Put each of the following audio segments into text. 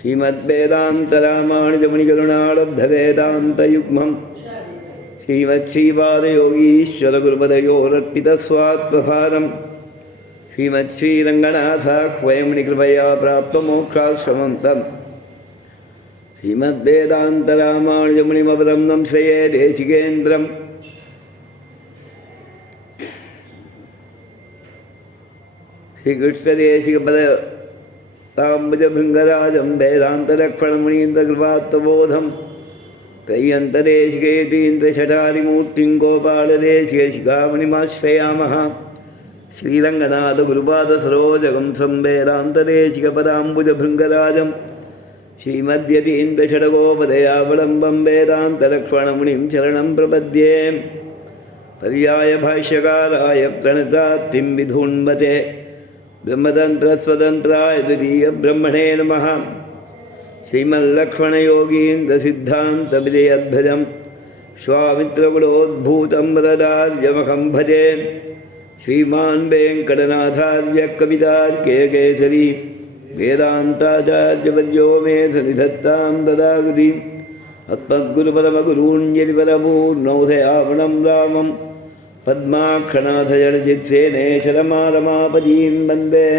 श्रीमद्वेदान्तरामानुजमुनिकरुणालब्धवेदान्तयुग्मं श्रीमच्छ्रीपादयोगीश्वरगुरुपदयोरर्पितस्वात्मभारं श्रीमच्छ्रीरङ्गनाथाह्वयमुनिकृपया प्राप्तमोक्षाश्रमन्तं श्रीमद्वेदान्तरामानुजमुनिमपदं नंश्रये देशिकेन्द्रं श्रीकृष्णदेशिकपद ताम्बुजभृङ्गराजं वेदान्तलक्ष्मणमुनीन्द्रकृपात्तबोधं त्रय्यन्तदेशिकेतीन्द्रषठारिमूर्तिं गोपालदेशिकशिखामणिमाश्रयामः श्रीरङ्गनाथगुरुपादसरोजगं वेदान्तदेशिकपदाम्बुजभृङ्गराजं श्रीमद्यतीन्द्रषडगोपदयावलम्बं वेदान्तलक्ष्मणमुनिं शरणं प्रपद्ये। पर्याय भाष्यकाराय प्रणतात्तिं विधून्वते ब्रह्मतन्त्रस्वतन्त्राय द्वितीयब्रह्मणे नमः। श्रीमल्लक्ष्मणयोगीन्द्रसिद्धान्तविजयध्वजं स्वामित्रकुलोद्भूतं वरदार्यमहं भजे। श्रीमान् वेङ्कटनाथार्य कवितार्केकेसरी वेदान्ताचार्यवर्यो मे सन्निधत्तां तदागति अस्मद्गुरुपरमगुरूञ्जलिपरपूर्णौदयावनं रामं पद्माक्षनाथजनचित्सेनेशरमारमापदीं वन्दे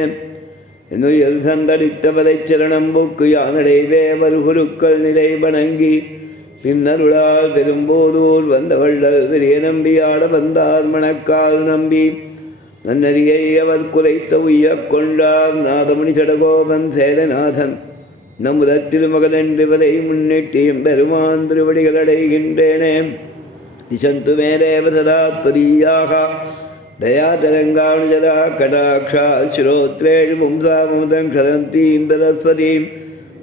என்னுயர்தந்தடித்தவரைச்சரணம் போக்கு யானடைவே வருகுருக்கள் நிலை வணங்கி பின்னருளால் பெரும்போதூர் வந்தவள்ளல் பெரிய நம்பியாட வந்தார் மணக்கால் நம்பி நன்னறியை அவர் குலைத்த உய்யக் கொண்டார் நாதமுனி சடகோபன் சேலநாதன் நமுதத் திருமகனென்றுவதை முன்னிட்டியும் பெருமான் திருவடிகள் அடைகின்றேனே. திசந்து மேலேவ சதாத்பதீயாக தயாதரங்காணுஜரா கடாட்சா ஸ்ரோத்ரேஷு பும்சாமுதம் க்ஷதந்தீம் சரஸ்வதீம்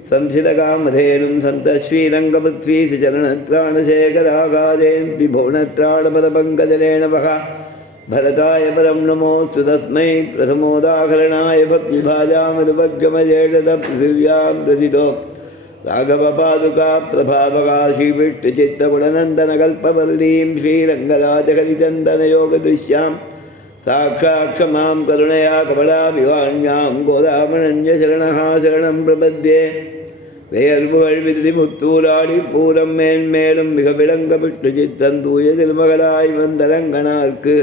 சம்சிதகாமதேனும் சந்த ஸ்ரீரங்கபத்வீச சரணத்ராணசேகராகாதேந்தி புவனத்ராணபதபங்கஜலேணவக भरताय परं नमोऽस्तु तस्मै प्रथमोदाहरणाय भक्तिभाजामनुपगमजेषदपृथिव्यां प्रथितो राघवपादुका प्रभावका श्रीविष्णुचित्तगुणनन्दनकल्पवल्लीं श्रीरङ्गराजहरिचन्दनयोगदृश्यां साक्षाक्षमां करुणया कमलाभिवाण्यां गोदामनन्यशरणः शरणं प्रपद्ये. வேயர்புகழ் வில்லி முத்தூராடி பூரம் மேன்மேலும் மிக விளங்க விட்டு சித்தன் தூய திருமகளாய் வந்தரங்கனார்க்கு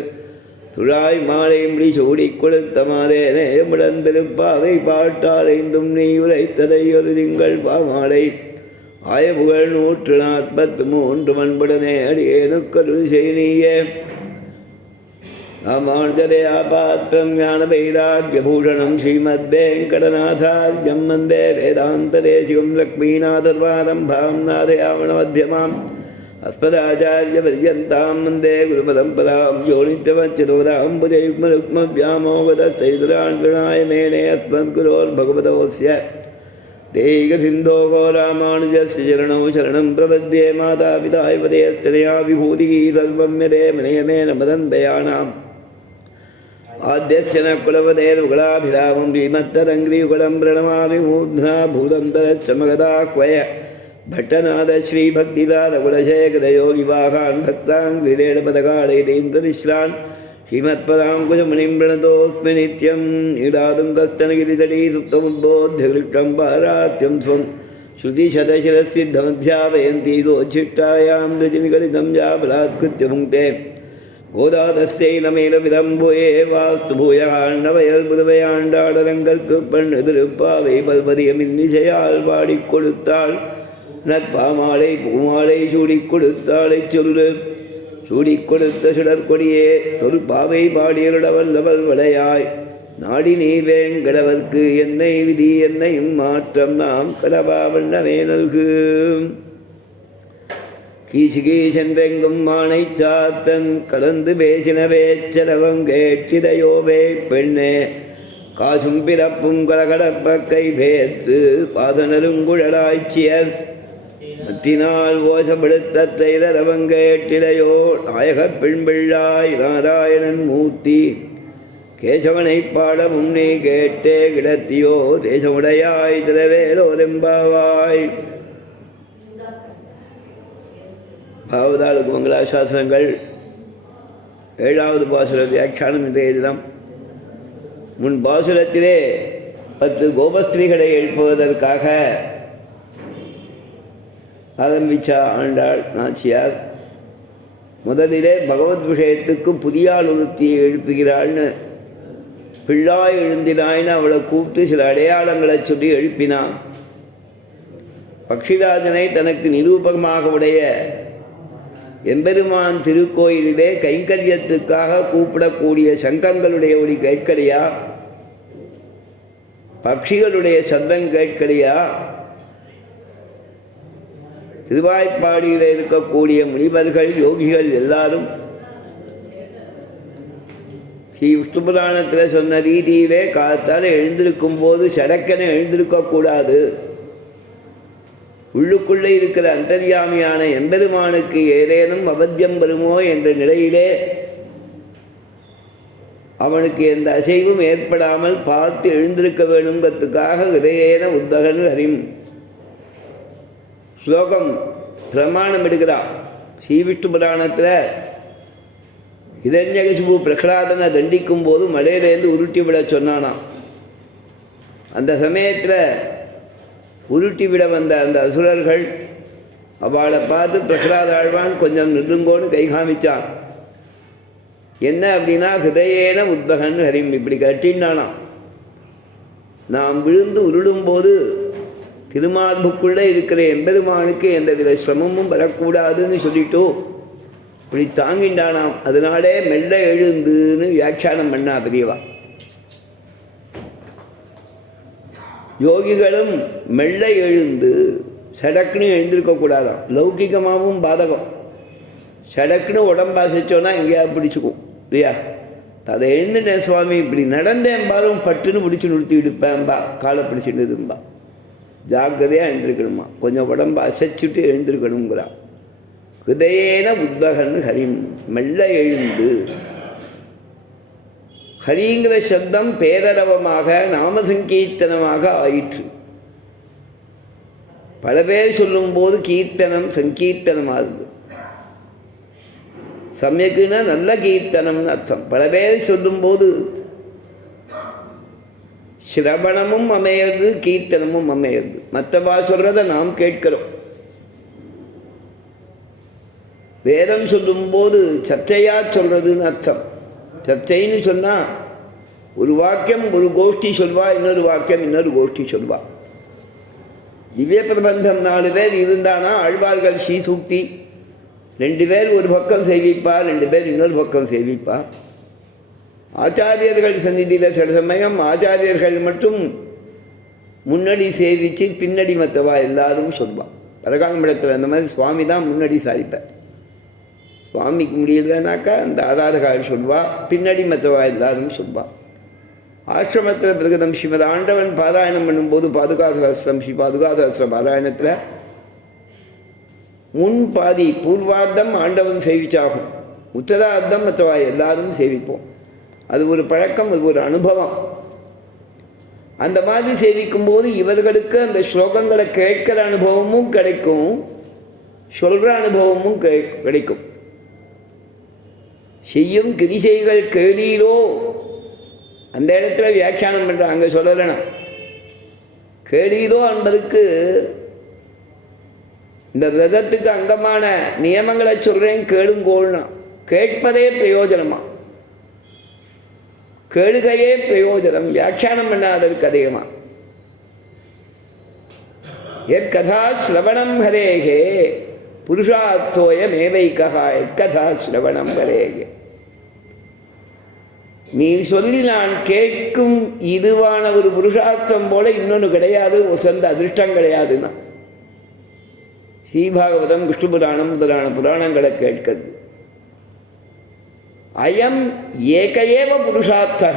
துழாய் மாலை முடி சூடி கொளுத்த மாதேனே முடந்திருப்பாவை பாட்டாலைந்தும் நீ உரைத்ததை ஒரு திங்கள் பாமாலை ஆய புகழ் 143 மண்புடனே அடியேனுக்கரு செய்னியே. ராமானுஜதயா பாத்திரம் ஞான வைராக்கியபூஷணம் ஸ்ரீமத்வேங்கடநாதார்யம் வந்தே வேதாந்ததேசிகம் லக்ஷ்மீநாதர்வாரம்பாம் நாதயாவணமத்தியமாம் அஸ்மதாச்சாரியபர்யந்தாம் வந்தே குருபரம்பராம் யோ நித்யமச்சுதோதாம்புஜயுக்மருக்மவ்யாமோகதஸ்தைதுராணாய மேனே அஸ்மத்குரோர்பகவதோஸ்ய தேகசிந்தோகோ ராமானுஜஸ்ய சரணௌ சரணம் பிரபத்யே. மாதாபிதாய்வதேஸ்தனயா விபூதிः சர்வம் யதே மனயமேன மதன்பயானாம் ஆத்யஸ்ய குலவதேர்குலாபிராமம் ஸ்ரீமத்ததங்கிரியுகலம் பிரணமாமி மூர்ध्ना பூதந்தரச்சமகதாஹ்வய பட்டநாத ஸ்ரீபக்திதாரகுலசேகரயோகிவாகான் பக்தாங்கிரேணபதகாடேந்திரவிஸ்ரான் ஸ்ரீமத்பதாங்குஜமுனிம் பிரணதோஸ்மி நித்யம். நீடாதுங்கஸ்தனகிரிதடீ சுப்தமுத்போத்யகிருஷ்ணம் பாராத்யம் ஸ்வம் ஸ்ருதிசதசிரசித்தமத்யாவயந்தி தோச்சிஷ்டாயாம் ரஜினிகலிதம் யா பலாத்கிருத்ய புங்க்தே. கோதாதஸ்யை நமேல விதம்புயே வாஸ்து பூயாண்டவயல் புதுவையாண்டாடரங்கற்கு பண்ணு திருப்பாவை பல்பதியம் இன்னிசையால் பாடிக் கொடுத்தாள் நற்பாமாலை பூமாலை சூடிக் கொடுத்தாளை சொல்லு. சூடிக் கொடுத்த சுடற்கொடியே தொல்பாவை பாடியருடவல்லவல் வளையாய் நாடி நீ வேங்கடவர்க்கு என்னை விதி என்னையும் மாற்றம் நாம் கடபாவண்ணமே நல்கு. கீசுகீசென்றெங்கும் மானை சாத்தன் கலந்து பேசினவே செலவங்கேட்டிடையோவே பெண்ணே காசும் பிறப்பும் கலகடப்ப கை பேத்து பாதனருங்குழலாய்ச்சியர் மத்தினால் ஓசப்படுத்த தைலரவங்கேட்டிடையோ நாயகப் பெண்பிள்ளாய் நாராயணன் மூர்த்தி கேசவனை பாட முன்னே கேட்டே கிடத்தியோ தேசமுடையாய் திரவேலோரெம்பாவாய். பாவதாளுக்கு மங்களாசாசனங்கள் 7வது பாசுர வியாக்கியானம் இன்றைய தினம். முன் பாசுரத்திலே 10 கோபஸ்திரீகளை எழுப்புவதற்காக ஆரம்பித்தா ஆண்டாள் நாச்சியார். முதலிலே பகவத் விஷயத்துக்கு புதிய ஒருத்தியை எழுப்புகிறாள்னு பிள்ளாய் எழுந்தினாய்னு அவளை கூப்பிட்டு சில அடையாளங்களை சொல்லி எழுப்பினான். பக்ஷிராஜனை தனக்கு நிரூபகமாக உடைய எம்பெருமான் திருக்கோயிலிலே கைங்கரியத்துக்காக கூப்பிடக்கூடிய சங்கங்களுடைய ஒளி கேட்கலையா? பக்ஷிகளுடைய சத்தம் கேட்கலையா? திருவாய்ப்பாடியில் இருக்கக்கூடிய முனிவர்கள் யோகிகள் எல்லாரும் ஸ்ரீ விஷ்ணு புராணத்தில் சொன்ன ரீதியிலே காத்தால் எழுந்திருக்கும் போது சடக்கென எழுந்திருக்கக்கூடாது. உள்ளுக்குள்ளே இருக்கிற அந்தர்யாமியான எம்பெருமானுக்கு ஏதேனும் அபத்தியம் வருமோ என்ற நிலையிலே அவனுக்கு எந்த அசைவும் ஏற்படாமல் பார்த்து எழுந்திருக்க வேணுங்கிறதுக்காக ஹிருதயேன உத்வகன் ஹரிம் ஸ்லோகம் பிரமாணம் எடுக்கிறான். ஸ்ரீ விஷ்ணு புராணத்தில் ஹிரண்யகசிபு பிரகலாதனை தண்டிக்கும் போது மலையிலேருந்து உருட்டி விட சொன்னானாம். அந்த சமயத்தில் உருட்டி விட வந்த அந்த அசுரர்கள் அவளை பார்த்து பிரகலாத ஆழ்வான் கொஞ்சம் நில்லுங்கோன்னு கை காமிச்சான். என்ன அப்படின்னா ஹிருதயேன உத்வகன் ஹரிம் இப்படி கட்டினானாம். நாம் விழுந்து உருளும்போது திருமார்புக்குள்ளே இருக்கிற எம்பெருமானுக்கு எந்தவித சிரமமும் வரக்கூடாதுன்னு சொல்லிட்டு இப்படி தாங்கிண்டானாம். அதனாலே மெல்ல எழுந்துன்னு வியாக்கியானம் பண்ணா பெரியவா. யோகிகளும் மெல்ல எழுந்து சடக்குன்னு எழுந்திருக்கக்கூடாதான். லௌகிகமாகவும் பாதகம். சடக்குன்னு உடம்பு அசைச்சோன்னா எங்கேயாவது பிடிச்சிக்கும் இல்லையா? அதை எழுந்துட்டேன் சுவாமி இப்படி நடந்தேன் பாரும் பட்டுன்னு பிடிச்சி நிறுத்தி விடுப்பேன்பா, காலை பிடிச்சிட்டுதும்பா. ஜாக்கிரதையாக எழுந்திருக்கணுமா, கொஞ்சம் உடம்பு அசைச்சுட்டு எழுந்திருக்கணுங்கிறான். ஹிருதயேன உத்வகன் ஹரிம் மெல்ல எழுந்து. ஹரிங்கிற சப்தம் பேரரவமாக நாமசங்கீர்த்தனமாக ஆயிற்று. பல பேர் சொல்லும்போது கீர்த்தனம் சங்கீர்த்தனமாகுது. சமயக்குன்னா நல்ல கீர்த்தனம்னு அர்த்தம். பல பேர் சொல்லும்போது சிரவணமும் அமையிறது, கீர்த்தனமும் அமையிறது. மற்றவா சொல்கிறத நாம் கேட்கிறோம். வேதம் சொல்லும்போது சர்ச்சையாக சொல்கிறதுன்னு அர்த்தம். சர்ச்சைன்னு சொன்னால் ஒரு வாக்கியம் ஒரு கோஷ்டி சொல்வா, இன்னொரு வாக்கியம் இன்னொரு கோஷ்டி சொல்வா. திவ்ய பிரபந்தம் 4 பேர் இருந்தானா ஆழ்வார்கள் ஸ்ரீசூக்தி 2 பேர் ஒரு பக்கம் சேவிப்பா, 2 பேர் இன்னொரு பக்கம் சேவிப்பா. ஆச்சாரியர்கள் சந்நிதியில் சில சமயம் ஆச்சாரியர்கள் மட்டும் முன்னாடி சேவித்து பின்னாடி மற்றவா எல்லாரும் சொல்வாள். பரகாலமிடத்தில் அந்த மாதிரி சுவாமி தான் முன்னாடி சாதிப்பார். சுவாமிக்கு முடியலனாக்கா அந்த ஆதாரகால் சொல்வா, பின்னாடி மற்றவா எல்லாரும் சொல்வாள். ஆசிரமத்தில் பிரகதம் ஸ்ரீமத் ஆண்டவன் பாராயணம் பண்ணும்போது பாதுகாதஹஸ்திரம் ஸ்ரீ பாதுகாதஹஸ்திர பாராயணத்தில் முன் பாதி பூர்வார்த்தம் ஆண்டவன் சேவிச்சாகும், உத்தரார்த்தம் மற்றவா எல்லாரும் சேவிப்போம். அது ஒரு பழக்கம், அது ஒரு அனுபவம். அந்த மாதிரி சேவிக்கும்போது இவர்களுக்கு அந்த ஸ்லோகங்களை கேட்கிற அனுபவமும் கிடைக்கும், சொல்கிற அனுபவமும் கிடைக்கும். செய்யும் கிரிசைகள் கேளீரோ அந்த இடத்துல வியாக்கியானம் பண்ணுற அங்கே சொல்லலைனா கேளீரோ என்பதுக்கு இந்த விரதத்துக்கு அங்கமான நியமங்களை சொல்கிறேன் கேளுங்கோள்னா. கேட்பதே பிரயோஜனமா, கேளுகையே பிரயோஜனம், வியாக்கியானம் பண்ணாதற்கு அதிகமாக. எற்கதா ஸ்ரவணம் ஹரேகே புருஷார்த்தோய மேவைக்கா எற்கதா ஸ்ரவணம் ஹரேகே. நீ சொல்லி நான் கேட்கும் இதுவான ஒரு புருஷார்த்தம் போல இன்னொன்று கிடையாது, உசந்த அதிர்ஷ்டம் கிடையாதுன்னா. ஸ்ரீபாகவதம் விஷ்ணு புராணம் முதலான புராணங்களை கேட்கிறது. அயம் ஏகையேவ புருஷார்த்தக.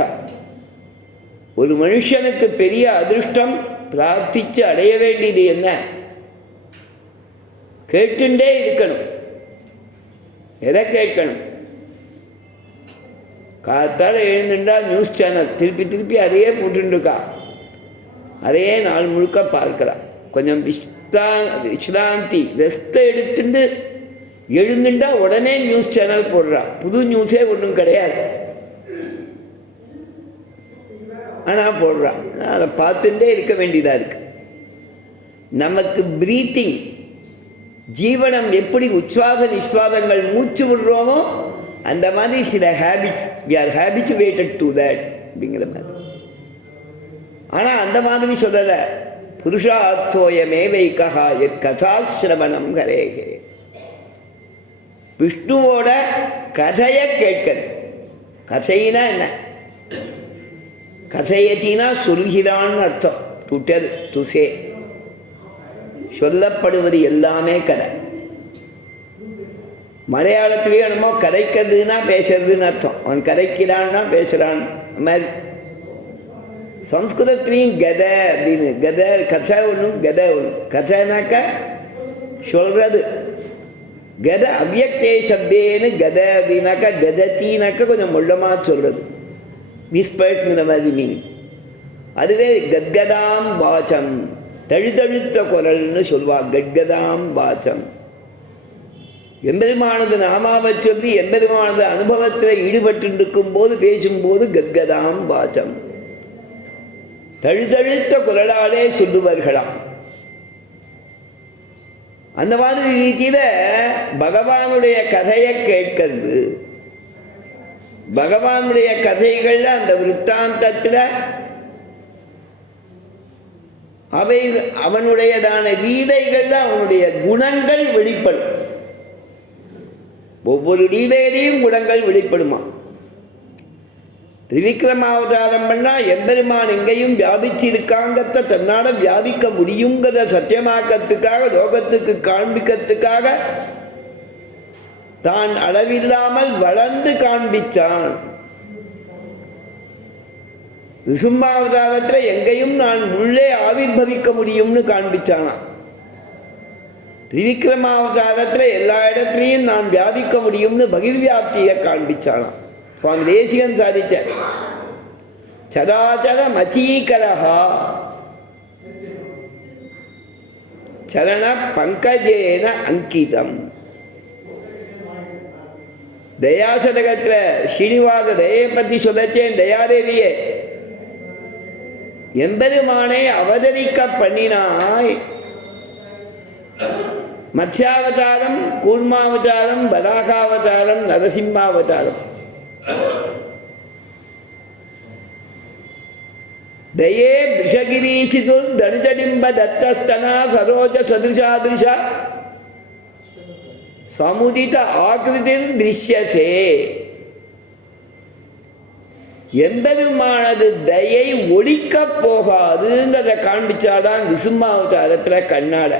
ஒரு மனுஷனுக்கு பெரிய அதிர்ஷ்டம் பிரார்த்தித்து அடைய வேண்டியது என்ன? கேட்டுண்டே இருக்கணும். எதை கேட்கணும்? காத்தால் எழுந்துட்டா நியூஸ் சேனல் திருப்பி திருப்பி அதையே போட்டுருக்கா, அதையே நாள் முழுக்க பார்க்கலாம். கொஞ்சம் விஸ்ராந்தி ரெஸ்ட்டை எடுத்துட்டு எழுந்துட்டா உடனே நியூஸ் சேனல் போடுறா. புது நியூஸே ஒன்றும் கிடையாது, ஆனால் போடுறா. அதை பார்த்துட்டே இருக்க வேண்டியதாக இருக்குது. நமக்கு ப்ரீத்திங் ஜீவனம் எப்படி உச்வாச நிஸ்வாதங்கள் மூச்சு விடுறோமோ அந்த மாதிரி சில habits we are habituated to that அப்படிங்கிற மாதிரி. ஆனால் அந்த மாதிரி சொல்லலை. புருஷாத்சோயமே வைக்கா எத் கதாசிரவணம் கரேகே. விஷ்ணுவோட கதையை கேட்கறது. கதையினா என்ன? கதையத்தினா சொல்கிறான்னு அர்த்தம். To tell, to say. சொல்லப்படுவது எல்லாமே கதை. மலையாளத்திலேயே என்னமோ கதைக்கிறதுனா பேசுறதுன்னு அர்த்தம். அவன் கதைக்கிறான்னா பேசுகிறான் மாதிரி. சம்ஸ்கிருதத்துலேயும் கதை அப்படின்னு கதை கதை ஒன்றும் கதை ஒன்று. கதைனாக்க சொல்கிறது. கதை அவ்யக்தே சப்தேன்னு கதை அப்படின்னாக்கா கதத்தினாக்கா கொஞ்சம் முள்ளமாக சொல்கிறது. விஸ்பர்ஸ்ங்கிற மாதிரி மீனிங். அதுவே கத்கதாம் வாச்சம், தழுதழுத்த குரல்னு சொல்லுவாள். கத்கதாம் வாச்சம். எம்பெருமானது நாமாவை சொல்லி எம்பெருமானது அனுபவத்தில் ஈடுபட்டு இருக்கும்போது பேசும்போது கத்கதாம் வாச்சம், தழுதழுத்த குரலாலே சொல்லுவார்களாம். அந்த மாதிரி ரீதியில் பகவானுடைய கதையை கேட்கிறது. பகவானுடைய கதைகளில் அந்த விருத்தாந்தத்தில் அவை அவனுடையதான லீலைகளில் அவனுடைய குணங்கள் வெளிப்படும். ஒவ்வொரு லீலையிலையும் குணங்கள் வெளிப்படுமா. திரிவிக்ரமாவதாரம் பண்ணால் எம்பெருமான் எங்கேயும் வியாபிச்சிருக்காங்கத்தை தன்னால் வியாபிக்க முடியுங்கிறத சத்தியமாக்கிறதுக்காக, லோகத்துக்கு காண்பிக்கிறதுக்காக தான் அளவில்லாமல் வளர்ந்து காண்பிச்சான். நிருசிம்மாவதாரத்தில் எங்கேயும் நான் உள்ளே ஆவிர்பவிக்க முடியும்னு காண்பிச்சானான். திரிவிக்ரமாவதாரத்தில் எல்லா இடத்துலையும் நான் வியாபிக்க முடியும்னு பகிர்வியாப்தியை காண்பிச்சானான். சுவாமி தேசிகன் சாதிச்சார். சதாச்சர மச்சீகரஹா சரண பங்கஜேன அங்கிதம். தயாசதகத்தில் ஸ்ரீனிவாச தயை பற்றி சொல்லச்சேன். தயாதேவியே, எம்பெருமானை அவதரிக்க பண்ணினாய். மத்ஸ்யாவதாரம், கூர்மாவதாரம், வராகாவதாரம், நரசிம்மாவதாரம். தயே விஷகிரீஷிதுர் தனுஜடிம்ப தத்தஸ்தனா சரோஜ சதுஷாதிருஷ சமுதித ஆகிருதில் திருஷ்யசே. எம்பெருமானது தயை ஒழிக்க போகாதுங்கிறத காண்பிச்சாதான் நிருசிம்மாவதாரத்தில் கண்ணால.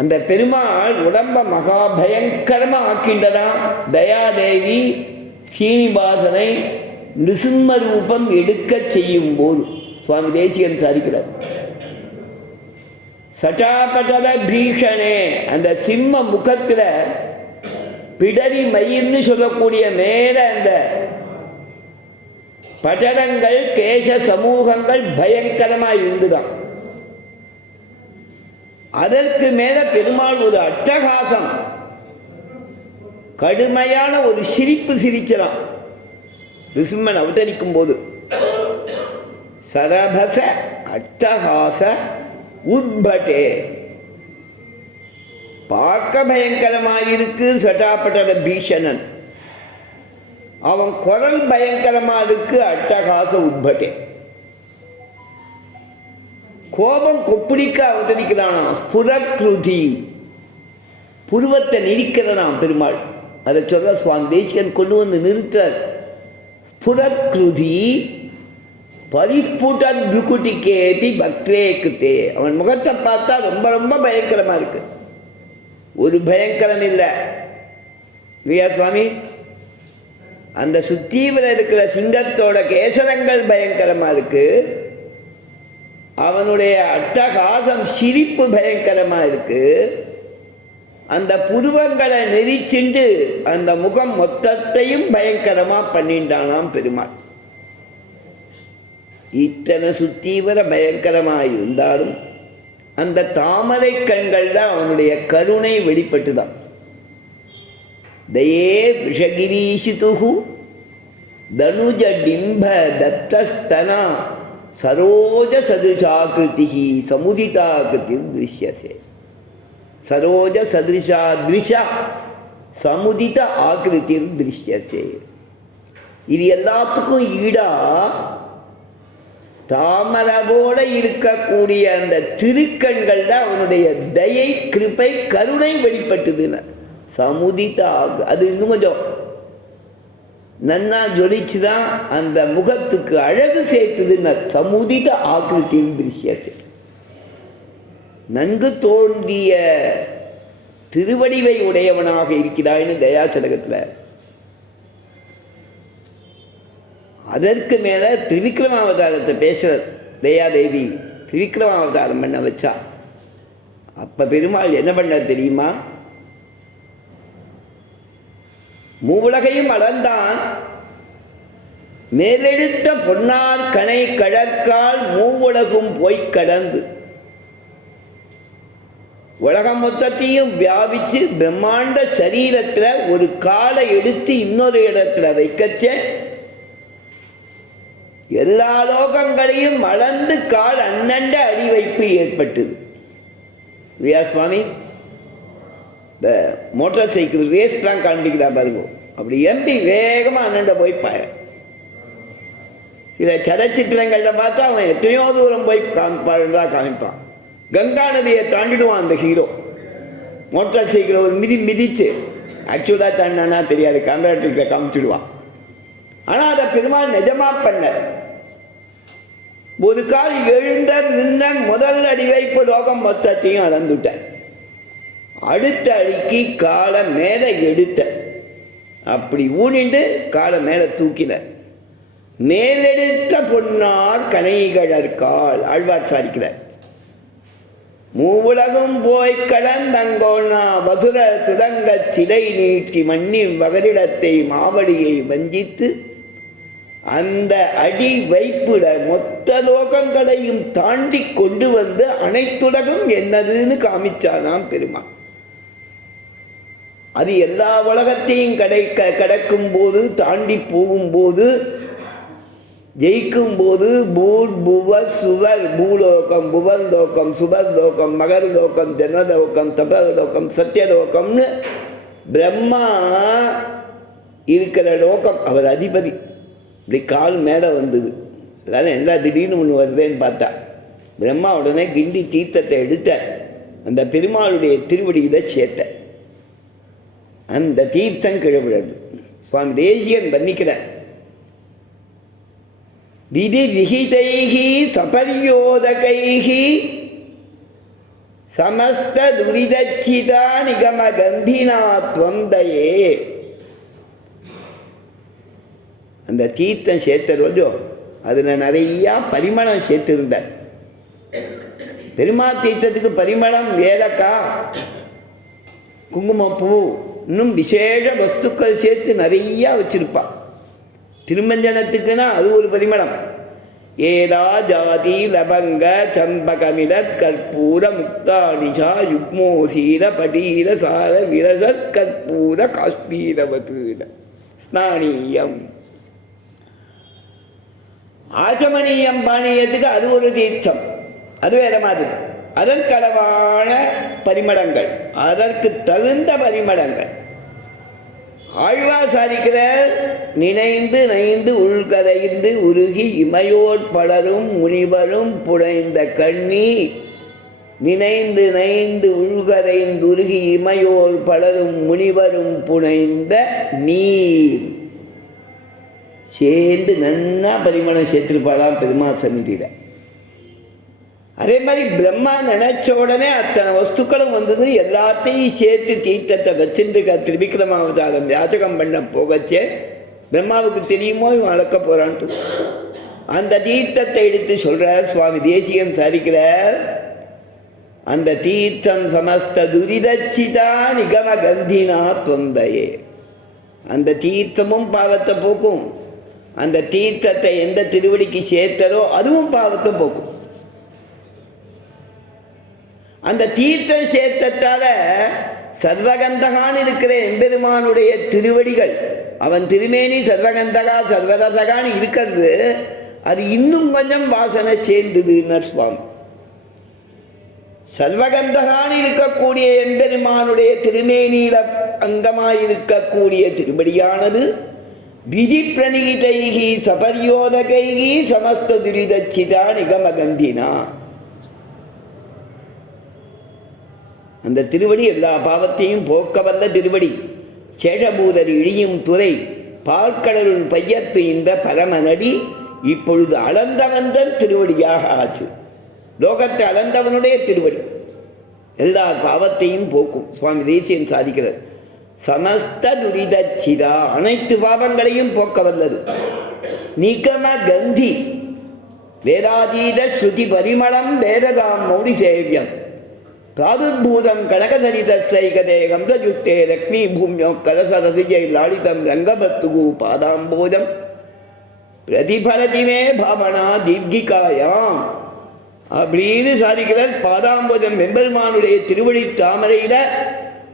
அந்த பெருமாள் உடம்ப மகா பயங்கரமாக ஆக்கின்றதான். தயாதேவி சீனிவாசனை நிருசிம்ம ரூபம் எடுக்க செய்யும் போது சுவாமி தேசிகன் சாதிக்கிறார். சட்டாபட்டல பீஷணே, அந்த சிம்ம முகத்தில் பிடரி மயிர்னு சொல்லக்கூடிய மேல அந்த பட்டடங்கள் கேச சமூகங்கள் பயங்கரமாக இருந்துதான். அதற்கு மேல பெருமாள் ஒரு அட்டகாசம், கடுமையான ஒரு சிரிப்பு சிரிச்சலாம். நிருசிம்மன் அவதரிக்கும் போது சரபச அட்டகாச உத்பட்டே, பார்க்க பயங்கரமாயிருக்கு. சட்டாபட்டல பீஷணன், அவன் குரல் பயங்கரமாக இருக்கு. அட்டகாச உத்பட்டே, கோபம் கொப்பிடிக்க அவதரிக்கிறானா. ஸ்புரத்ருதி, புருவத்தை நிற்கிறனாம் பெருமாள். அதை சொல்ல சுவாமி தேசிகன் கொண்டு வந்து நிறுத்தார். ஸ்புரத்ருதி பரிஸ்புடத் புகுட்டிக்கேபி பக்தே கிருத்தே. அவன் முகத்தை பார்த்தா ரொம்ப ரொம்ப பயங்கரமாக இருக்கு. ஒரு பயங்கரம் இல்லை இல்லையா சுவாமி? அந்த சுத்தீவில் இருக்கிற சிங்கத்தோட கேசரங்கள் பயங்கரமாக இருக்கு. அவனுடைய அட்டகாசம் சிரிப்பு பயங்கரமாக இருக்கு. அந்த புருவங்களை நெரிச்சிண்டு அந்த முகம் மொத்தத்தையும் பயங்கரமாக பண்ணிட்டானாம் பெருமாள். இத்தனை சுத்தீவிர பயங்கரமாக இருந்தாலும் அந்த தாமரை கண்கள் தான் அவனுடைய கருணை வெளிப்பட்டு தான். தயே விஷகிரீஷிதுஹு தனுஜ டிம்ப தத்தஸ்தனா சரோஜ சதுஷாகிருதி சமுதிதாகிருதி திருஷ்யசே. சரோஜ சதிருஷா திருஷா சமுதித ஆக்கிருத்தின் திருஷ்யசே. இது எல்லாத்துக்கும் ஈடா தாமரை போல இருக்கக்கூடிய அந்த திருக்கண்கள்ல அவனுடைய தயை கிருபை கருணை வெளிப்பட்டதுன்னு சமுதித அது இன்னும் கொஞ்சம் நன்னா ஜொலிச்சுதான் அந்த முகத்துக்கு அழகு சேர்த்ததுன்னு சமுதித ஆக்கிருத்தின் திருஷ்யசே. நன்கு தோன்றிய திருவடிவை உடையவனாக இருக்கிறாய்னு தயாசதகத்தில். அதற்கு மேலே திரிவிக்ரமாவதாரத்தை பேசுகிற தயாதேவி திரிவிக்ரமாவதாரம் பண்ண வச்சா. அப்போ பெருமாள் என்ன பண்ண தெரியுமா? மூவுலகையும் அளந்தான், மேலெடுத்த பொன்னார் கணை கடற்கால் மூவுலகும் போய் கடந்து உலகம் மொத்தத்தையும் வியாபிச்சு பிரம்மாண்ட சரீரத்தில் ஒரு காலை எடுத்து இன்னொரு இடத்துல வைக்கச்ச எல்லா லோகங்களையும் அளந்து கால் அண்ணண்ட அடி வைப்பு ஏற்பட்டது. வியா சுவாமி இந்த மோட்டார் சைக்கிள் ரேஸ்லாம் காண்பிக்கிறா பாருங்க. அப்படி எம்பி வேகமாக அண்ணண்ட போய் சில சலச்சித்திரங்களில் பார்த்தா அவன் எத்தனையோ தூரம் போய் காமிப்பான். கங்கா நதியை தாண்டிடுவான் அந்த ஹீரோ. மோட்டார் சைக்கிளை ஒரு மிதிச்சு ஆக்சுவலாக தாண்டினா தெரியாது, காம்பரேட்டர்கிட்ட காமிச்சிடுவான். ஆனால் அதை பெருமாள் நிஜமாக பண்ண. ஒரு கால் எழுந்த நின்ற முதல் அடி வைப்பு லோகம் மொத்தத்தையும் அளந்துட்ட. அடுத்த அடிக்கு காலை மேலே எடுத்த, அப்படி ஊனிண்டு காலை மேலே தூக்கின. மேலெடுத்த பொன்னார் கனைகடற்கால் ஆழ்வார் சாதிக்கிறார். மூவுலகும் போய் கடந்தங்கோனா வசுர துடங்க சிலை நீட்டி மண்ணி வகரிடத்தை மாவடியை வஞ்சித்து அந்த அடி வைப்புல மொத்த லோகங்களையும் தாண்டி கொண்டு வந்து அனைத்துலகம் என்னதுன்னு காமிச்சானாம் பெருமாள். அது எல்லா உலகத்தையும் கடக்கும் போது, தாண்டி போகும்போது, ஜெயிக்கும் போது பூட் புவ சுவர் பூலோகம் புவர்லோகம் சுபர்லோகம் மகர்லோகம் ஜனலோகம் தபர்லோகம் சத்தியலோகம்னு பிரம்மா இருக்கிற லோகம் அவர் அதிபதி. இப்படி கால் மேலே வந்தது. அதனால் எல்லா திடீர்னு ஒன்று வருதேன்னு பார்த்தா பிரம்மா உடனே கிண்டி தீர்த்தத்தை எடுத்தார். அந்த பெருமாளுடைய திருவடியில் சேர்த்த அந்த தீர்த்தம் கிழவிடுது. சுவாமி தேசிகன் வர்ணிக்கிறார். விதி விகிதைஹி சபரியோதகைஹி சமஸ்த துரிதச்சிதா நிகம கந்தினா துவந்தயே. அந்த தீர்த்தம் சேர்த்தரோஜோ அதில் நிறையா பரிமளம் சேர்த்துருந்தார். பெருமா தீர்த்தத்துக்கு பரிமளம் ஏலக்காய், குங்குமப்பூ, இன்னும் விசேஷ வஸ்துக்கள் சேர்த்து நிறையா வச்சுருப்பா. திருமஞ்சனத்துக்குன்னா அது ஒரு பரிமளம். ஏதா ஜாதி லபங்க சம்பகமிடற் கற்பூர முக்தானிஷா யுக்மோசீர படீர சார விரசற் கற்பூர காஷ்மீரவதூர ஸ்நானீயம். ஆச்சமனீயம் பானீயத்துக்கு அது ஒரு தீர்த்தம், அது வேற மாதிரி. அதற்களவான பரிமளங்கள், அதற்கு தகுந்த பரிமளங்கள். ஆழ்வார் சாதிக்கிறார். நினைந்து நைந்து உள்கரைந்து உருகி இமையோர் பலரும் முனிவரும் புனைந்த கண்ணி. நினைந்து நைந்து உள்கரைந்து உருகி இமையோர் பலரும் முனிவரும் புனைந்த நீர். சேர்ந்து நன்னா பரிமளம் சேர்த்திருப்பாளாம் பெருமாள் சந்நிதியில். அதே மாதிரி பிரம்மா நினைச்ச உடனே அத்தனை வஸ்துக்களும் வந்தது. எல்லாத்தையும் சேர்த்து தீர்த்தத்தை வச்சுட்டு திரிவிக்ரமாவதாரம் யாச்சகம் பண்ண போகச்சே பிரம்மாவுக்கு தெரியுமோ இவன் அளக்க போகிறான்ட்டு அந்த தீர்த்தத்தை எடுத்து சொல்கிறார். சுவாமி தேசிகன் சாதிக்கிறார். அந்த தீர்த்தம் சமஸ்த துரிதச்சிதா நிகம கந்தினா தொந்தையே. அந்த தீர்த்தமும் பாவத்தை போக்கும். அந்த தீர்த்தத்தை எந்த திருவடிக்கு சேர்த்தரோ அதுவும் பாவத்தை போக்கும். அந்த தீர்த்தம் சேர்த்தத்தால சர்வகந்தகான்னு இருக்கிற எம்பெருமானுடைய திருவடிகள், அவன் திருமேனி சர்வகந்தகா சர்வரசகான்னு இருக்கிறது, அது இன்னும் கொஞ்சம் வாசனை சேர்ந்ததுன்னு சுவாமி. சர்வகந்தகான் இருக்கக்கூடிய எம்பெருமானுடைய திருமேனியில அங்கமாயிருக்கக்கூடிய திருப்படியானது விதி பிரணீதைகி சபரியோதகைகி சமஸ்த துரிதச்சிதா நிகமகந்தினா. அந்த திருவடி எல்லா பாவத்தையும் போக்க வல்ல திருவடி. சேஷபூதர் இழியும் துறை பார்க்கடலுள் பையத்து இந்த பரமநடி இப்பொழுது அளந்தவந்தன் திருவடியாக ஆச்சு. லோகத்தை அளந்தவனுடைய திருவடி எல்லா பாவத்தையும் போக்கும். சுவாமி தேசியன் சாதிக்கிறார். சமஸ்த துரிதச்சிதா, அனைத்து பாவங்களையும் போக்க வல்லது. நிகம கந்தி வேதாதீத ஸ்ருதி பரிமளம் வேததாம் மௌடி சேவியம் பிராதுர்பூதம் கனகதரிதேகம் தஜுட்டே லக்ஷ்மி பூமியோ கலசரசிஜை லாளிதம் ரங்கபத்துகு பாதாம்போதம் பிரதிபலதிமே பாவனா தீர்கிகாயாம் அப்படின்னு சாதிக்கிறார். பாதாம்போதம் எம்பெருமானுடைய திருவடி தாமரையில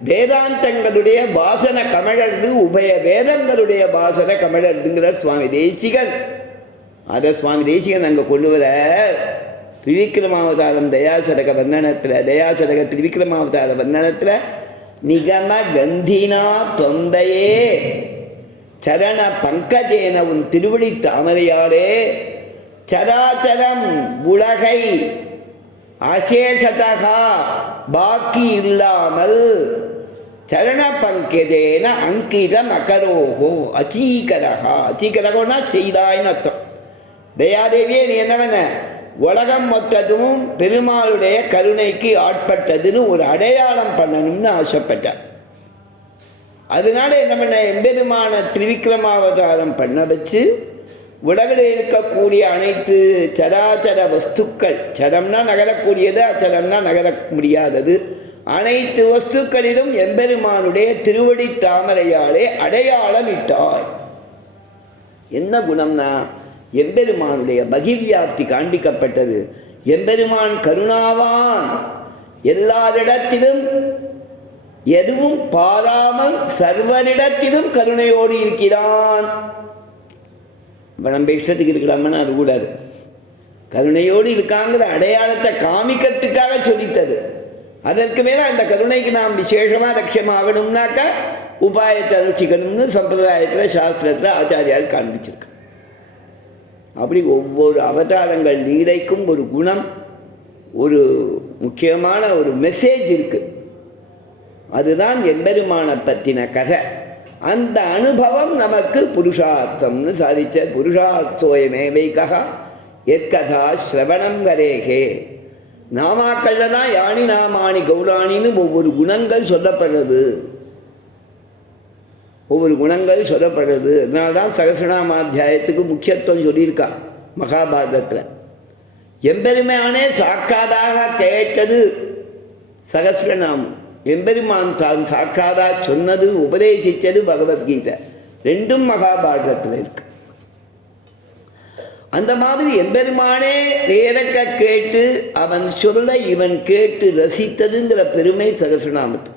வேதாந்தங்களுடைய வாசன கமழர்ந்து, உபய வேதங்களுடைய வாசன கமழர்ந்துங்கிறார் சுவாமி தேசிகன். அதை சுவாமி தேசிகன் அங்கே கொண்டு வர திரிவிக்ரமாவதாரம் தயாசதக வந்தனத்தில், தயாசதக திரிவிக்ரமாவதார வந்தனத்தில் நிகம கந்தினா தொந்தையே சரண பங்கஜேன உன் திருவடி தாமரையாலே சராச்சரம் உலகை அசேஷதகா பாக்கி இல்லாமல் சரண பங்கஜேன அங்கிதம் அகரோகோ அச்சீகரகா. அச்சீகரகோனா செய்தாய்னு அர்த்தம். தயாதேவியே நீ என்னவென்ன உலகம் மொத்ததும் பெருமாளுடைய கருணைக்கு ஆட்பட்டதுன்னு ஒரு அடையாளம் பண்ணணும்னு ஆசைப்பட்டார். அதனால என்ன பண்ண, எம்பெருமான திரிவிக்ரமாவதாரம் பண்ண வச்சு உலகில் இருக்கக்கூடிய அனைத்து சராச்சர வஸ்துக்கள், சரம்னா நகரக்கூடியது, அச்சரம்னா நகர முடியாதது, அனைத்து வஸ்துக்களிலும் எம்பெருமானுடைய திருவடி தாமரையாலே அடையாளம் இட்டாய். என்ன குணம்னா எம்பெருமானுடைய பகிர்வியாப்தி காண்பிக்கப்பட்டது. எம்பெருமான் கருணாவான், எல்லாரிடத்திலும் எதுவும் பாராமல் சர்வரிடத்திலும் கருணையோடு இருக்கிறான். நம்ம இஷ்டத்துக்கு இருக்கலாமன்னா அது கூடாது. கருணையோடு இருக்காங்கிற அடையாளத்தை காமிக்கிறதுக்காக சொல்லித்தது. அதற்கு மேலே அந்த கருணைக்கு நாம் விசேஷமாக லட்சியமாகணும்னாக்கா உபாயத்தை அனுஷ்டிக்கணும்னு சம்பிரதாயத்தில் சாஸ்திரத்தில் ஆச்சாரியால் காண்பிச்சிருக்கு. அப்படி ஒவ்வொரு அவதாரங்கள் லீலைக்கும் ஒரு குணம், ஒரு முக்கியமான ஒரு மெசேஜ் இருக்குது. அதுதான் எம்பெருமான பற்றின கதை. அந்த அனுபவம் நமக்கு புருஷார்த்தம்னு சாதிச்ச. புருஷார்த்தோயமேவைகா எத்கதா ஸ்ரவணம் கரேகே. நாமாக்கள்ல தான் யானி நாமானி கௌராணின்னு ஒவ்வொரு குணங்கள் சொல்லப்படுறது, ஒவ்வொரு குணங்கள் சொல்லப்படுறது. அதனால தான் சகசிரநாமாத்தியாயத்துக்கு முக்கியத்துவம் சொல்லியிருக்கா மகாபாரதத்தில். எம்பெருமானே சாட்சாதாக கேட்டது சகசிரநாமம், எம்பெருமான் தான் சாட்சாதா சொன்னது உபதேசித்தது பகவத்கீதை. ரெண்டும் மகாபாரதத்தில் இருக்கு. அந்த மாதிரி எம்பெருமானே நேரக்க கேட்டு அவன் சொல்ல இவன் கேட்டு ரசித்ததுங்கிற பெருமை சகசிரநாமத்து.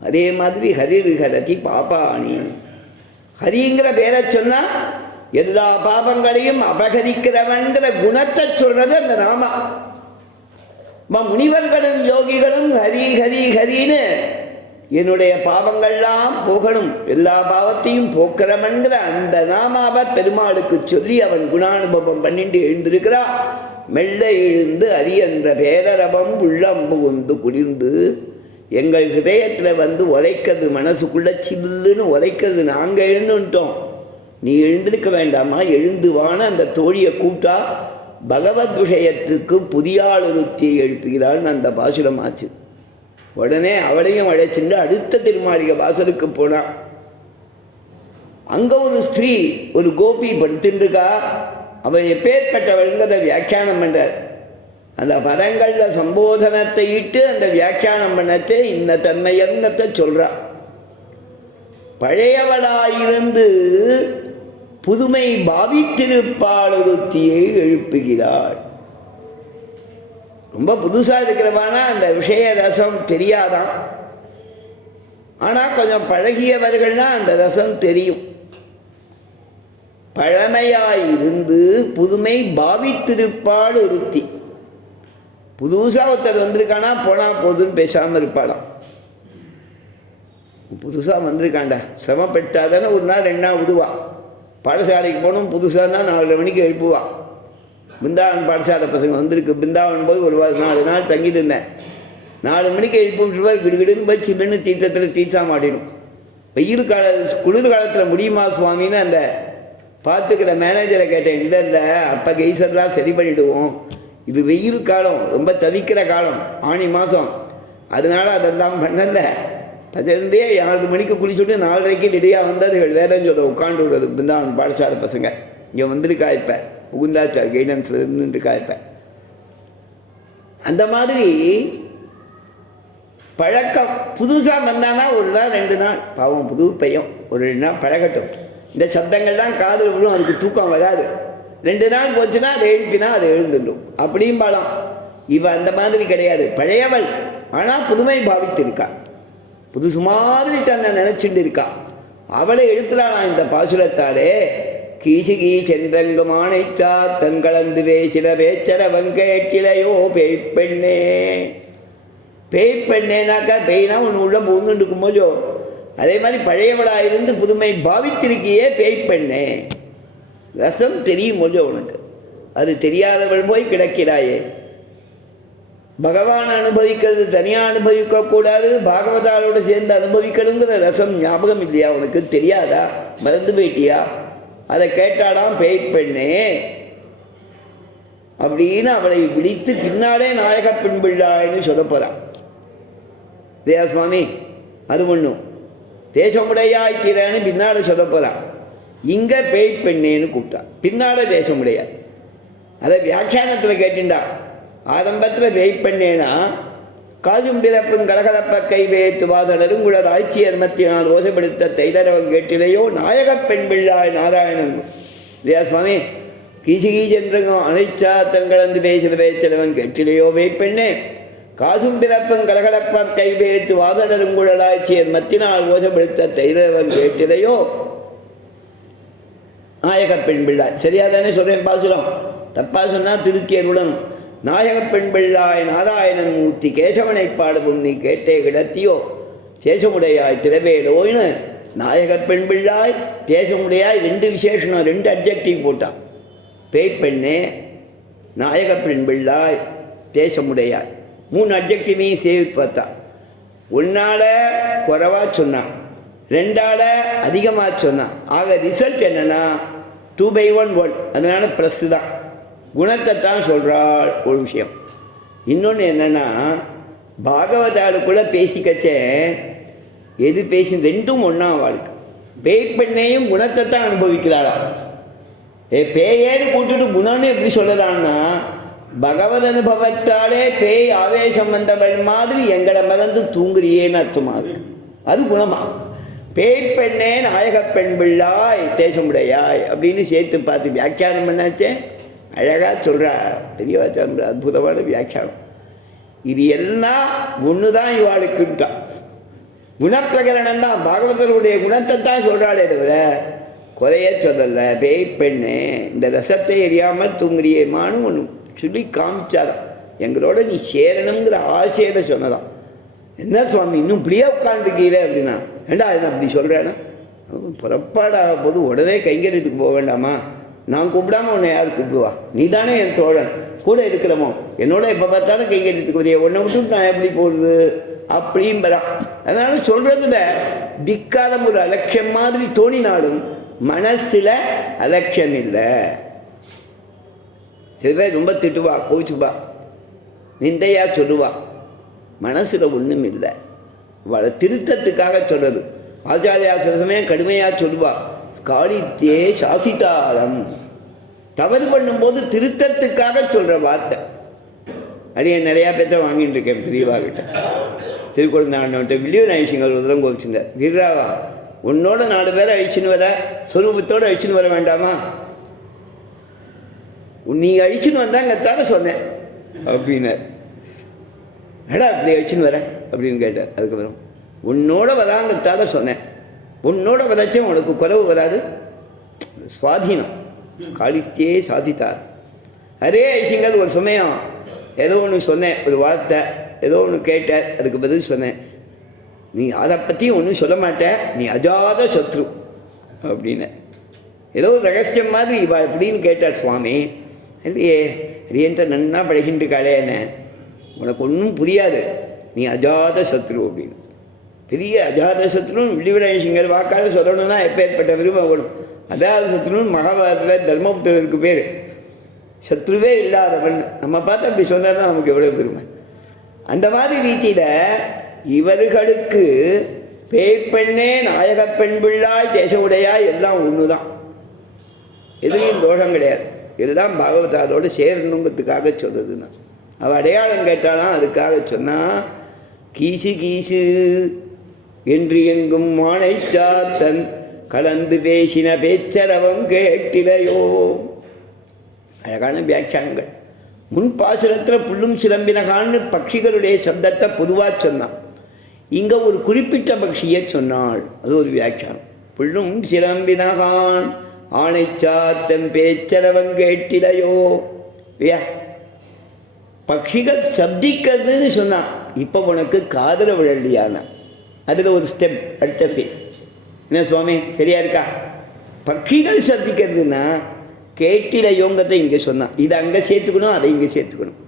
அதே மாதிரி ஹரிஹரதி பாபாணி, ஹரிங்கிற பேரை சொன்னால் எல்லா பாபங்களையும் அபகரிக்கிறவன்கிற குணத்தை சொல்றது அந்த நாமா. முனிவர்களும் யோகிகளும் ஹரி ஹரி ஹரின்னு என்னுடைய பாவங்கள்லாம் போகணும், எல்லா பாவத்தையும் போக்கிறவன்கிற அந்த நாமாவை பெருமாளுக்கு சொல்லி அவன் குணானுபவம் பண்ணிட்டு எழுந்திருக்கிறா. மெல்ல எழுந்து அரியன்ற பேரரவம் உள்ளம்பு வந்து குளிர்ந்து எங்கள் ஹிருதயத்தில் வந்து உரைக்கிறது, மனசுக்குள்ளே சில்லுன்னு உரைக்கிறது. நாங்கள் எழுந்துட்டோம், நீ எழுந்திருக்க வேண்டாமா, எழுந்துவான அந்த தோழியை கூப்பிட்டா பகவத் விஷயத்துக்கு புதிய ஒருத்தியை எழுப்புகிறாள்னு அந்த பாசுரம் ஆச்சு. உடனே அவளையும் அழைச்சிட்டு அடுத்த திருமாளிகை வாசலுக்கு போனான். அங்கே ஒரு ஸ்திரீ, ஒரு கோபி படுத்துருக்கா. அவள் எப்பேற்பட்டவள்ங்கிறத வியாக்கியானம் பண்ணுறார். அந்த பதங்களில் சம்போதனத்தை இட்டு அந்த வியாக்கியானம் பண்ணத்தை இந்த தன்மையங்கத்தை சொல்கிறார். பழையவளாயிருந்து புதுமை பாவித்திருப்பாள் ஒருத்தியை எழுப்புகிறாள். ரொம்ப புதுசாக இருக்கிறவானா அந்த விஷய ரசம் தெரியாதான். ஆனால் கொஞ்சம் பழகியவர்கள்னா அந்த ரசம் தெரியும். பழமையாயிருந்து புதுமை பாவித்திருப்பாள் ஒருத்தி. புதுசாக ஒருத்தர் வந்திருக்கானா போனால் போதுன்னு பேசாமல் இருப்பாளாம். புதுசாக வந்திருக்காண்டா சிரமப்பட்டாதானே ஒரு நாள் 2 நாள் விடுவா. பாடசாலைக்கு போகணும் புதுசாக தான் 4:30 மணிக்கு எழுப்புவா. பிருந்தாவன் பாடசாலை பசங்க வந்திருக்கு, பிருந்தாவன் போய் ஒரு 4 நாள் தங்கிட்டு இருந்தேன். 4 மணிக்கு எழுப்பி விட்டுருவார். கிடுகிடுன்னு போய் சில்லுன்னு தீர்த்தத்தில் தீர்த்தா மாட்டிடும். வெயில் குளிர் காலத்தில் முடியுமா சுவாமின்னு அந்த பார்த்துக்கிற மேனேஜரை கேட்டேன். இல்லை இல்லை, அப்போ கெய்சர்லாம் சரி பண்ணிவிடுவோம், இது வெயில் காலம், ரொம்ப தவிக்கிற காலம், ஆனி மாதம், அதனால் அதெல்லாம் பண்ணல. அதுலேருந்தே 4 மணிக்கு குளிச்சுட்டு 4:30க்கு ரெடியாக வந்ததுகள் வேறன்னு சொல்ல உட்காந்து விடுறது. பிருந்தாவன் பாடசாலை பசங்க இங்கே வந்துருக்கா இப்போ முகுந்தாச்சார் கைடன்ஸில் இருந்துருக்கா இப்போ. அந்த மாதிரி பழக்கம் புதுசாக வந்தானா ஒரு நாள் 2 நாள் பாவம் புது பையன் ஒரு 2 நாள் பழகட்டும். இந்த சப்தங்கள்லாம் காதில் விழும், அதுக்கு தூக்கம் வராது. 2 நாள் போச்சுன்னா அதை எழுப்பினா அதை எழுந்துடும் அப்படியும் பாலம். இவன் அந்த மாதிரி கிடையாது, பழையவள், ஆனால் புதுமை பாவித்திருக்கா, புதுசு மாதிரி தன்னை நினச்சிட்டு இருக்கா. அவளை எழுப்புறான் இந்த பாசுரத்தாலே. கீசுகி சென்றங்குமானை சாத்தன் கலந்து வேசில வேச்சர வங்கேட்டிலையோ பேய்ப்பெண்ணே. பேய்ப்பெண்ணேனாக்கா பேய்னா ஒன்று உள்ள பூந்துட்டு இருக்கும்போதோ அதே மாதிரி பழையவளாக இருந்து புதுமை பாவித்திருக்கியே பேய்ப்பெண்ணே. ரசம் தெரியும் போதோ உனக்கு, அது தெரியாதவள் போய் கிடக்கிறாயே. பகவான் அனுபவிக்கிறது தனியாக அனுபவிக்கக்கூடாது, பாகவதாரோடு சேர்ந்து அனுபவிக்கணுங்கிற ரசம் ஞாபகம் இல்லையா உனக்கு? தெரியாதா? மறந்து போயிட்டியா? அதை கேட்டாலாம் பேய்ப்பெண்ணே அப்படின்னு அவளை விழித்து பின்னாலே நாயக பெண்பிள்ளாயின்னு சொல்லப்போறான். தேயா சுவாமி அது ஒன்றும் தேசமுடையாய் திறன்னு பின்னாட சொல்லப்போறான். இங்கே பேய்ப்பெண்ணேன்னு கூப்பிட்டான், பின்னாட தேசமுடையாய். அதை வியாக்கியானத்தில் கேட்டுண்டா. ஆரம்பத்தில் பேய்ப்பெண்ணேனா காதும் பிறப்பும் கலகலப்ப கைவேத்து வாதனரும் குளர் ஆட்சி அர்மத்தினால் ஓசைப்படுத்த தைலரவன் கேட்டிலையோ நாயகப் பெண் பிள்ளாய் நாராயணன். இல்லையா சுவாமி? கீசி கீச்சென்றங்கும் அனைச்சா தன்கலந்து பேசுகிற பேச்சலவன் கேட்டிலையோ பேய்ப்பெண்ணே, காசும் பிறப்பும் கலகலப்ப கைவேத்து வாதனரும் குளர் ஆட்சி அர்மத்தினால் ஓசைப்படுத்த தைலரவன் கேட்டிலையோ நாயகப் பெண் பிள்ளாய். சரியா தானே சொல்கிறேன் பாசுரம்? தப்பாக சொன்னால் திருக்கேருடன். நாயகப் பெண் பிள்ளாய் நாராயணன் மூர்த்தி கேசவனை பாடு பொன்னி கேட்டே கிடத்தியோ தேசமுடையாய் திரவேலோன்னு நாயகப் பெண் பிள்ளாய் தேசமுடையாய் 2 விசேஷனம், 2 அட்ஜெக்டிவ் போட்டான். பேய்ப்பெண்ணே, நாயகப் பெண் பிள்ளாய், தேசமுடையாய், 3 அட்ஜெக்டிவையும் சேர்த்து பார்த்தா. 1ஆல குறைவாக சொன்னான், 2ஆல அதிகமாக சொன்னான். ஆக ரிசல்ட் என்னென்னா 2/1 அதனால ப்ளஸ் தான். குணத்தை தான் சொல்கிறாள் ஒரு விஷயம். இன்னொன்று என்னென்னா பாகவதாளுக்குள்ளே பேசிக்கச்சேன் எது பேசி 2ம் ஒன்றா அவளுக்கு. பேய்ப்பெண்ணையும் குணத்தை தான் அனுபவிக்கிறாளாம். பேயேன்னு கூட்டுட்டு குணம்னு எப்படி சொல்லலான்னா பகவத் அனுபவத்தாலே பேய் ஆவேசம் வந்தவள் மாதிரி எங்களை மறந்து தூங்குறியேன்னு அர்த்தமாகுது. அது குணமா? பேய்ப்பெண்ணே நாயகப் பெண் பிள்ளாய் தேசமுடையாய் அப்படின்னு சேர்த்து பார்த்து வியாக்கியானம் பண்ணாச்சே அழகாக சொல்கிறா பெரியவாச்சாரம். அற்புதமான வியாக்கியானம். இது எல்லாம் ஒன்று தான் இவாளுக்குன்ட்டான். குணப்பிரகரணம் தான், பாகவதருடைய குணத்தை தான் சொல்கிறாளே தவிர குறைய சொல்லலை. பேய்ப்பெண்ணே இந்த ரசத்தை எரியாமல் தூங்குறியேமான்னு ஒன்று சொல்லி காமிச்சாராம். எங்களோட நீ சேரணுங்கிற ஆசையில் சொன்னதான். என்ன சுவாமி இன்னும் இப்படியே உட்காந்துருக்கீரே அப்படின்னா, ஏண்டா என்ன அப்படி சொல்கிறேன்னா, புறப்பாடாக போது உடனே கைங்கரியத்துக்கு போக வேண்டாமா? நான் கூப்பிடாமல் உன்னை யார் கூப்பிடுவா? நீ தானே என் தோழன், கூட இருக்கிறமோ, என்னோட எப்போ பார்த்தாலும் கைங்கரியத்துக்கு வரைய, உன்னை விட்டு நான் எப்படி போடுறது அப்படின்பதான். அதனால சொல்கிறதுல திக்காலம் ஒரு அலட்சியம் மாதிரி தோணினாலும் மனசில் அலட்சியம் இல்லை. சில பேர் ரொம்ப திட்டுவா, கோவிச்சுப்பா, நிந்தையாக சொல்லுவா, மனசில் ஒன்றும் இல்லை. அவளை திருத்தத்துக்காக சொல்கிறது. ஆச்சாரியா சில சமயம் கடுமையாக சொல்லுவா, காளித்தே சாசிதாரம், தவறு பண்ணும்போது திருத்தத்துக்காக சொல்கிற வார்த்தை. அது என் நிறையா பேர்த்த வாங்கிட்டு இருக்கேன் பெரியவாகிட்ட. திருக்குழந்தாண்டவன்ட்ட வில்லியன் அழிச்சிங்க ஒரு தூரம் கோபிச்சிருந்தார். கிரிராவா உன்னோட 4 பேரை அழிச்சுன்னு வர, சொரூபத்தோடு அழிச்சுன்னு வர வேண்டாமா? நீ அழிச்சுன்னு வந்தாங்கத்தானே சொன்னேன் அப்படின்னார். ஏடா அப்படி அழிச்சுன்னு வரேன் அப்படின்னு கேட்டார். அதுக்கப்புறம் உன்னோட வராங்கத்தால சொன்னேன், உன்னோட வதாச்சும் உனக்கு குறைவு வராது. சுவாதீனம் காளித்தே சாதித்தார். அதே ஐசிங்கள் ஒரு சமயம் ஏதோ ஒன்று சொன்னேன், ஒரு வார்த்தை ஏதோ ஒன்று கேட்டார், அதுக்கு பதில் சொன்னேன். நீ அதை பற்றி ஒன்றும் சொல்ல மாட்ட, நீ அஜாத சத்ரு அப்படின்னு ஏதோ ஒரு ரகசியம் மாதிரி இவா எப்படின்னு கேட்டார் சுவாமி. இல்லையே அரியன்ட்ட நன்னா பழகிட்டு காலேன, உனக்கு ஒன்றும் புரியாது, நீ அஜாத சத்ரு அப்படின்னு. பெரிய அஜாத சத்ருன்னு வில்லிவிநாயகர் வாக்கால் சொல்லணும்னா எப்பேற்பட்ட விரும்ப வேணும். அஜாத சத்ருன்னு மகாபாரதத்தில் தர்மபுத்திரருக்கு பேர், சத்ருவே இல்லாதவன். நம்ம பார்த்து அப்படி சொன்னால் தான் நமக்கு எவ்வளோ பெருமை. அந்த மாதிரி ரீதியில் இவர்களுக்கு பேய்ப்பெண்ணே நாயக பெண் பிள்ளாய் தேசவுடையாய் எல்லாம் ஒன்று தான், எதுலேயும் தோஷம் கிடையாது. இதுதான் பாகவதாரோடு சேரணுங்கிறதுக்காக சொல்லுதுன்னா. அவள் அடையாளம் கேட்டாலாம் அதுக்காக சொன்னால், கீசு கீசு என்று எங்கும் மானை சாத்தன் கலந்து பேசின பேச்சரவம் கேட்டிலையோ. அழகான வியாக்கியானங்கள். முன் பாசுரத்தில் புல்லும் சிலம்பினகான்னு பட்சிகளுடைய சப்தத்தை பொதுவாக சொன்னான். இங்கே ஒரு குறிப்பிட்ட பட்சியை சொன்னாள், அது ஒரு வியாக்கியானம். புல்லும் சிலம்பினகான் ஆனை சாத்தன் பேச்சரவம் கேட்டிலையோ. இல்லையா, பட்சிகள் சப்திக்கிறதுன்னு சொன்னான். இப்போ உனக்கு காதல விழலியான அதில் ஒரு ஸ்டெப், அடுத்த ஃபேஸ். என்ன சுவாமி சரியா இருக்கா? பட்சிகள் சப்திக்கிறதுனா கேட்டிலையோங்கிறத இங்கே சொன்னான். இதை அங்கே சேர்த்துக்கணும், அதை இங்கே சேர்த்துக்கணும்.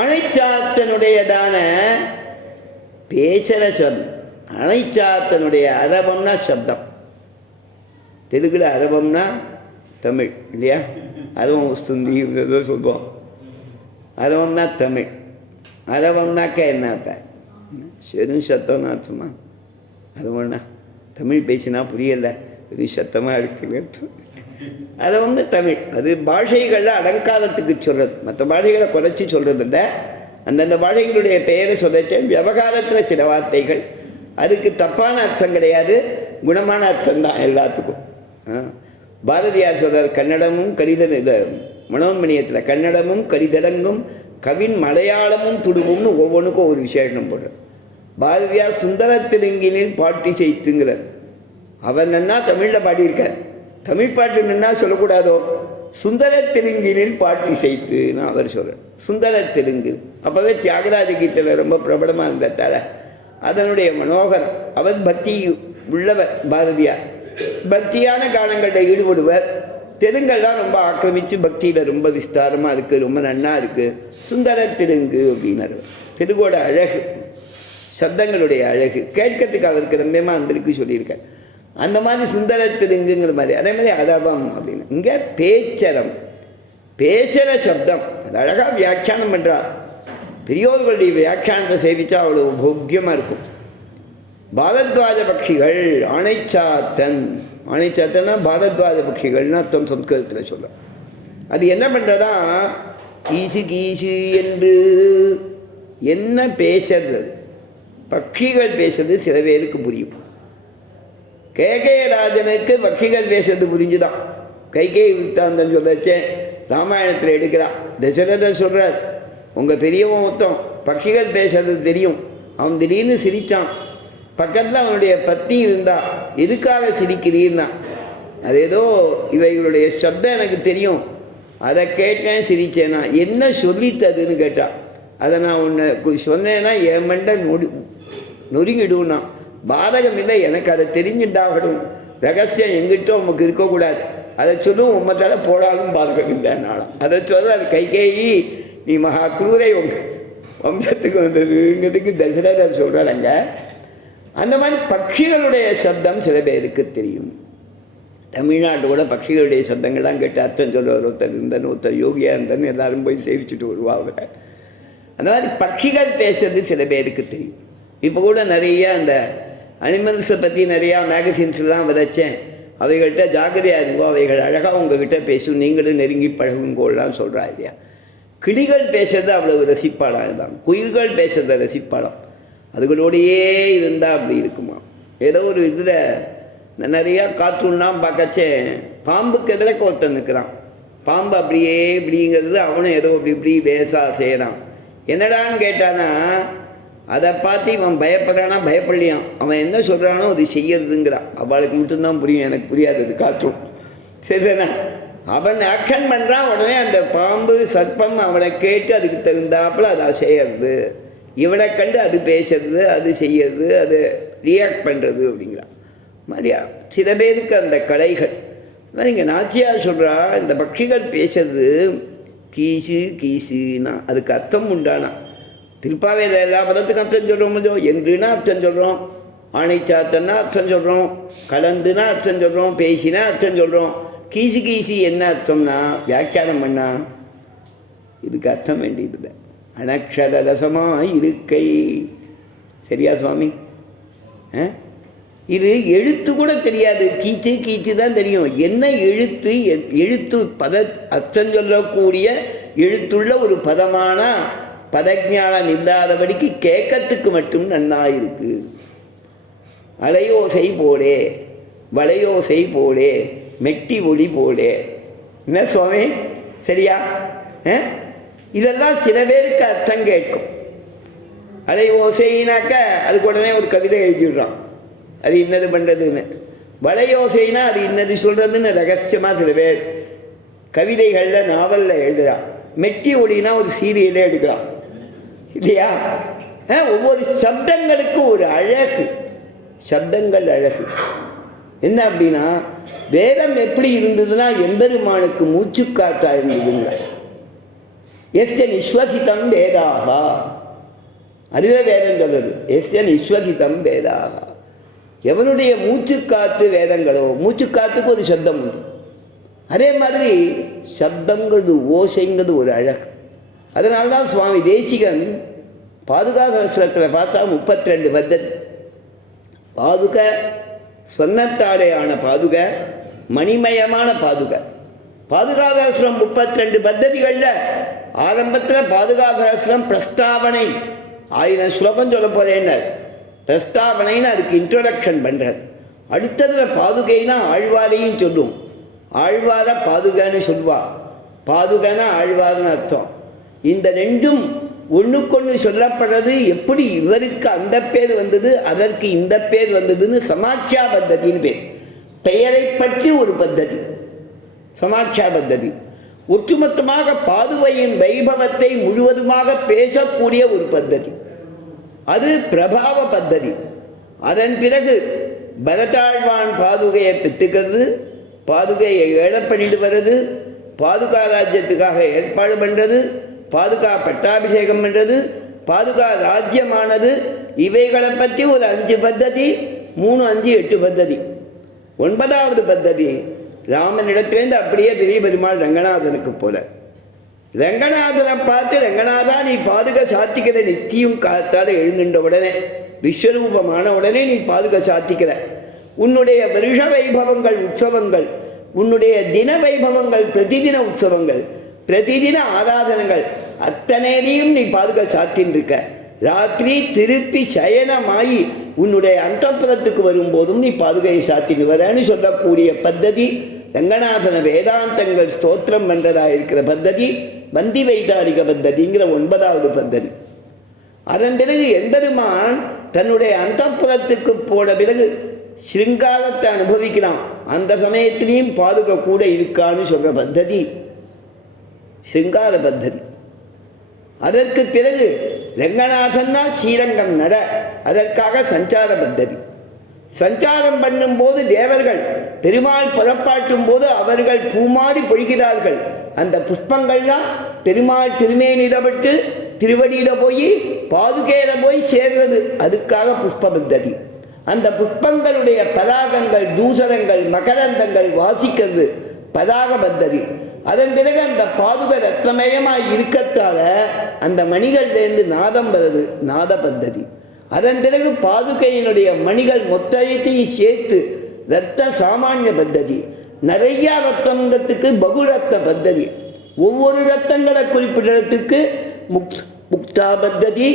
அணைச்சாத்தனுடையதான பேசல சப்தம், அணைச்சாத்தனுடைய அரபம்னா சப்தம். தெலுங்குல அரபம்னா தமிழ் இல்லையா, அரபம் வஸ்துந்தி ஏதோ சொல்லுவோம். அரபம்னா தமிழ், அரபம்னாக்க என்ன வெறும் சத்தம்னு அர்த்தமா? அரபம்னா தமிழ் பேசினா புரியல, வெறும் சத்தமாக இருக்குல்ல. அதை தமிழ், அது பாஷைகளில் அலங்காரத்துக்கு சொல்கிறது, மற்ற பாஷைகளை குறைச்சி சொல்கிறது இல்லை. அந்தந்த பாஷைகளுடைய பெயரை சொல்லச்சே விவகாரத்தில் சில வார்த்தைகள், அதுக்கு தப்பான அர்த்தம் கிடையாது, குணமான அர்த்தம்தான் எல்லாத்துக்கும். பாரதியார் சொல்கிறார், கன்னடமும் கடிதல் இது மனோன்மணியத்தில் கன்னடமும் கடிதலங்கும் கவின் மலையாளமும் துடுவும்னு ஒவ்வொன்றுக்கும் ஒரு விசேஷம் போடுறார். பாரதியார் சுந்தர தெலுங்கினில் பாட்டி செய்துங்கிறார். அவர் நன்னா தமிழில் பாடியிருக்கார். தமிழ் பாட்டு நின்னா சொல்லக்கூடாதோ, சுந்தர தெலுங்கினில் பாட்டி செய்துன்னு அவர் சொல்கிறார். சுந்தர தெலுங்கு அப்போவே தியாகராஜ கீதையில் ரொம்ப பிரபலமாக இருந்ததால் அதனுடைய மனோகரம். அவர் பக்தி உள்ளவர் பாரதியார், பக்தியான காலங்களில் ஈடுபடுவர். தெலுங்கெல்லாம் ரொம்ப ஆக்கிரமித்து பக்தியில் ரொம்ப விஸ்தாரமாக இருக்குது, ரொம்ப நன்னா இருக்குது. சுந்தர தெலுங்கு அப்படின்னாரு. தெலுங்கோட அழகு, சப்தங்களுடைய அழகு கேட்கறதுக்கு அவருக்கு ரொம்பமாக அந்தருக்கு சொல்லியிருக்கார். அந்த மாதிரி சுந்தர தெலுங்குங்கிற மாதிரி. அதே மாதிரி அரபம் அப்படின்னு இங்கே பேச்சரம், பேச்சர சப்தம். அது அழகாக வியாக்கியானம் பண்ணுறார். பெரியோர்களுடைய வியாக்கியானத்தை சேவித்தா அவ்வளோ போக்கியமாக இருக்கும். பாரத்வாஜ பட்சிகள் ஆணைச்சாத்தன், ஆணைச்சாத்தன்னா பாரத்வாஜ பட்சிகள்னு அர்த்தம் சம்ஸ்கிருதத்தில் சொல்ல. அது என்ன பண்ணுறதா, கீசு கீசு என்று என்ன பேசுறது, பட்சிகள் பேசுறது சில பேருக்கு புரியும். கேகயராஜனுக்கு பட்சிகள் பேசுறது புரிஞ்சுதான். கைகேயி வித்தாந்தம் சொல்லச்சேன் ராமாயணத்தில் எடுக்கிறான். தசரதர் சொல்கிறார், உங்கள் பெரியவன் மொத்தம் பட்சிகள் பேசுறது தெரியும். அவன் திடீர்னு சிரித்தான். பக்கத்தில் அவனுடைய பத்தி இருந்தா, எதுக்காக சிரிக்கிறீன்னா, அது ஏதோ இவைகளுடைய சப்தம் எனக்கு தெரியும், அதை கேட்டேன் சிரித்தேனா, என்ன சொல்லித்ததுன்னு கேட்டான். அதை நான் உன்னை சொன்னேன்னா என் மண்டை நொறுங்கிடும்னா. பாதகம் இல்லை, எனக்கு அதை தெரிஞ்சுட்டாகணும். ரகசியம் எங்கிட்ட உமக்கு இருக்கக்கூடாது, அதை சொல்லும் உம்மத்தால போடாலும் பாதகம் இல்லைன்னாலும். அதை சொல்ல அது கைகேயி நீ மகா குரூரை வம்சத்துக்கு வந்ததுங்கிறதுக்கு தசரதர் சொல்கிறாங்க. அந்த மாதிரி பட்சிகளுடைய சப்தம் சில பேருக்கு தெரியும். தமிழ்நாட்டோட பட்சிகளுடைய சப்தங்கள்லாம் கேட்டு அர்த்தம் சொல்ல ஒருத்தர் இருந்தன்னு, ஒருத்தர் யோகியாக இருந்தன்னு எல்லாரும் போய் சேவிச்சுட்டு வருவாங்க. அந்த மாதிரி பட்சிகள் பேசுறது சில பேருக்கு தெரியும். இப்போ கூட நிறைய அந்த அனிமல்ஸை பற்றி நிறையா மேகசின்ஸ்லாம் விதைச்சேன். அவைகள்கிட்ட ஜாக்கிரதையாக இருங்கோ, அவைகள் அழகாக உங்கள்கிட்ட பேசும், நீங்களும் நெருங்கி பழகுங்கோலாம் சொல்கிறா இல்லையா. கிளிகள் பேசுறது அவ்வளவு ரசிப்பாளாம் தான், குயில்கள் பேசுறத ரசிப்பாளாம். அதுகளோடையே இருந்தால் அப்படி இருக்குமா. ஏதோ ஒரு இதில் நிறையா கார்ட்டூன்லாம் பார்க்கச்சே பாம்புக்கு எதிரக்க ஒருத்தன் நிற்கிறான். பாம்பு அப்படியே இப்படிங்கிறது அவனும் ஏதோ அப்படி இப்படி லேசாக செய்கிறான். என்னடான்னு கேட்டானா, அதை பார்த்து இவன் பயப்படுறானா பயப்படலையான். அவன் என்ன சொல்கிறானோ அது செய்யறதுங்கிறான். அவளுக்கு மட்டும்தான் புரியும், எனக்கு புரியாது அது காற்றும். சரிதானா? அவன் ஆக்ஷன் பண்ணுறான், உடனே அந்த பாம்பு சர்ப்பம் அவனை கேட்டு அதுக்கு தகுந்தாப்புல அதை செய்யறது, இவனை கண்டு அது பேசுறது, அது செய்யறது, அது ரியாக்ட் பண்ணுறது அப்படிங்கிறான் மாதிரியா. சில பேருக்கு அந்த கலைகள் அதான் இங்கே நாச்சியார் சொல்கிறா, இந்த பட்சிகள் பேசுறது கீசு கீசுனா அதுக்கு அர்த்தம் உண்டானா. திருப்பாவையில் எல்லா பதத்துக்கும் அர்த்தம் சொல்கிறோம், கொஞ்சம் என்றுனா அர்த்தம் சொல்கிறோம், ஆணைச்சாத்தன்னா அர்த்தம் சொல்கிறோம், கலந்துனா அர்த்தம் சொல்கிறோம், பேசினா அர்த்தம் சொல்கிறோம். கீசு கீசி என்ன அர்த்தம்னா வியாக்கியானம் பண்ணா இதுக்கு அர்த்தம் வேண்டியதில்லை. அனக்ஷரசமாக இருக்கை. சரியா சுவாமி? இது எழுத்து கூட தெரியாது, கீச்சு கீச்சு தான் தெரியும். என்ன எழுத்து? எழுத்து பத அர்த்தம் சொல்லக்கூடிய எழுத்துள்ள ஒரு பதமான பதஜானம் இல்லாதபடிக்கு கேட்கறதுக்கு மட்டும் நன்னாயிருக்கு. அலையோசை போலே, வளையோசை போலே, மெட்டி ஒளி போலே. என்ன சுவாமி? சரியா? இதெல்லாம் சில பேருக்கு அர்த்தம் கேட்கும். அலையோசைனாக்க அதுக்கு உடனே ஒரு கவிதை எழுதிடுறான், அது இன்னது பண்ணுறதுன்னு. வளையோசைனா அது இன்னது சொல்கிறதுன்னு ரகசியமாக சில பேர் கவிதைகளில் நாவலில் எழுதுகிறான். மெட்டி ஒளினா ஒரு சீரியலே எடுக்கிறான் இல்லையா? ஒவ்வொரு சப்தங்களுக்கு ஒரு அழகு, சப்தங்கள் அழகு. என்ன அப்படின்னா, வேதம் எப்படி இருந்ததுன்னா எம்பெருமானுக்கு மூச்சுக்காத்தா இருந்ததுங்க. எஸ்ய நிஸ்வசிதம் வேதாகா, அதுவே வேதம் சொல்றது. எஸ்ய நிஸ்வசிதம் வேதாகா, எவனுடைய மூச்சுக்காத்து வேதங்களோ, மூச்சுக்காத்துக்கு ஒரு சப்தம் உண்டு. அதே மாதிரி சப்தங்கிறது, ஓசைங்கிறது ஒரு அழகு. அதனால்தான் சுவாமி தேசிகன் பாதுகா சகஸ்ரத்தில் பார்த்தா 32 பத்ததி. பாதுக சொன்னத்தாடையான பாதுக, மணிமயமான பாதுக. பாதுகாதாசிரம் 32 பத்ததிகளில் ஆரம்பத்தில் பாதுகாதாசிரம் பிரஸ்தாவனை 1000 ஸ்லோகம் சொல்ல போகிறேன்னார். பிரஸ்தாவனைன்னு அதுக்கு இன்ட்ரோடக்ஷன் பண்ணுறார். அடுத்ததில் பாதுகைன்னா ஆழ்வாரையும் சொல்லுவோம். ஆழ்வார பாதுகான்னு சொல்லுவா. பாதுகானா ஆழ்வார்னு அர்த்தம். இந்த ரெண்டும் ஒன்றுக்கொன்று சொல்லப்படுறது. எப்படி இவருக்கு அந்த பேர் வந்தது, அதற்கு இந்த பேர் வந்ததுன்னு சமாக்கியா பத்ததின்னு பேர். பெயரை பற்றி ஒரு பத்ததி சமாக்கியா பத்ததி. ஒட்டுமொத்தமாக பாதுகையின் வைபவத்தை முழுவதுமாக பேசக்கூடிய ஒரு பத்ததி, அது பிரபாவ பத்ததி. அதன் பிறகு பரதாழ்வான் பாதுகையை பெற்றுக்கிறது, பாதுகையை ஏழப்பண்ணிட்டு வர்றது, பாதுகா ராஜ்யத்துக்காக ஏற்பாடு பண்ணுறது, பாதுகா பட்டாபிஷேகம் பண்ணுறது, பாதுகா ராஜ்யமானது. இவைகளை பற்றி ஒரு 5 பத்ததி, 3, 5, 8 பத்ததி. 9வது பத்ததி ராமனிடத்திலேருந்து அப்படியே பெரிய பெருமாள் ரங்கநாதனுக்கு போல. ரங்கநாதனை பார்த்து, ரங்கநாதா நீ பாதுகா சாத்திக்கிற, நித்தியம் காத்தால எழுந்துட்ட உடனே, விஸ்வரூபமான உடனே நீ பாதுகா சாத்திக்கிற. உன்னுடைய வருஷ வைபவங்கள், உற்சவங்கள், உன்னுடைய தின வைபவங்கள், பிரதிதின உற்சவங்கள், பிரதிதின ஆராதனங்கள் அத்தனையிலையும் நீ பாதுகா சாத்தின்னு இருக்க. ராத்திரி திருப்பி சயனமாயி உன்னுடைய அந்தப்புறத்துக்கு வரும்போதும் நீ பாதுகையை சாத்தின்னு வரன்னு சொல்லக்கூடிய பத்ததி. ரங்கநாதன வேதாந்தங்கள் ஸ்தோத்திரம் பண்ணுறதாக இருக்கிற பத்ததி வந்தி வைதாரிக பத்ததிங்கிற 9வது பத்ததி. அதன் பிறகு எம்பெருமான் தன்னுடைய அந்தப்புறத்துக்கு போன பிறகு ஸ்ருங்காரத்தை அனுபவிக்கிறான். அந்த சமயத்திலையும் பாதுகா கூட இருக்கான்னு சொல்கிற பத்ததி ஸ்ருங்கார பத்ததி. அதற்கு பிறகு ரங்கநாதன்னா ஸ்ரீரங்கம் நட, அதற்காக சஞ்சார பத்ததி. சஞ்சாரம் பண்ணும்போது தேவர்கள் பெருமாள் புறப்பாட்டும் போது அவர்கள் பூமாறி பொழிகிறார்கள். அந்த புஷ்பங்கள்லாம் பெருமாள் திருமேனிடப்பட்டு திருவடியில் போய் பாதுகையில போய் சேர்றது, அதுக்காக புஷ்ப பத்ததி. அந்த புஷ்பங்களுடைய பராகங்கள், தூசரங்கள், மகரந்தங்கள் வாசிக்கிறது பதாக பத்ததி. அதன் பிறகு அந்த பாதுகை ரத்னமயமாக இருக்கத்தால அந்த மணிகள்லேருந்து நாதம் வருது, நாத பத்ததி. அதன் பிறகு பாதுகையினுடைய மணிகள் மொத்தத்தையும் சேர்த்து ரத்த சாமானிய பத்ததி. நிறையா ரத்தங்கிறதுக்கு பகுரத்ன பத்ததி. ஒவ்வொரு ரத்தங்களை குறிப்பிடறதுக்கு முக்தா பத்ததி,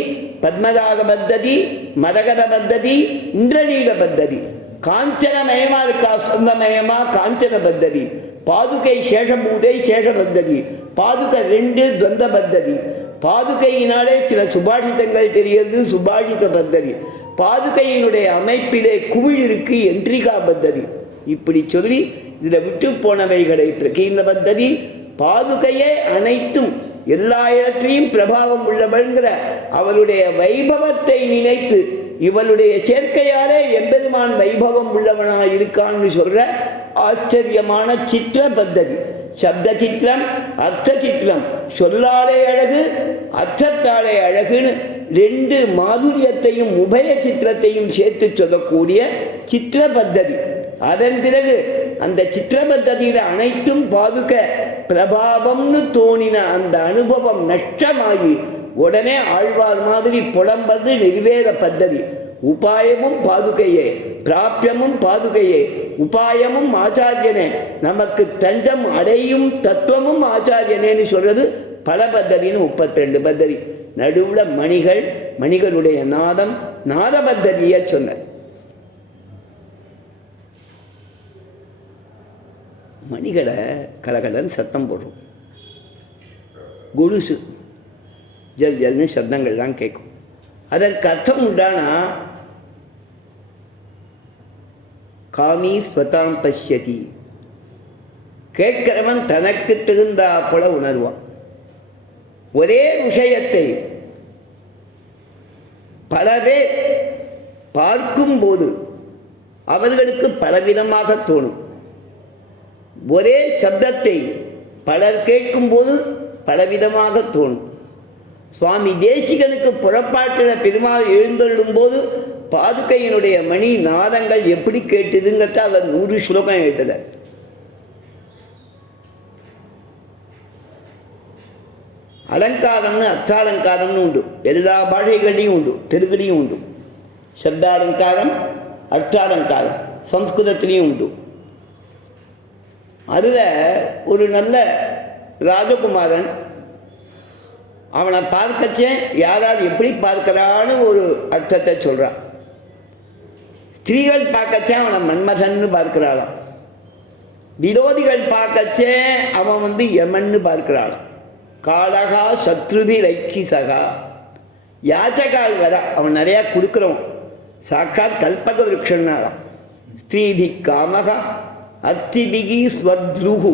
பத்மதாக பத்ததி, மதகத பத்ததி, இந்திரநீல பத்ததி. காஞ்சனமயமா இருக்கா, சொந்தமயமா காஞ்சன பத்ததி. பாதுகை சேஷபூதை சேஷ பத்ததி. பாதுகை 2 துவந்த பத்ததி. பாதுகையினாலே சில சுபாஷிதங்கள் தெரிகிறது, சுபாஷித பத்ததி. பாதுகையினுடைய அமைப்பிலே குமிழ் இருக்கு, எந்திரிகா பத்ததி. இப்படி சொல்லி இதில் விட்டு போனவைகளை பிரகீர்ண பத்ததி பாதுகையே அனைத்தும் எல்லா இடத்திலையும் பிரபாவம் உள்ளவள்ங்கிற அவளுடைய வைபவத்தை நினைத்து இவளுடைய சேர்க்கையாலே எம்பெருமான் வைபவம் உள்ளவனாக இருக்கான்னு சொல்ற ஆச்சரியமான சித்திர பத்ததி. சப்த சித்திரம், அர்த்த சித்திரம், சொல்லாலே அழகு, அர்த்தத்தாலே அழகுன்னு ரெண்டு மாதுரியத்தையும் உபய சித்திரத்தையும் சேர்த்து சொல்லக்கூடிய சித்திர பத்ததி. அதன் பிறகு அந்த சித்திர பத்ததியில் அனைத்தும் பாதுக பிரபாவம்னு தோணின அந்த அனுபவம் நஷ்டமாகி உடனே ஆழ்வார் மாதிரி புலம்பது நிர்வேத பத்ததி. உபாயமும் பாதுகையே, பிராபியமும் பாதுகையே, உபாயமும் ஆச்சாரியனே, நமக்கு தஞ்சம் அடையும் தத்துவமும் ஆச்சாரியனேன்னு சொல்றது பல பத்ததின்னு 32 பத்ததி. நடுவில் மணிகள், மணிகளுடைய நாதம், நாத பத்ததியை சொன்ன. மணிகளை கலகலன்னு சத்தம் போடுறோம், கொலுசு ஜல் ஜல்னு சப்தங்கள்லாம் கேட்கும். அதற்கு அர்த்தம் உண்டானா காமி ஸ்வதாம் பஷ்யதி, கேட்கிறவன் தனக்கு தகுந்தா போல உணர்வான். ஒரே விஷயத்தை பல பேர் பார்க்கும்போது அவர்களுக்கு பலவிதமாக தோணும். ஒரே சப்தத்தை பலர் கேட்கும்போது பலவிதமாக தோணும். சுவாமி தேசிகனுக்கு புறப்பாட்டில் பெருமாள் எழுந்தள்ளும் போது பாதுகையினுடைய மணி நாதங்கள் எப்படி கேட்டுதுங்கிறத அவர் 100 ஸ்லோகம் எழுதுகிறார். அலங்காரம்னு அர்த்தாலங்காரம்னு உண்டு, எல்லா பாஷைகள்லையும் உண்டு, தெலுங்குலையும் உண்டு. சப்தாலங்காரம், அர்த்தாலங்காரம் சம்ஸ்கிருதத்திலையும் உண்டு. அதில் ஒரு நல்ல ராஜகுமாரன், அவனை பார்க்கச்சே யாராவது எப்படி பார்க்கிறான்னு ஒரு அர்த்தத்தை சொல்கிறான். ஸ்திரீகள் பார்க்கச்சே அவனை மன்மதன்னு பார்க்கிறாளாம். விரோதிகள் பார்க்கச்சே அவன் யமன்னு பார்க்கிறாளாம். காலகா சத்ருபி லைக்கி சகா, யாச்சகால் வர அவன் நிறையா கொடுக்குறவன், சாட்சாத் கல்பக விருட்சன்னாலாம். ஸ்திரீபி காமகா அத்திபிகி ஸ்வர்த்ருகு,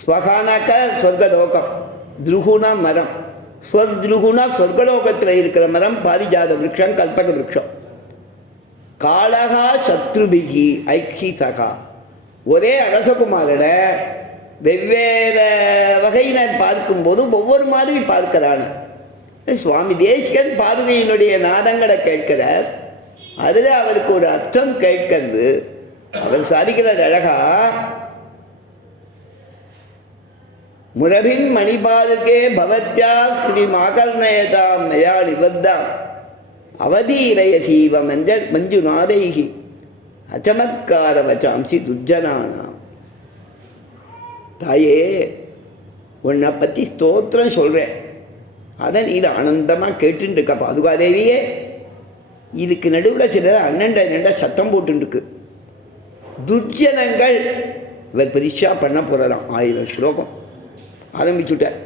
ஸ்வகானாக்க சொர்க்கலோகம், துருகுனா மரம், ஸ்வர்த்ருகுனா சொர்க்கலோகத்தில் இருக்கிற மரம் பாரிஜாத விருட்சம், கல்பக விருட்சம். காலகா சத்ருபிகி ஐக்கி சகா, ஒரே அரசகுமாரனை வெவ்வேறு வகையினர் பார்க்கும்போது ஒவ்வொரு மாதிரி பார்க்கிறான்னு. சுவாமி தேசிகன் பாதுகையினுடைய நாதங்களை கேட்கிறார். அதில் அவருக்கு ஒரு அர்த்தம் கேட்கிறது. அவர் சாதிக்கிறார் அழகா, முரபின் மணிபாதுகே பவத்யா ஸ்மிருதி மாகர்ணயதாம் நயா நிபத்தாம் அவதீரய சீவ மஞ்சுநாதைகி அச்சமத்கார வச்சாம்சி துர்ஜனானாம். தாயே, உன்னை பற்றி ஸ்தோத்திரம் சொல்கிறேன், அதை நீ ஆனந்தமாக கேட்டுன்னு இருக்க பாதுகாதேவியே. இதுக்கு நடுவில் சிலர் அண்ணண்ட சத்தம் போட்டுருக்கு. துர்ஜனங்கள் இவர் பரீட்சா பண்ண போகிறாராம். 1000 ஸ்லோகம் ஆரம்பிச்சுட்டார்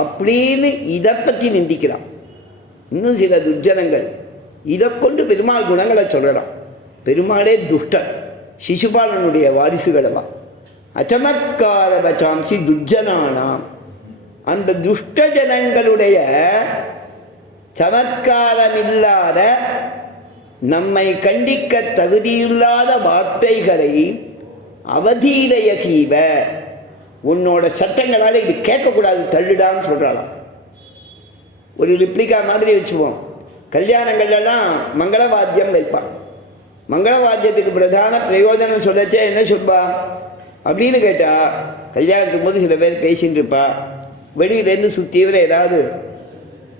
அப்படின்னு இதை பற்றி நிந்திக்கலாம். இன்னும் சில துர்ஜனங்கள் இதை கொண்டு பெருமாள் குணங்களை சொல்லலாம். பெருமாளே துஷ்டன், சிசுபாலனுடைய வாரிசுகளவா. அச்சமத்கார வச்சாம்சி துர்ஜனானாம், அந்த துஷ்ட ஜனங்களுடைய சமத்காரமில்லாத நம்மை கண்டிக்க தகுதியில்லாத வார்த்தைகளை அவதீரய சீவ, உன்னோட சத்தங்களால் இது கேட்கக்கூடாது தள்ளுடான்னு சொல்கிறாளாம். ஒரு ரிப்ளிகா மாதிரி வச்சுப்போம். கல்யாணங்கள்லாம் மங்களவாத்தியம் வைப்பான். மங்களவாத்தியத்துக்கு பிரதான பிரயோஜனம் சொல்லச்சே என்ன சொல்பா அப்படின்னு கேட்டால், கல்யாணத்துக்கு போது சில பேர் பேசிகிட்டு இருப்பா, வெளியிலேருந்து சுத்தீவிர ஏதாவது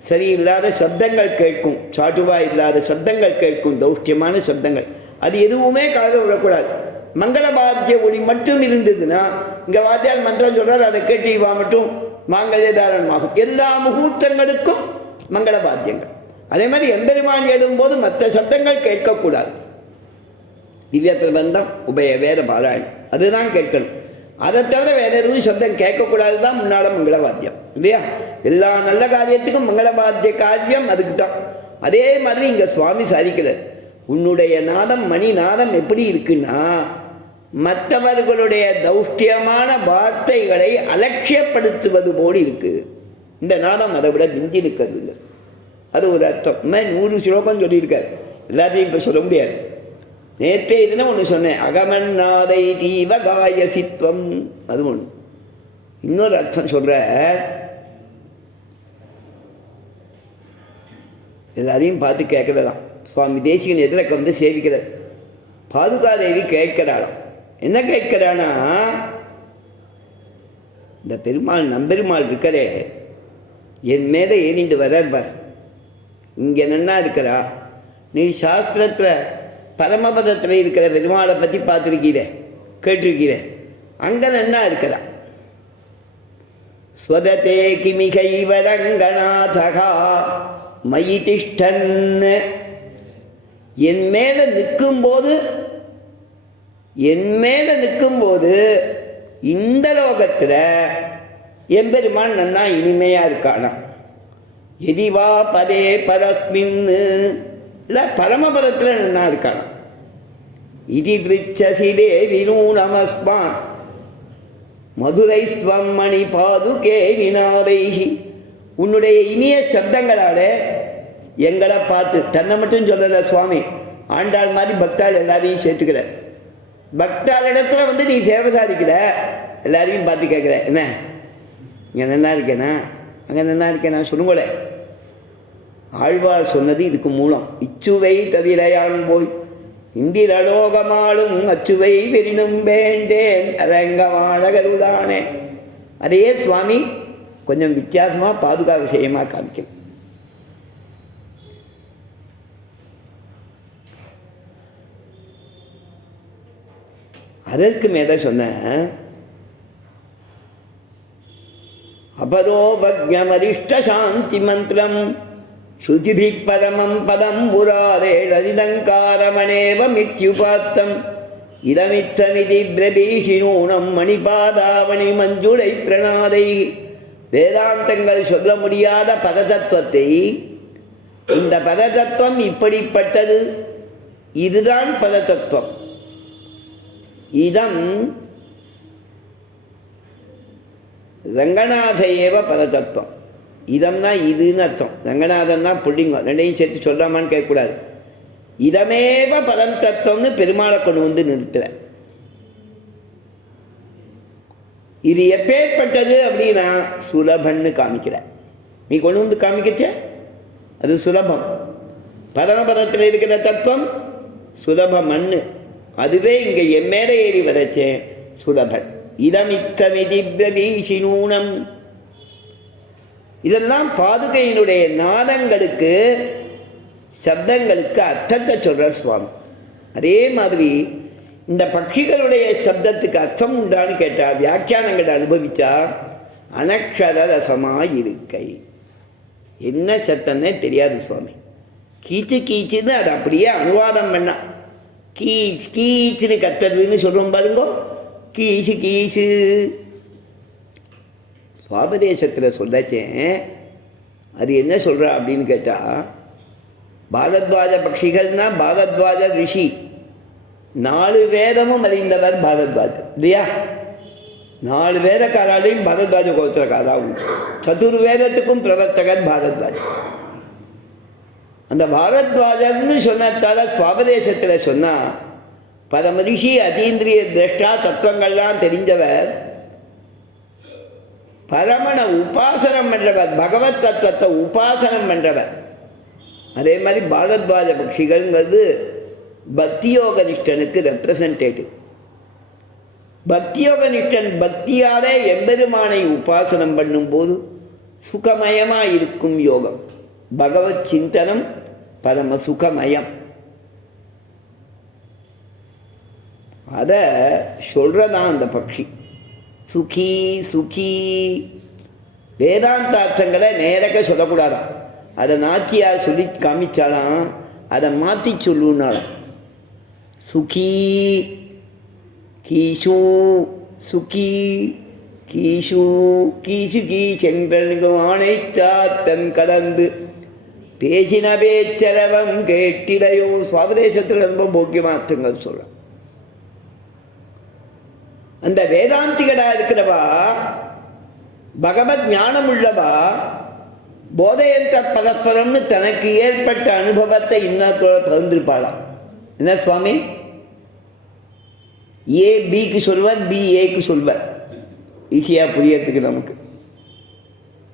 சரியில்லாத சப்தங்கள் கேட்கும், சாட்டுவா இல்லாத சப்தங்கள் கேட்கும், தௌஷ்டியமான சப்தங்கள். அது எதுவுமே காதில் விடக்கூடாது. மங்கள வாத்திய ஒளி மட்டும் இருந்ததுன்னா, இங்கே வாத்தியார் மந்திரம் சொல்கிறார், அதை கேட்டு இவா மட்டும் மாங்கல்ய தாரணமாகும். எல்லா முகூர்த்தங்களுக்கும் மங்கள வாத்தியங்கள். அதே மாதிரி எம்பெருமான் எழும்போது மற்ற சப்தங்கள் கேட்கக்கூடாது. திவ்ய பிரபந்தம், உபய வேத பாராயணம் அதுதான் கேட்கணும். அதை தவிர வேற எதுவும் சப்தம் கேட்கக்கூடாது தான் முன்னால் மங்களவாத்தியம் இல்லையா? எல்லா நல்ல காரியத்துக்கும் மங்களவாத்திய காரியம் அதுக்கு தான். அதே மாதிரி இங்கே சுவாமி சாதிக்கிறார், உன்னுடைய நாதம் மணி நாதம் எப்படி இருக்குன்னா மற்றவர்களுடைய தௌஷ்டியமான வார்த்தைகளை அலட்சியப்படுத்துவது போல் இருக்குது. இந்த நாதம் அதை விட மிஞ்சி நிற்கிறதுங்க. அது ஒரு அர்த்தம். 100 ஸ்லோகம் சொல்லியிருக்கார், எல்லாத்தையும் இப்போ சொல்ல முடியாது. நேற்றே இதுனா ஒன்று சொன்னேன், அகமன் நாதை தீவ காயசித்வம், அது ஒன்று. இன்னொரு அர்த்தம் சொல்கிற, எல்லாரையும் பார்த்து கேட்குறதான். சுவாமி தேசிகன் எதிரக்க வந்து சேவிக்கிறார். பாதுகாதேவி கேட்கிறாளாம். என்ன கேட்கிறானா, இந்த பெருமாள் நம்பெருமாள் இருக்கிறே என் மேலே ஏறிண்டு வரார் பார், இங்கே நன்னா இருக்கிறா. நீ சாஸ்திரத்தில் பரமபதத்தில் இருக்கிற பெருமாளை பற்றி பார்த்துருக்கீர, கேட்டிருக்கீர, அங்கே நன்னா இருக்கிறா. ஸ்வததே கிமிகைவ ரங்கநாதகா மயி திஷ்டன், என் மேலே நிற்கும்போது இந்த லோகத்தில் எம்பெருமான் நன்னா இனிமையாக இருக்கானா. எதிவா பதே பரஸ்மின், இல்லை பரமபதத்தில் நன்னா இருக்கானா. இது விருச்சசிதே வினூ நமஸ்மான் மதுரை ஸ்வம் மணி பாதுகே வினாதைஹி, உன்னுடைய இனிய சப்தங்களால் எங்களை பார்த்து, தன்னை மட்டும் சொல்லலை சுவாமி, ஆண்டாள் மாதிரி பக்தாள் எல்லாரையும் சேர்த்துக்கிற. பக்தாள் இடத்துல வந்து நீ சேவை சாதிக்கிற, எல்லாரையும் பார்த்து கேட்குற, என்ன இங்கே நல்லா இருக்கேனா, அங்கே நல்லா இருக்கேனா சொல்லுங்களே. ஆழ்வார் சொன்னது இதுக்கு மூலம். இச்சுவை தவிரையான் போய் இந்திரலோகமாலும் அச்சுவை வெறினும் வேண்டேன் அரங்கமான கருதானே. அதையே சுவாமி கொஞ்சம் வித்தியாசமாக பாதுகா விஷயமாக காமிக்கணும். அதற்கு மேலே சொன்ன அபரோபக்ஞமரிஷ்ட சாந்தி மந்திரம் ஸ்ருதிபி பரமம் பதம் முராரேடரிதங்காரமணேவ மித்யுபாத்தம் இதமித்தமிதி பிரபீஷினூனம் மணிபாதாவணி மஞ்சுளை பிரணாதை. வேதாந்தங்கள் சொல்ல முடியாத பததத்துவத்தை, இந்த பததத்துவம் இப்படிப்பட்டது, இதுதான் பததத்துவம். இதம் ரங்கநாத ஏவ பததத்துவம். இதம்னா இதுன்னு அர்த்தம், ரங்கநாதன்னா புள்ளிங்கம், ரெண்டையும் சேர்த்து சொல்லாமான்னு கேட்கக்கூடாது. இதமேவ பதம் தத்துவம்னு பெருமாளை கொண்டு வந்து நிறுத்தல. இது எப்பேற்பட்டது அப்படின்னா சுலபன்னு காமிக்கிற. நீ கொண்டு வந்து காமிக்கச்ச அது சுலபம். பரமபதத்தில் இருக்கிற தத்துவம் சுலபம் மண்ணு, அதுவே இங்கே என் மேலே ஏறி வதச்சேன் சுலபன். இதமித்தமிதி பிரபீஷினூனம். இதெல்லாம் பாதுகையினுடைய நாதங்களுக்கு சப்தங்களுக்கு அர்த்தத்தை சொல்கிறார் சுவாமி. அதே மாதிரி இந்த பட்சிகளுடைய சப்தத்துக்கு அர்த்தம் உண்டான்னு கேட்டால், வியாக்கியானங்களை அனுபவித்தா அனக்ஷர ரசமாக இருக்கை. என்ன சத்தம்னே தெரியாது சுவாமி. கீச்சு கீச்சுன்னு அதை அப்படியே அனுவாதம் பண்ணா, கீச் கீச்சுன்னு கத்துறதுன்னு சொல்கிறோம் பாருங்கோ, கீசு கீசு. சுவாபதேசத்தில் சொல்லச்சேன் அது என்ன சொல்கிறா அப்படின்னு கேட்டால், பாரத்வாஜ பட்சிகள்னால் பாரத்வாஜ ரிஷி, 4 வேதமும் அறிந்தவர் பாரத்வாஜர் இல்லையா. 4 வேதக்காராலையும் பாரத்வாஜ கோத்திரக்காராவும், சதுர்வேதத்துக்கும் பிரவர்த்தகர் பாரத்வாஜர். அந்த பாரத்வாஜர்னு சொன்னதால சுவாபதேசத்தில் சொன்னால், பரம ரிஷி அதீந்திரிய திரஷ்டா தத்துவங்கள்லாம் தெரிஞ்சவர், பரமனை உபாசனம் பண்ணுறவர், பகவத் தத்துவத்தை உபாசனம் பண்ணுறவர். அதே மாதிரி பாரத்வாஜ பக்ஷிகள்ங்கிறது பக்தியோக நிஷ்டனுக்கு ரெப்ரசன்டேட்டிவ். பக்தியோக நிஷ்டன் பக்தியாலே எம்பெருமானை உபாசனம் பண்ணும்போது சுகமயமாக இருக்கும் யோகம். பகவத் சிந்தனம் பரம சுகமயம். அதை சொல்கிறதான் அந்த பக்ஷி. சுகி சுகி வேதாந்தார்த்தங்களை நேரக்க சொல்லக்கூடாதான். அதை நாச்சியார் சொல்லி காமிச்சாலாம், அதை மாற்றி சொல்லுனாலும். சுகி கீஷு சுகி கீஷு கீசு கீ செங்கல்வானை சாத்தன் கலந்து பேசின பேச்சரவம் கேட்டிடையோ. சுவாபதேசத்தில் ரொம்ப போக்கியமார்த்தங்கள் சொல்ல. அந்த வேதாந்திகடா இருக்கிறவா, பகவத் ஞானம் உள்ளவா, போதையந்த பரஸ்பரம்னு தனக்கு ஏற்பட்ட அனுபவத்தை இன்னத்தோட பகிர்ந்திருப்பாளாம். என்ன சுவாமி, ஏ பிக்கு சொல்வார், பி ஏக்கு சொல்வார். ஈஸியாக புரியறதுக்கு நமக்கு.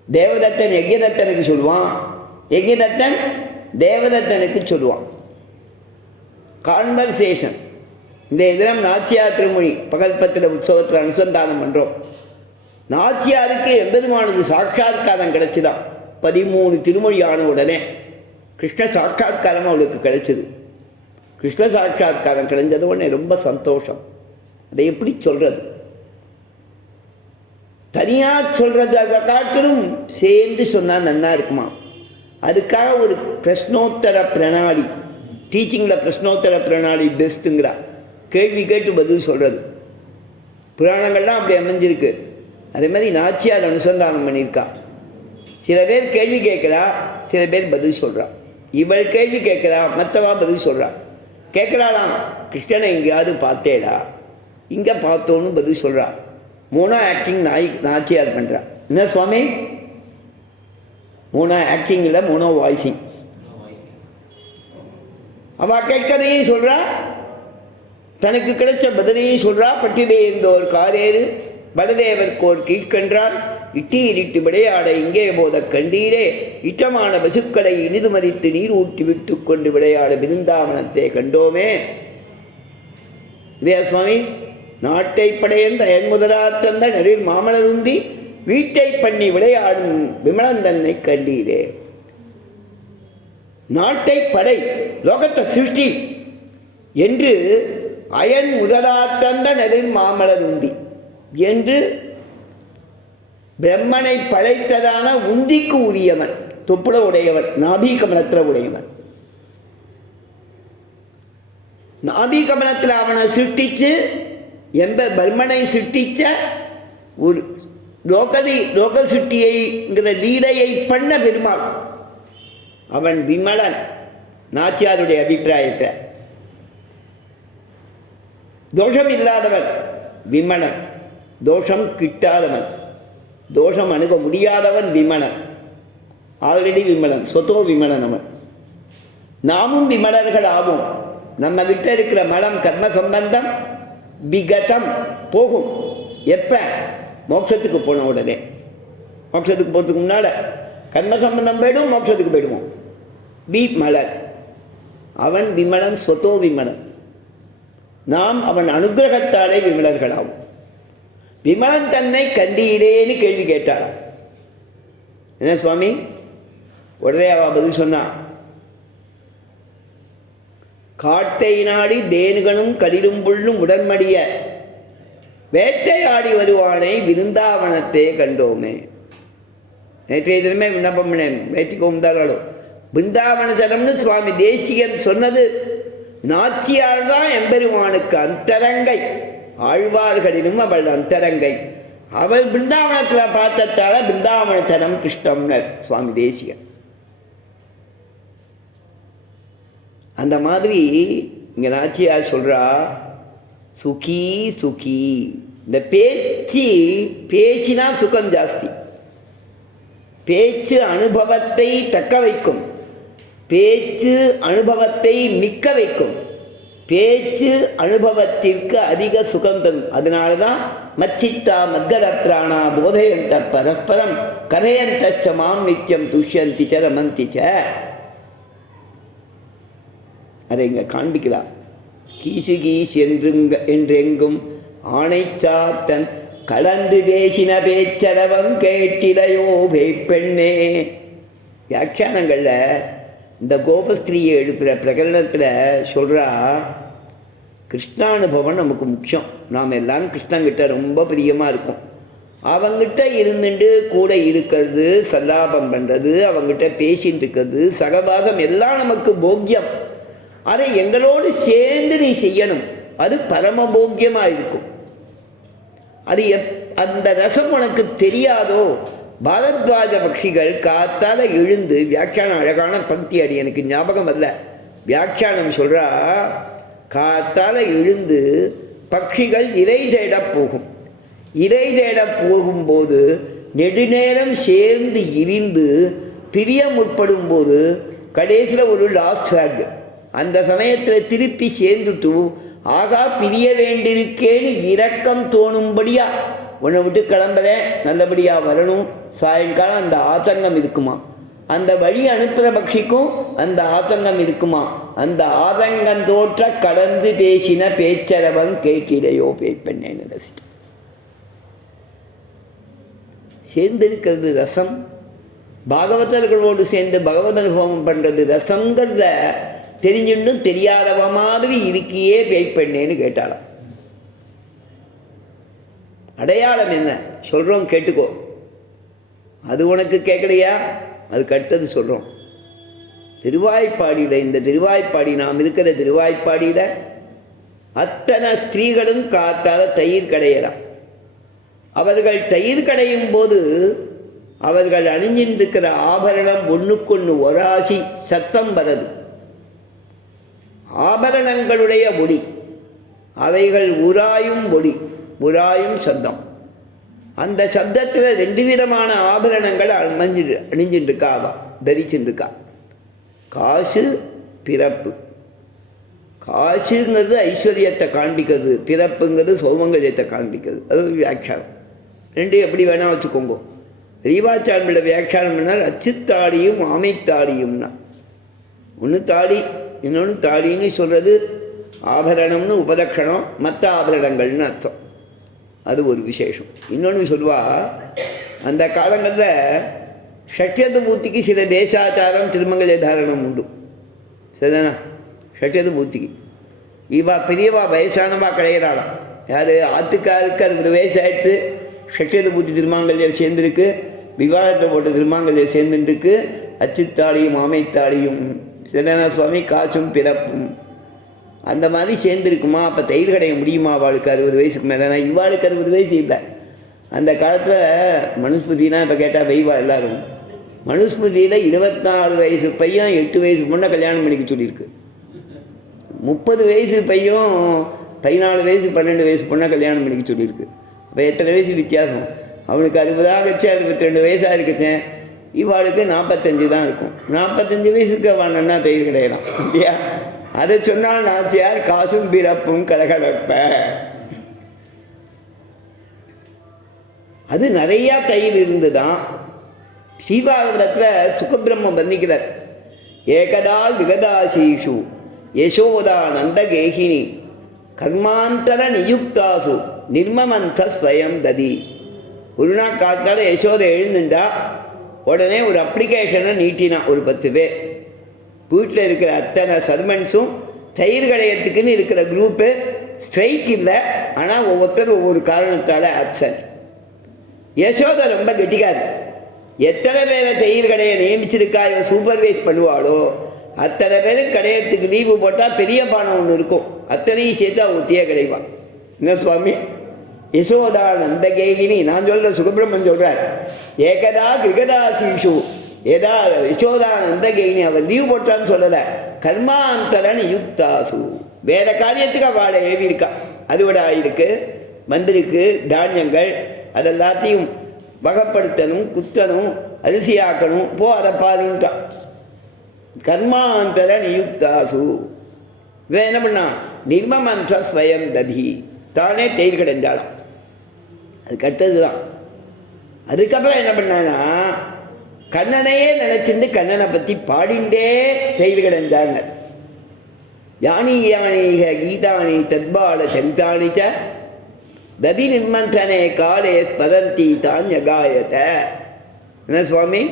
தேவதத்தன் யஜ்யதத்தனுக்கு சொல்லுவான், யஜ்யதத்தன் தேவதத்தனுக்கு சொல்லுவான். கான்வர்சேஷன். இந்த தினம் நாச்சியார் திருமொழி பகல்பத்திர உற்சவத்தில் அனுசந்தானம் பண்ணுறோம். நாச்சியாருக்கு எம்பெருமானது சாட்சாத்காரம் கிடைச்சிதான். 13 திருமொழி ஆன உடனே கிருஷ்ண சாட்சாத்காரம் அவளுக்கு கிடைச்சிது. கிருஷ்ண சாட்சாத்காரம் கிடைச்சது உடனே ரொம்ப சந்தோஷம். அதை எப்படி சொல்கிறது? தனியாக சொல்கிறத காட்டிலும் சேர்ந்து சொன்னால் நன்னா இருக்குமா. அதுக்காக ஒரு பிரஷ்னோத்தர பிரணாளி, டீச்சிங்கில் பிரஷ்னோத்தர பிரணாளி பெஸ்ட்டுங்கிறா. கேள்வி கேட்டு பதில் சொல்கிறது. புராணங்கள்லாம் அப்படி அமைஞ்சிருக்கு. அதே மாதிரி நாச்சியார் அனுசந்தானம் பண்ணியிருக்கா. சில பேர் கேள்வி கேட்குறா, சில பேர் பதில் சொல்கிறா. இவள் கேள்வி கேட்குறா, மற்றவா பதில் சொல்கிறா. கேட்குறாளாம், கிருஷ்ணனை எங்கேயாவது பார்த்தேடா, இங்கே பார்த்தோன்னு பதில் சொல்கிறா. மோனோ ஆக்டிங் நாச்சியார் பண்ணுறா. என்ன சுவாமி? மோனோ ஆக்டிங் இல்லை, மோனோ வாய்ஸிங். அவள் கேட்கறதையும் சொல்கிறா, தனக்கு கிடைச்ச பதிலையும் சொல்கிறா. பட்டிதேந்தோர் காரேறு பலதேவர்கோர் கீழ்கன்றால் இட்டீரிட்டு விளையாட இங்கே போத கண்டீரே இட்டமான பசுக்களை இனிது மதித்து நீர் ஊட்டி விட்டு கொண்டு விளையாட பிருந்தாவனத்தை கண்டோமே. இல்லையா சுவாமி? நாட்டை படையன் தயன் முதலாத்தந்த நெறில் மாமலருந்தி வீட்டை பண்ணி விளையாடும் விமலந்தன்னை கண்டீரே. நாட்டை படை, லோகத்தை சிருஷ்டி என்று அயன் முதலாத்தந்த நெறில் மாமலருந்தி என்று பிரம்மனை படைத்ததான உந்திக்கு உரியவன், தொப்புள உடையவன், நாபி கமலத்தில் உடையவன். நாபி கமலத்தில் அவனை சிருஷ்டிச்சு பிரம்மனை சிருஷ்டிச்ச ஒரு லோக சிருஷ்டியைங்கிற லீலையை பண்ண பெருமாள் அவன் விமலன். நாச்சியாருடைய அபிப்பிராயத்தை தோஷம் இல்லாதவன் விமலன், தோஷம் கிட்டாதவன், தோஷம் அணுக முடியாதவன் விமலன். ஆல்ரெடி விமலன், சொத்தோ விமலன் அவன். நாமும் விமலர்கள் ஆவோம். நம்ம கிட்ட இருக்கிற மலம் கர்ம சம்பந்தம் விகதம் போகும். எப்போ? மோட்சத்துக்கு போன உடனே. மோட்சத்துக்கு போகிறதுக்கு முன்னால் கர்ம சம்பந்தம் போயிடும், மோட்சத்துக்கு போயிடுவோம். மலர் அவன் விமலன், சொத்தோ விமலன். நாம் அவன் அனுகிரகத்தாலே விமலர்களாகும். விமலன் தன்னை கண்டீரேன்னு கேள்வி கேட்டாளாம். என்ன சுவாமி? உடனே அவ பதில் சொன்னான், காட்டை நாடி தேனுகனும் களிரும் புள்ளும் உடன்மடிய வேட்டையாடி வருவானை விருந்தாவனத்தே கண்டோமே. நேற்றைய தினமே விண்ணப்பம் பண்ணேன், வேத்திக்கும் தாங்களோ. பிருந்தாவனத்தனம்னு சுவாமி தேசிகன் சொன்னது நாச்சியார் தான் எம்பெருமானுக்கு அந்தரங்கை. ஆழ்வார்களிலும் அவள் அந்தரங்கை. அவள் பிருந்தாவனத்தில் பார்த்ததால பிருந்தாவனத்தனம் கிருஷ்ணம்னர் சுவாமி தேசிகன். அந்த மாதிரி இங்கே நாச்சியார் சொல்கிறா, சுகி சுகி. இந்த பேச்சினா சுகம் ஜாஸ்தி. பேச்சு அனுபவத்தை தக்க வைக்கும், பேச்சு அனுபவத்தை மிக்க வைக்கும், பேச்சு அனுபவத்திற்கு அதிக சுகம் தரும். அதனால தான் மச்சித்தா மத்கதப்ராணா போதையந்த பரஸ்பரம் கதையந்த மாம் நித்தியம் துஷ்யந்தி ச ரமந்தி ச. அதை இங்கே காண்பிக்கலாம். கீசு கீஸ் என்றெங்கும் ஆணைச்சாத்தன் கலந்து பேசின பேச்சரவம் கேட்டிலையோ பெண்ணே. வியாக்கியானங்களில் இந்த கோபஸ்திரியை எழுப்புகிற பிரகரணத்தில் சொல்கிறா, கிருஷ்ணானுபவம் நமக்கு முக்கியம். நாம் எல்லாம் கிருஷ்ணங்கிட்ட ரொம்ப பிரியமாக இருக்கும். அவங்கிட்ட இருந்துட்டு கூட இருக்கிறது, சல்லாபம் பண்ணுறது, அவங்ககிட்ட பேசின்னு இருக்கிறது, சகவாசம் எல்லாம் நமக்கு போக்கியம். அதை எங்களோடு சேர்ந்து நீ செய்யணும். அது பரமபோக்கியமாக இருக்கும். அது அந்த ரசம் உனக்கு தெரியாதோ? பாரத்வாஜ பக்ஷிகள் காத்தால் எழுந்து, வியாக்கியானம் அழகான பக்தி, அது எனக்கு ஞாபகம் அல்ல, வியாக்கியானம் சொல்கிறா, காத்தால் எழுந்து பட்சிகள் இறை தேடப் போகும். இறை தேடப் போகும்போது நெடுநேரம் சேர்ந்து இருந்து பிரிய முற்படும் போது கடைசியில் ஒரு லாஸ்ட் ஹேக். அந்த சமயத்தில் திருப்பி சேர்ந்துட்டு ஆகா பிரிய வேண்டியிருக்கேன்னு இரக்கம் தோணும்படியா உன்னை விட்டு கிளம்புறேன், நல்லபடியாக வரணும், சாயங்காலம் அந்த ஆதங்கம் இருக்குமா? அந்த வழி அனுப்புகிற பட்சிக்கும் அந்த ஆதங்கம் இருக்குமா? அந்த ஆதங்கம் தோற்ற கடந்து பேசின பேச்சரவன் கேட்டிடையோ பேய்ப்பெண்ணேன்னு ரசிச்சு சேர்ந்திருக்கிறது ரசம். பாகவதர்களோடு சேர்ந்து பகவத் அனுபவம் பண்ணுறது ரசங்கிறத தெரிஞ்சுட்டும் தெரியாதவ மாதிரி இருக்கியே பேய்ப்பெண்ணேன்னு கேட்டாலும் அடையாளம் என்ன சொல்கிறோம் கேட்டுக்கோ. அது உனக்கு கேட்கலையா? அதுக்கு அடுத்தது சொல்கிறோம். திருவாய்ப்பாடியில், இந்த திருவாய்ப்பாடி நாம் இருக்கிற திருவாய்ப்பாடியில் அத்தனை ஸ்திரீகளும் காத்தால தயிர் கடையலாம். அவர்கள் தயிர் கடையும் போது அவர்கள் அணிஞ்சின்றிருக்கிற ஆபரணம் ஒன்றுக்கொன்று ஒராசி சத்தம் வருது. ஆபரணங்களுடைய ஒளி, அவைகள் உராயும் ஒளி, உராயும் சத்தம். அந்த சப்தத்தில் 2 விதமான ஆபரணங்கள் அணிஞ்சின்றிருக்கா, தரிச்சுருக்கா. காசு, பிறப்பு. காசுங்கிறது ஐஸ்வர்யத்தை காண்பிக்கிறது, பிறப்புங்கிறது சௌமங்கல்யத்தை காண்பிக்கிறது. அது வியாக்கியானம். 2 எப்படி வேணால் வச்சுக்கோங்க. ரீவாச்சாரமில்ல வியாக்கியானம் பண்ணால் அச்சுத்தாடியும் ஆமைத்தாடியும்னா, ஒன்று தாடி இன்னொன்று தாடின்னு சொல்கிறது ஆபரணம்னு உபலக்ஷணம், மற்ற ஆபரணங்கள்னு அர்த்தம். அது ஒரு விசேஷம். இன்னொன்று சொல்லுவா, அந்த காலங்களில் ஷட்யது பூத்திக்கு சில தேசாச்சாரம் திருமங்கல தாரணம் உண்டு. சரிதானா? ஷட்யது பூத்திக்கு இவா பெரியவா வயசானவா கிடையிறாளாம். யார்? ஆத்துக்காருக்கு 60 வயசு ஆயிடுத்து, ஷட்யது பூத்தி திருமாங்கல்யம் சேர்ந்துருக்கு, விவாதத்தில் போட்ட திருமாங்கல்யம் சேர்ந்துருக்கு, அச்சுத்தாடியும் ஆமைத்தாடியும் சரிதானா சுவாமி, காசும் பிறப்பும் அந்த மாதிரி சேர்ந்துருக்குமா? அப்போ தயிர் கடைய முடியுமா அவளுக்கு 60 வயசுக்கு மேலே? இவாளுக்கு 60 வயசு இல்லை. அந்த காலத்தில் மனுஸ்மிருதினா இப்போ கேட்டால் வெய்வா எல்லோரும். மனுஸ்மிருதியில் 24 வயசு பையன் 8 வயசு பொண்ணை கல்யாணம் பண்ணிக்க சொல்லியிருக்கு. 30 வயசு பையன் 14 வயசு 12 வயசு பொண்ணை கல்யாணம் பண்ணிக்க சொல்லியிருக்கு. இப்போ எத்தனை வயசு வித்தியாசம்? அவனுக்கு 60 ஆகச்சு, 62 வயசாக இருக்குச்சேன். இவாளுக்கு 45 தான் இருக்கும். 45 வயசுக்கு அவன் நன்னா தயிர் கிடையலாம் இல்லையா? அதை சொன்னால் நாச்சியார் காசும் பிறப்பும் கலகலப்ப. அது நிறையா தயிர் இருந்துதான். ஸ்ரீபாகவதத்தில் சுகபிரம்மம் வர்ணிக்கிறார். ஏகதா விகதாசீஷு யசோதா நந்தகேகினி கர்மாந்தர நியுக்தாசு நிர்மமந்த ஸ்வயம் ததி. ஒரு நாள் காத்தால யசோதை எழுந்துட்டா, உடனே ஒரு அப்ளிகேஷனை நீட்டினா. ஒரு 10 பேர் வீட்டில் இருக்கிற அத்தனை சர்வன்ஸும் தயிர் கடையத்துக்குன்னு இருக்கிற குரூப்பு ஸ்ட்ரைக் இல்லை, ஆனால் ஒவ்வொருத்தர் ஒவ்வொரு காரணத்தால் ஆப்சன்ட். யசோதை ரொம்ப கெட்டிக்காது. எத்தனை பேரை தயிர் கடையை நியமிச்சிருக்கா இவன் சூப்பர்வைஸ் பண்ணுவாளோ அத்தனை பேரும் கடையத்துக்கு லீவு போட்டால் பெரிய பானம் ஒன்று இருக்கும், அத்தனையும் சேர்த்தா ஒத்தியே கிடைப்பான். என்ன சுவாமி? யசோதா நந்தகேகினி. நான் சொல்கிற சுகபிரமன் சொல்கிறார், ஏகதா கிருகதாசீஷு ஏதா யசோதா நந்தகேகினி. அவர் லீவு போட்டான்னு சொல்லலை, கர்மாந்தரன் யுக்தாசு. வேறு காரியத்துக்கு அவளை எழுதியிருக்கா. அதுவிட ஆயிருக்கு, வந்திருக்கு தானியங்கள், அதெல்லாத்தையும் வகப்படுத்தணும், குத்தணும், அரிசியாக்கணும், போ அதை பாருன்ட்டான். கர்மாந்தரன் யுக்தாசு. இவன் என்ன பண்ணா? நிர்மமந்த ஸ்வயம் ததி. தானே தயிர் கடைஞ்சாலாம். அதுக்கு அடுத்தது தான். அதுக்கப்புறம் என்ன பண்ணான்னா, கண்ணனையே நினச்சிட்டு கண்ணனை பற்றி பாடிண்டே தயிர் கடைஞ்சாங்க. யானி யானீக கீதானி தத்பால சரிதானிச்ச ததி நிர்மந்தனே காலே ஸ்பதந்தி தான் யகாயத. என்ன சுவாமி?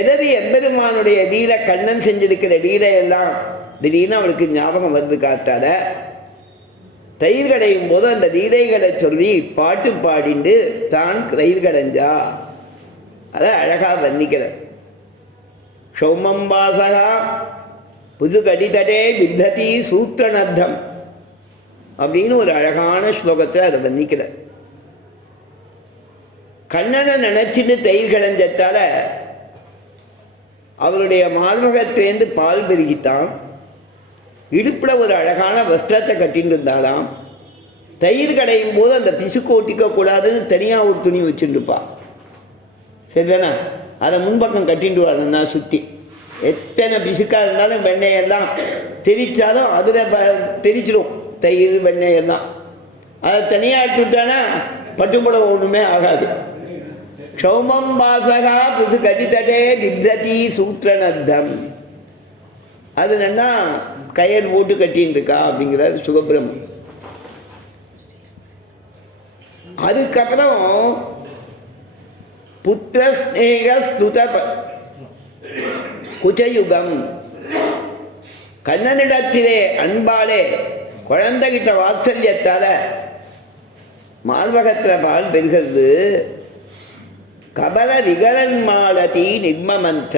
எதது எம்பெருமானுடைய லீலை, கண்ணன் செஞ்சிருக்கிற லீலையெல்லாம் திடீர்னு அவளுக்கு ஞாபகம் வந்து காத்தாத தயிர் கடையும் போது அந்த லீலைகளை சொல்லி பாட்டு பாடிண்டு தான் தயிர் கடைஞ்சா. அதை அழகாக வர்ணிக்கிறார். சௌமம் வாசகா புது கடிதடே வித்ததி சூத்திரநத்தம் அப்படின்னு ஒரு அழகான ஸ்லோகத்தை அதை வர்ணிக்கிறார். கண்ணனை நினச்சிட்டு தயிர் கடைஞ்சத்தால அவருடைய மார்பகத்திலேருந்து பால் பெருகித்தான். இடுப்பில் ஒரு அழகான வஸ்திரத்தை கட்டின்னு இருந்தாலாம். தயிர் கடையும் போது அந்த பிசுக்கு ஒட்டிக்கக்கூடாதுன்னு தனியாக ஒரு துணி வச்சுருப்பா. சரிதானா? அதை முன்பக்கம் கட்டிட்டு வரணும்னா சுற்றி எத்தனை பிசுக்காக இருந்தாலும் வெண்ணெயெல்லாம் தெரிச்சாலும் அதில் தெரிச்சிடும். தயிர் வெண்ணெயெல்லாம் அதை தனியாக எடுத்துவிட்டானா பட்டுப்புடவை ஒன்றுமே ஆகாது. க்ஷௌமம் வாசகா புது கட்டித்தட்டே நிப்ரதி சூத்திரநத்தம். அது என்னன்னா கயிறு போட்டு கட்டின்னு இருக்கா அப்படிங்கிறார் சுகபிரமம். அதுக்கப்புறம் புத்திர ஸ்நேக ஸ்துத குச்சயுகம். கண்ணனிடத்திலே அன்பாலே குழந்தைகிட்ட வாத்சல்யத்தால் மால்வகத்தில் பால் பெறுகிறது. கபல விகலன் மாலதி நிர்மமந்த.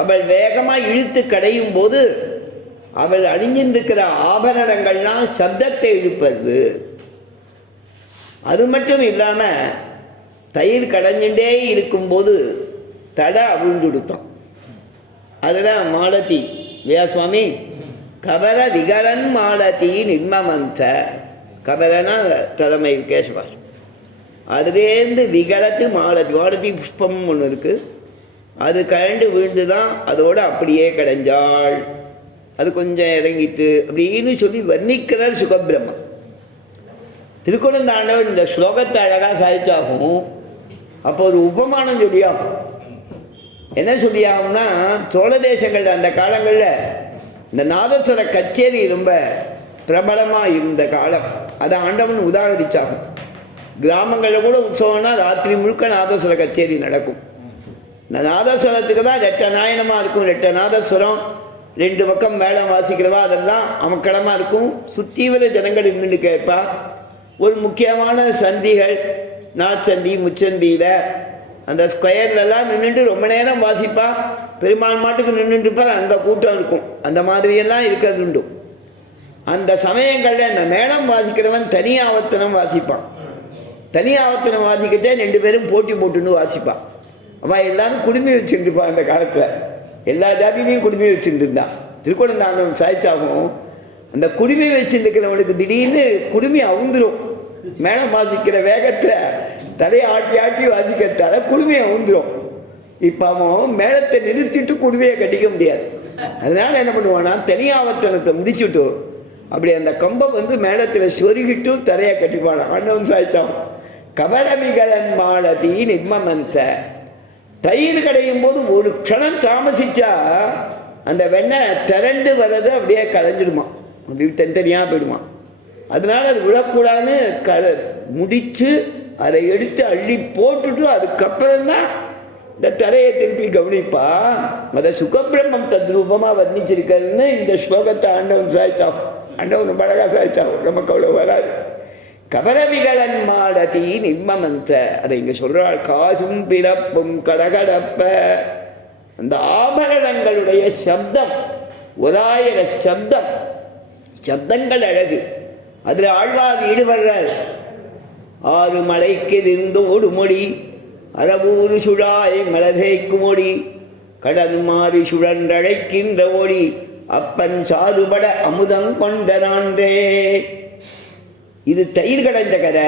அவள் வேகமாக இழுத்து கடையும் போது அவள் அணிஞ்சிருக்கிற ஆபரணங்கள்லாம் சப்தத்தை இழுப்பது. அது மட்டும் இல்லாமல் தயிர் கடைஞ்சுட்டே இருக்கும்போது தடை அவிழ்ந்துடுத்தோம். அதுதான் மாலதி இல்லையா சுவாமி? கபல விகலன் மாலதி நிர்மமந்த. கபலனா தலைமை கேசவாஸ். அதுலேருந்து விகலத்து மாலதி. மாலதி புஷ்பம் ஒன்று இருக்குது. அது கழண்டு விழுந்து தான் அதோடு அப்படியே கடைஞ்சாள். அது கொஞ்சம் இறங்கிட்டு அப்படின்னு சொல்லி வர்ணிக்கிறார் சுகபிரம்மம். திருக்குழந்தாண்டவர் இந்த ஸ்லோகத்தை அழகாக சாதிச்சாகும். அப்போ ஒரு உபமானம் சொல்லியாகும். என்ன சொல்லியாகும்னா, சோழ தேசங்களில் அந்த காலங்களில் இந்த நாதஸ்வர கச்சேரி ரொம்ப பிரபலமாக இருந்த காலம். அதை ஆண்டவன் உதாகரிச்சாகும். கிராமங்களில் கூட உற்சவம்னா ராத்திரி முழுக்க நாதஸ்வர கச்சேரி நடக்கும். இந்த நாதஸ்வரத்துக்கு தான் ரெட்ட நாயனமாக இருக்கும். ரெட்ட நாதஸ்வரம், 2 பக்கம் மேளம் வாசிக்கிறவா, அதெல்லாம் அமக்களமாக இருக்கும். சுத்தீவிர ஜனங்கள் இருந்துட்டு கேட்பா. ஒரு முக்கியமான சந்திகள், நாச்சந்தி முச்சந்தியில் அந்த ஸ்கொயர்லலாம் நின்றுட்டு ரொம்ப நேரம் வாசிப்பா. பெருமாள் மாட்டுக்கு நின்றுட்டுப்பார், அங்கே கூட்டம் இருக்கும். அந்த மாதிரியெல்லாம் இருக்கிறது உண்டு. அந்த சமயங்களில் இந்த மேளம் வாசிக்கிறவன் தனி ஆவர்த்தனம் வாசிப்பான். தனி ஆவர்த்தனம் வாசிக்கச்சே 2 பேரும் போட்டி போட்டுன்னு வாசிப்பான். அவன் எல்லாரும் குடுமி வச்சுருந்துப்பான். அந்த காலத்தில் எல்லா ஜாதியிலையும் குடுமி வச்சுருந்துருந்தான். திருக்குழந்தாண்டவன் சாய்ச்சாகும். அந்த குடுமி வச்சுருக்கிறவனுக்கு திடீர்னு குடுமி அவுந்துடும். மேளம் வாசிக்கிற வேகத்தில் தலையை ஆட்டி ஆட்டி வாசிக்கிறதால குடுமையை அவுந்துடும். இப்போ அவன் மேளத்தை நிறுத்திட்டு குடுமையை கட்டிக்க முடியாது. அதனால் என்ன பண்ணுவானா, தனியாவர்த்தனத்தை முடிச்சுட்டு அப்படி அந்த கம்பை மேளத்தில் சொருகிட்டு தரையை கட்டிப்பான. ஆண்டவன் சாய்ச்சான். கபலமிகலன் மாலதி நிர்மமந்த. தயிர் கடையும் போது ஒரு க்ஷணம் தாமசிச்சா அந்த வெண்ணெய் திரண்டு வர்றது அப்படியே கலைஞ்சிடுமா, அப்படி தனித்தனியாக போயிடுமா. அதனால் அது விழக்கூடாதுன்னு முடித்து அதை எடுத்து அள்ளி போட்டுட்டு அதுக்கப்புறம்தான் இந்த தரையை திருப்பி கவனிப்பா. அதை சுகபிரம்மம் தத்ரூபமாக வர்ணிச்சிருக்கிறதுன்னு இந்த ஸ்லோகத்தை ஆண்டவன் சாய்ச்சாகும். ஆண்டவன் ரொம்ப அழகாக சாய்ச்சாகும். நமக்கு அவ்வளோ வராது. கபலவிகலன் மாலதி நிர்மமந்த. அதை இங்கே சொல்கிறாள். காசும் பிறப்பும் கடகடப்ப. அந்த ஆபரணங்களுடைய சப்தம், 1000 சப்தம், சப்தங்கள் அழகு. அதில் ஆழ்வார் ஈடுபடுறார். 6 மலைக்கு இருந்தோடு மொழி, அறவூறு சுழாய் மலதைக்கு மொழி, கடல் மாறி சுழன்றழைக்கின்ற ஒளி, அப்பன் சாறுபட அமுதம் கொண்டனான்றே. இது தயிர் கடைந்த கதை,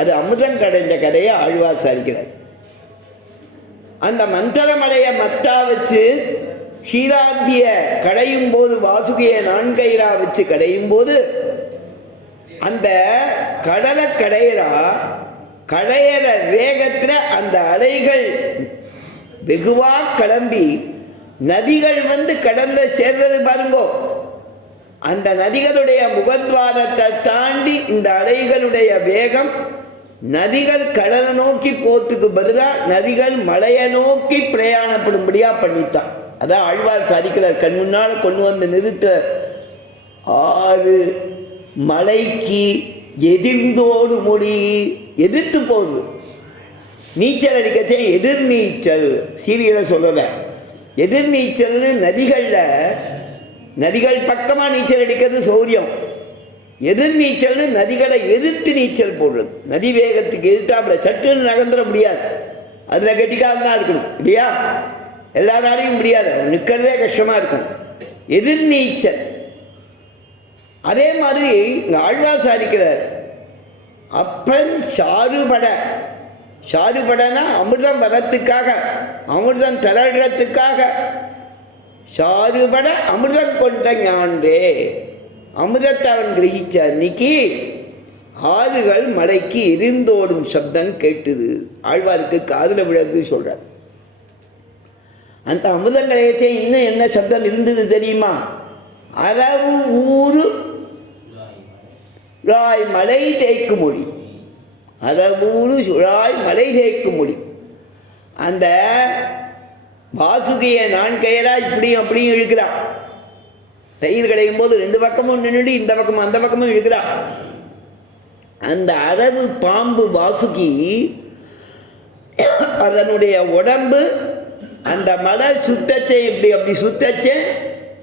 அது அமுதம் கடைந்த கதையை ஆழ்வார் சாதிக்கிறார். அந்த மந்தரமலையை மத்தா வச்சு ஷீராத்திய கடையும் போது, வாசுகியை 4 கயிறா வச்சு கடையும் போது அந்த கடலை கடையிறா. கடையிற வேகத்தில் அந்த அலைகள் வெகுவாக கிளம்பி நதிகள் கடல்ல சேர்றது பாருங்கோ. அந்த நதிகளுடைய முகத்வாரத்தை தாண்டி இந்த அலைகளுடைய வேகம் நதிகள் கடலை நோக்கி போறதுக்கு பதிலாக நதிகள் மலையை நோக்கி பிரயாணப்படும்படியாக பண்ணித்தான். அதான் ஆழ்வார் சாதிக்கிறார். கண் முன்னால் கொண்டு வந்து நிறுத்த 6 மலைக்கு எதிர்ந்தோடு மொழி. எதிர்த்து போகுது. நீச்சல் அடிக்கச்சே எதிர்நீச்சல் சீரியலை சொல்லலை. எதிர்நீச்சல்னு நதிகள் பக்கமாக நீச்சல் அடிக்கிறது சௌரியம். எதிர்நீச்சல்னு நதிகளை எதிர்த்து நீச்சல் போடுறது. நதி வேகத்துக்கு எதிர்த்தாப்புல சட்டுன்னு நகர்ந்துட முடியாது. அதில் கெட்டிக்காரன் தான் இருக்கணும் இல்லையா? எல்லாராலையும் முடியாது, நிற்கிறதே கஷ்டமாக இருக்கும். எதிர்நீச்சல் அதே மாதிரி இங்கே ஆழ்வார் சாதிக்கிறார், அப்பன் சாறுபடனா அமிர்தம் வரத்துக்காக, அமிர்தம் திரள்றதுக்காக, சாறுபட அமிர்தம் கொண்ட ஞான்றே, அமிர்தத்தை அவன் கிரகிச்ச அன்னைக்கு ஆறுகள் மலைக்கு எரிந்தோடும் சப்தம் கேட்டுது. ஆழ்வாருக்கு காதில் விழுது சொல்கிறார். அந்த அமிர்தங்களையச்சே இன்னும் என்ன சப்தம் இருந்தது தெரியுமா? அரவு ஊரு சுழாய் மலை தேய்க்கு மொழி, அரவூரு சுழாய் மலை தேய்க்கும் மொழி. அந்த வாசுகியை நான் கயிறா இப்படியும் அப்படியும் இழுக்கிறான். தயிர் கடையும் போது ரெண்டு பக்கமும் நின்றுட்டு இந்த பக்கமும் அந்த பக்கமும் இழுக்கிறான். அந்த அரவு பாம்பு வாசுகி அதனுடைய உடம்பு அந்த மலை சுத்தச்சே இப்படி அப்படி சுத்தச்சே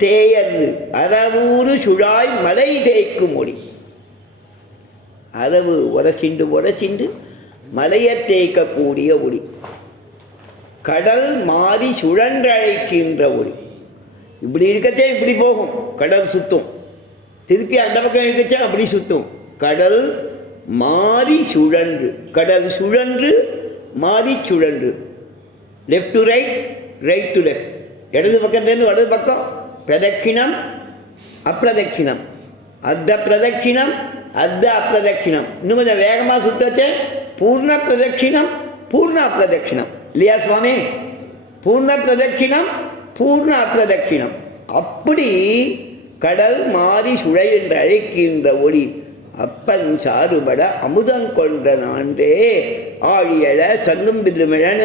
தேயது. அரவூரு சுழாய் மலை தேய்க்கும் மொழி. அரவு உரசிண்டு மலையை தேய்க்கக்கூடிய ஒளி. கடல் மாறி சுழன்றழைக்கின்ற ஒளி. இப்படி இருக்கச்சே இப்படி போகும், கடல் சுற்றும். திருப்பி அந்த பக்கம் இருக்கச்சே அப்படி சுற்றும். கடல் மாறி சுழன்று, கடல் சுழன்று மாறி சுழன்று. Left to right, right to left. இடது பக்கத்துலேருந்து வலது பக்கம். பிரதட்சிணம் அப்பிரதட்சிணம், அர்த்த பிரதட்சிணம் அர்த்த அப்பிரதட்சிணம். இன்னும் கொஞ்சம் வேகமாக சுத்தச்சே பூர்ண பிரதட்சிணம் பூர்ண அப்பிரதட்சிணம். இல்லையா சுவாமி? பூர்ண பிரதட்சிணம் பூர்ண அப்பிரதட்சிணம். அப்படி கடல் மாறி சுழை என்று அழைக்கின்ற ஒளி. அப்பன் சாறுபட அமுதம் கொண்ட நான்றே ஆழியழ சங்கும் பிதுமிழன்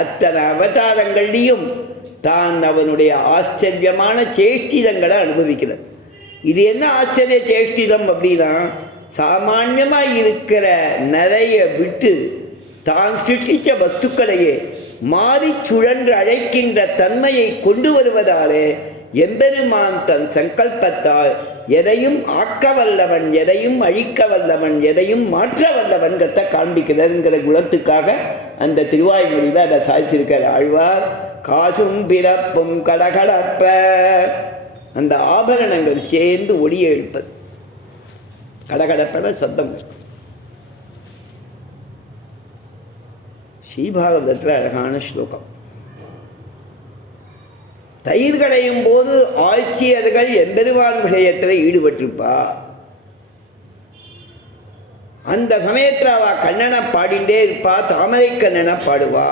அத்தனை அவதாரங்கள்லையும் தான் அவனுடைய ஆச்சரியமான சேஷ்டிதங்களை அனுபவிக்கிறார். இது என்ன ஆச்சரிய சேஷ்டிதம் அப்படின்னா, சாமான்யமாக இருக்கிற நிறைய விட்டு தான் சிருஷ்டித்த வஸ்துக்களையே மாறி சுழன்று அழைக்கின்ற தன்மையை கொண்டு வருவதாலே எம்பெருமான் தன் சங்கல்பத்தால் எதையும் ஆக்க வல்லவன், எதையும் அழிக்க வல்லவன், எதையும் மாற்ற வல்லவன் கட்ட காண்பிக்கிறதுங்கிற குணத்துக்காக அந்த திருவாய்மொழியில் அதை சாதிச்சிருக்கிற ஆழ்வார். காசும் பிறப்பும் கடகடப்ப, அந்த ஆபரணங்கள் சேர்ந்து ஒளியை எழுப்பது. கடகடப்பன சத்தம். ஸ்ரீபாகவதத்தில் அழகான ஸ்லோகம். தயிர் கடையும் போது ஆட்சியர்கள் எம்பெருமான் விஷயத்தில் ஈடுபட்டிருப்பா. அந்த சமயத்தில் அவ கண்ணனை பாடிண்டே இருப்பா, தாமரை கண்ணனை பாடுவா.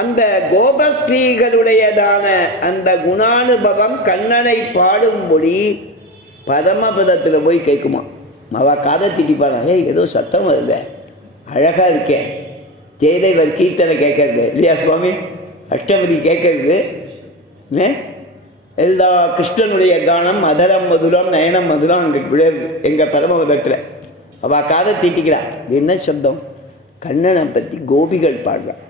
அந்த கோபஸ்திரீகளுடையதான அந்த குணானுபவம் கண்ணனை பாடும்படி பரமபதத்தில் போய் கேட்குமா. அவள் காதை திட்டிப்பாங்க, ஏதோ சத்தம் வருது, அழகாக இருக்கேன். ஜெயதேவர் கீர்த்தனை கேட்கறது இல்லையா சுவாமி? அஷ்டபதி கேட்கறது எல்லா கிருஷ்ணனுடைய கானம் அதரம் மதுரம் நயனம் மதுரம் அங்கே விழுது எங்கள் பரமபதத்தில். அவள் காதை தீட்டிக்கிறாள். என்ன சப்தம்? கண்ணனை பற்றி கோபிகள் பாடுறான்.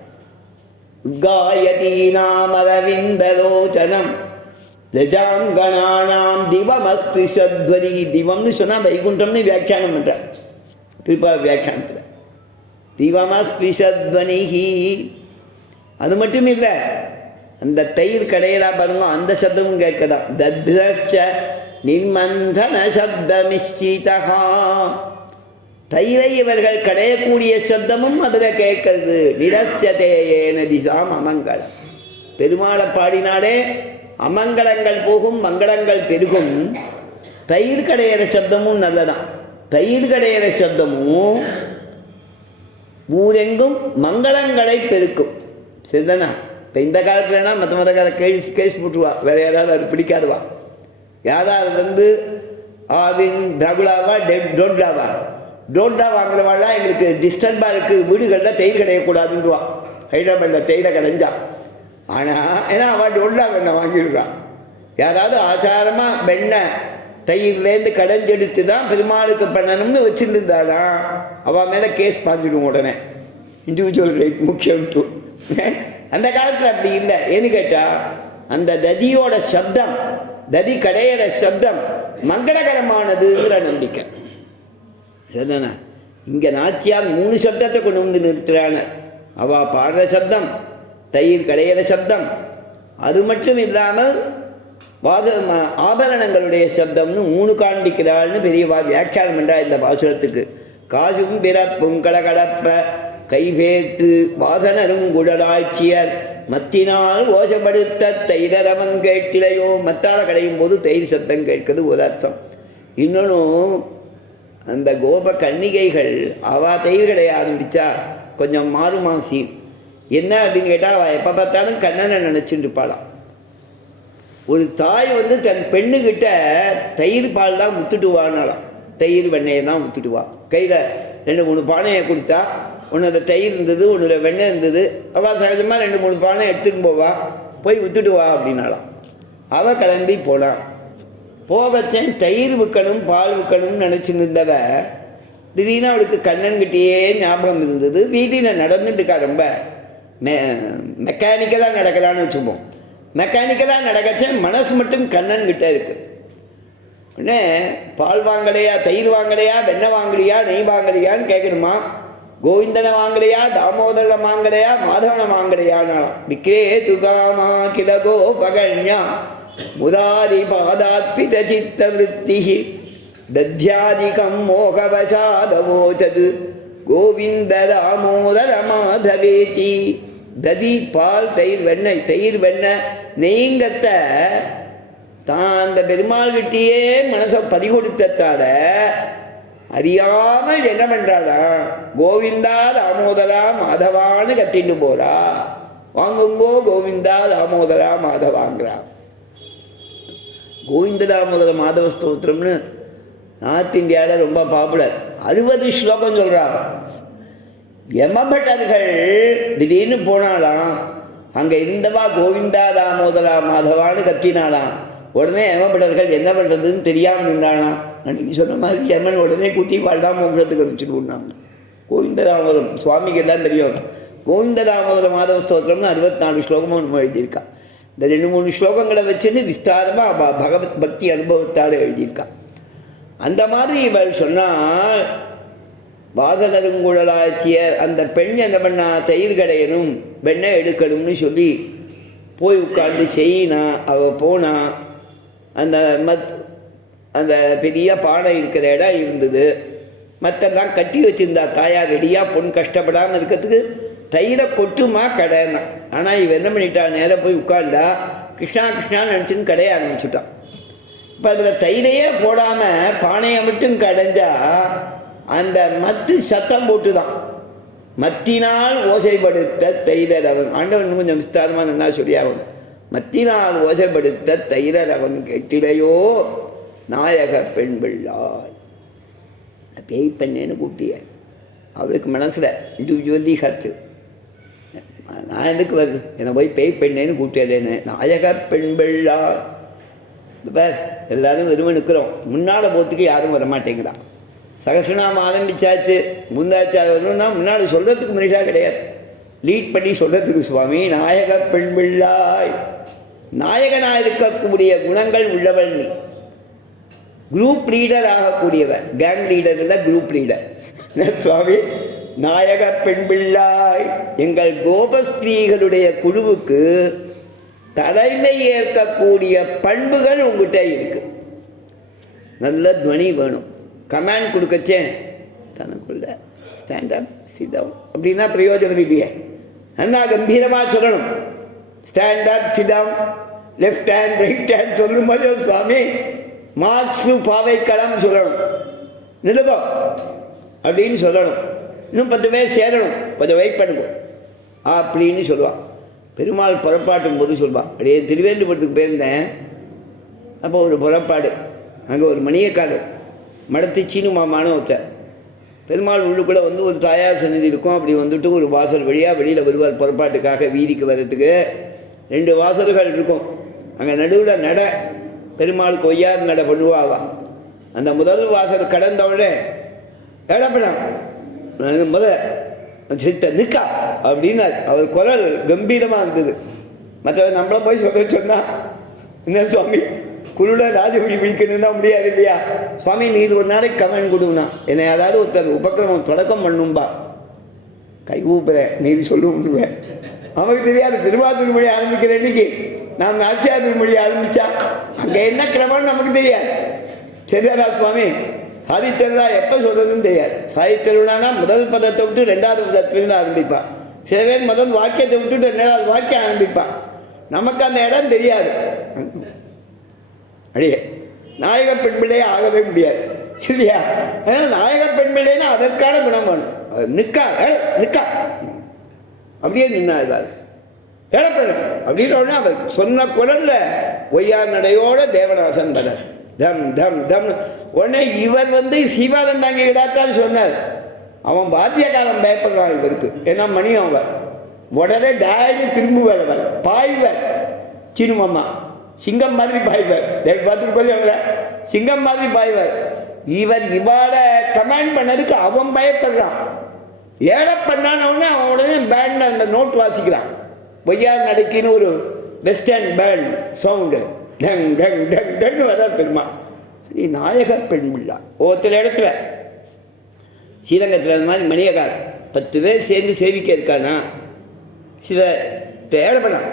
உத்காயதீனாமரவிந்தலோச்சனம் ரஜாங்கணானாம் திவமஸ்பிருஷத்வரி. திவம்னு சொன்னால் வைகுண்டம்னு வியாக்கியானம் பண்ணுறார் திருப்பா வியாக்கியானத்தில். திவமஸ்பிருஷத்வனிஹி. அது மட்டும் இல்லை, அந்த தயிர் கடையிலா பாருங்க, அந்த சப்தமும் கேட்கதான். தத்ரஷ்ட நிர்மந்தன சப்தமிஷ்டிதா. தயிரை இவர்கள் கடையக்கூடிய சப்தமும் அதில் கேட்கறது. நிரஸ்தேயேன திசாம் அமங்கலம். பெருமாளை பாடினாலே அமங்கலங்கள் போகும், மங்களங்கள் பெருகும். தயிர் கடையிற சப்தமும் நல்லதான். தயிர் கடையிற சப்தமும் ஊரெங்கும் மங்களங்களை பெருக்கும். சரிதானா? இப்போ இந்த காலத்துலனா மற்ற கால கேஸ் போட்டுருவா, வேறு யாராவது அது பிடிக்காதுவா. யாராவது ஆவின் ரகுலாவா டோட்லாவா, டோட்லா வாங்குறவாள்லாம் எங்களுக்கு டிஸ்டர்பாக இருக்குது, வீடுகளில் தயிர் கிடையக்கூடாதுன்னுவா. ஹைதராபாத்தில் தயிரை கடைஞ்சா. ஆனால் ஏன்னா அவள் டோட்லா வெண்ணெய் வாங்கிடுவான். யாராவது ஆச்சாரமாக வெண்ணெய் தயிர்லேருந்து கடைஞ்செடுத்து தான் பெருமாளுக்கு பண்ணணும்னு வச்சுருந்தாதான் அவள் மேலே கேஸ் பாஞ்சிடுவோம் உடனே. இண்டிவிஜுவல் ரைட் முக்கியம்ட்டு. அந்த காலத்தில் அப்படி இல்லை. ஏன்னு கேட்டால் அந்த ததியோட சப்தம், ததி கடையிற சப்தம் மங்களகரமானதுங்கிற நம்பிக்கை. சரிதானா? இங்கே நாச்சியார் 3 சப்தத்தை கொண்டு வந்து நிறுத்துகிறாங்க. அவள் பாடுற சப்தம், தயிர் கடையிற சப்தம். அது மட்டும் இல்லாமல் ஆபரணங்களுடைய சப்தம்னு 3 காண்பிக்கிறாள்னு பெரியவா வியாக்கியானம் பண்ணுறா இந்த பாசுரத்துக்கு. காசும் பிறப்பும் கலகலப்ப கைவேற்று வாசனரும் குழலாய்ச்சியர் மத்தினால் ஓசப்படுத்த தைரவன் கேட்டிலையோ. மத்தால் கடையும் போது தயிர் சத்தம் கேட்கிறது ஒரு அர்த்தம். இன்னொன்றும் அந்த கோப கன்னிகைகள் அவள் தயிர் கடைய ஆரம்பித்தா கொஞ்சம் மாறுமாசி. என்ன அப்படின்னு கேட்டால் அவள் எப்போ பார்த்தாலும் கண்ணனை நினச்சிட்டு இருப்பாளாம். ஒரு தாய் தன் பெண்ணுக்கிட்ட தயிர் பால் தான் ஊற்றுட்டுவானாலாம். தயிர் வெண்ணெயை தான் ஊற்றுட்டுவா. கையில் 2-3 பானையை கொடுத்தா, ஒன்று தயிர் இருந்தது, ஒன்று வெண்ணெய் இருந்தது. அவள் சகஜமாக 2-3 பானை எடுத்துகிட்டு போவா. போய் ஊற்றுட்டுவா அப்படின்னாலாம். அவள் கிளம்பி போனான். போகச்சேன் தயிர் விற்கணும் பால் விற்கணும்னு நினச்சின்னு இருந்தவ திடீர்னு அவளுக்கு கண்ணன்கிட்டேயே ஞாபகம் இருந்தது. வீதியில் நடந்துட்டுக்கா. ரொம்ப மெக்கானிக்கலாக நடக்கலான்னு வச்சுப்போம். மெக்கானிக்கலாக நடக்கச்சேன் மனசு மட்டும் கண்ணன்கிட்ட இருக்குது. உடனே பால் வாங்கலையா, தயிர் வாங்கலையா, வெண்ணெய் வாங்கலையா, நெய் வாங்கலையான்னு கேட்கணுமா. கோவிந்தனை வாங்கலையா, தாமோதரனை வாங்கலையா, மாதவனை வாங்கலையானா. விக்கே துகாமா கிலகோ பகன்யா முராரி பாதாத்பித சித்த விருத்தி தத்யாதிகம் மோகவசாதவோச்சது கோவிந்த தாமோதர மாதவேதி. ததி பால் தயிர் வெண்ணெய், தயிர் வெண்ணெய் நெய்ங்கத்த தான் அந்த பெருமாள்கிட்டேயே மனசை பதிகொடுத்தால அறியாமல் என்ன பண்ணுறாளா, கோவிந்தா தாமோதரா மாதவான்னு கத்திட்டு போகிறா. வாங்குங்கோ கோவிந்தா தாமோதரா மாதவாங்கிறா. கோவிந்த தாமோதர மாதவ ஸ்தோத்திரம்னு நார்த் இந்தியாவில் ரொம்ப பாப்புலர். 60 ஸ்லோகம் சொல்கிறா. யமபட்டர்கள் திடீர்னு போனாலாம். அங்கே இருந்தவா கோவிந்தா தாமோதரா மாதவான்னு கத்தினாலாம். உடனே யமபட்டர்கள் என்ன பண்ணுறதுன்னு தெரியாமல் நின்றானாம். அன்றைக்கி சொன்ன மாதிரி யமன் உடனே கூட்டி வாழ்தான் மோட்சத்துக்கு அனுப்பிச்சுடுவோம்னாங்க. கோவிந்த தாமோதரம் சுவாமிக்கு எல்லாம் தெரியும். கோவிந்த தாமோதர மாதவ ஸ்தோத்திரம்னு 64 ஸ்லோகமும் நம்ம எழுதியிருக்கா. இந்த 2-3 ஸ்லோகங்களை வச்சுன்னு விஸ்தாரமாக பகவத் பக்தி அனுபவத்தால் எழுதியிருக்கா. அந்த மாதிரி இவள் சொன்னால் வாசனருங்குழலாச்சிய அந்த பெண் என்ன பண்ணா, தயிர் கடையணும் வெண்ணெய் எடுக்கணும்னு சொல்லி போய் உட்காந்து செய்யினா. அவள் போனா. அந்த பெரிய பானை இருக்கிற இடம் இருந்தது. மற்றெல்லாம் கட்டி வச்சுருந்தா தாயார் ரெடியாக. பொண்ணு கஷ்டப்படாமல் இருக்கிறதுக்கு தயிரை கொட்டுமா கடைன்னா. ஆனால் இவன் என்ன பண்ணிட்டா, நேராக போய் உட்காண்டா. கிருஷ்ணா கிருஷ்ணான்னு நினச்சின்னு கடைய ஆரம்பிச்சுட்டான். இப்போ அதில் தயிரையே போடாமல் பானையை மட்டும் கடைஞ்சா அந்த மத்து சத்தம் போட்டு தான். மத்தினால் ஓசைப்படுத்த தைரவன். ஆண்டவன் கொஞ்சம் விஸ்தாரமாக நல்லா சொல்லியாகும். மத்தினால் ஓசைப்படுத்த தைரவன் கெட்டிலையோ நாயக பெண் பிள்ளாய். பேய் பெண்ணேன்னு கூப்பிட்டிய. அவளுக்கு மனசில் இண்டிவிஜுவலி ஹத்து. நான் எதுக்கு வருது, என்னை போய் பேய் பெண்ணேன்னு கூப்பிட்டேன்னு. நாயக பெண் பிள்ளாய். இப்போ எல்லோரும் வெறுமை நிற்கிறோம். முன்னால் போகிறதுக்கு யாரும் வரமாட்டேங்கிறான். சகசிரநாமம் ஆரம்பித்தாச்சு, முந்தாச்சு. அது வரணும்னா முன்னாடி சொல்கிறதுக்கு மனுஷாக கிடையாது. லீட் பண்ணி சொல்கிறதுக்கு சுவாமி நாயக பெண் பிள்ளாய். நாயகனாக இருக்கக்கூடிய குணங்கள் உள்ளவள் நீ. குரூப் லீடர் ஆகக்கூடியவர். கேங் லீடர் இல்லை, குரூப் லீடர். சுவாமி நாயக பெண் பிள்ளாய். எங்கள் கோபஸ்திரீகளுடைய குழுவுக்கு தலைமை ஏற்கக்கூடிய பண்புகள் உங்கள்கிட்ட இருக்கு. நல்ல துவனி வேணும். கமாண்ட் கொடுக்கச்சே தனக்குள்ள ஸ்டாண்டப் சிதம் அப்படின்னா பிரயோஜனம் இல்லையே. நல்லா கம்பீரமாக சொல்லணும். ஸ்டாண்டப் சிதம், லெஃப்ட் ஹேண்ட் ரைட் ஹேண்ட் சொல்லும்போது சுவாமி மாற்று பாவைக்களம் சொல்லணும். நிலுகோ அப்படின்னு சொல்லணும். இன்னும் 10 பேர் சேரணும், கொஞ்சம் வெயிட் பண்ணுவோம் அப்படின்னு சொல்லுவாள். பெருமாள் புறப்பாட்டும் போது சொல்வாள். அப்படியே திருவேண்டுபுரத்துக்கு போயிருந்தேன். அப்போ ஒரு புறப்பாடு. அங்கே ஒரு மணியக்காரர் மடத்து சீனு மாமானு ஒருத்தர். பெருமாள் உள்ளுக்குள்ளே ஒரு தாயார் சந்நிதி இருக்கும். அப்படி வந்துட்டு ஒரு வாசல் வழியாக வெளியில் வருவார் புறப்பாட்டுக்காக. வீதிக்கு வர்றதுக்கு 2 வாசல்கள் இருக்கும். அங்கே நடுவில் நட பெருமாளுக்கு ஒய்யார் நட பண்ணுவாவா. அந்த முதல் வாசல் கடந்தவுடனே எழப்படாம் சித்த நிற்கா அப்படின்னார். அவர் குரல் கம்பீரமாக இருந்தது. மற்றதை நம்மளை போய் சொன்னால் என்ன சுவாமி குருளை ராஜமொழி பிடிக்கணும்னா முடியாது இல்லையா. சுவாமி நீர் ஒரு நாளைக்கு கமெண்ட் கொடுங்கண்ணா, என்னை அதாவது ஒருத்தர் உபக்கிரமம் தொடக்கம் பண்ணும்பா. கை ஊப்புறேன், நீர் சொல்லுவேன். நமக்கு தெரியாது பெருமாள் திருமொழி ஆரம்பிக்கிற இன்னைக்கு நாம் நாச்சியார் திருமொழி ஆரம்பித்தா அங்கே என்ன கிரமம்னு நமக்கு தெரியாது. சரியாரா சுவாமி சாதித்தருளா எப்போ சொல்கிறதுன்னு தெரியாது. சாதித்தருளானா முதல் பதத்தை விட்டு ரெண்டாவது பதத்துலேருந்து ஆரம்பிப்பான். சில பேர் முதல் வாக்கியத்தை விட்டுட்டு ரெண்டாவது வாக்கியம் ஆரம்பிப்பான். நமக்கு அந்த இடம் தெரியாது. அடியே நாயக பெண் பிள்ளையே ஆகவே முடியாது இல்லையா? அதனால் நாயக பெண் பிள்ளைன்னா அதற்கான குணம் வேணும். அது நிற்கா நிற்கா அப்படியே நின்னாரு ஏழப்பெண்ணும் அப்படின்ற உடனே அவர் சொன்ன குரல்ல ஒய்யார் நடையோட தேவநாசன் பதர் தம் தம் தம். உடனே இவர் சீவாதம் தாங்கி கிடாத்தான்னு சொன்னார். அவன் வாத்தியக்காரன் பயப்படுறான் இவருக்கு. ஏன்னா மணி அவன் உடனே டாயின்னு திரும்புவார். அவர் பாய்வர் சின்னம்மா சிங்கம் மாதிரி பாய்வார். பார்த்துட்டு அவரை சிங்கம் மாதிரி பாய்வார். இவர் இவாளை கமாண்ட் பண்ணதுக்கு அவன் பயப்படுறான். ஏழை பண்ணானவனே அவன் உடனே பேண்ட் அந்த நோட் வாசிக்கிறான். பொய்யார் நடைக்குன்னு ஒரு வெஸ்டர்ன் பேண்ட் சவுண்டு டங் டங் டங் டங்கு வர பெருமா. நீ நாயக பெண் பிள்ளா ஒவ்வொருத்தர் இடத்துல ஸ்ரீரங்கத்தில் அந்த மாதிரி மணியக்கார் 10 பேர் சேர்ந்து சேவிக்க இருக்கானா சில தேடப்படான்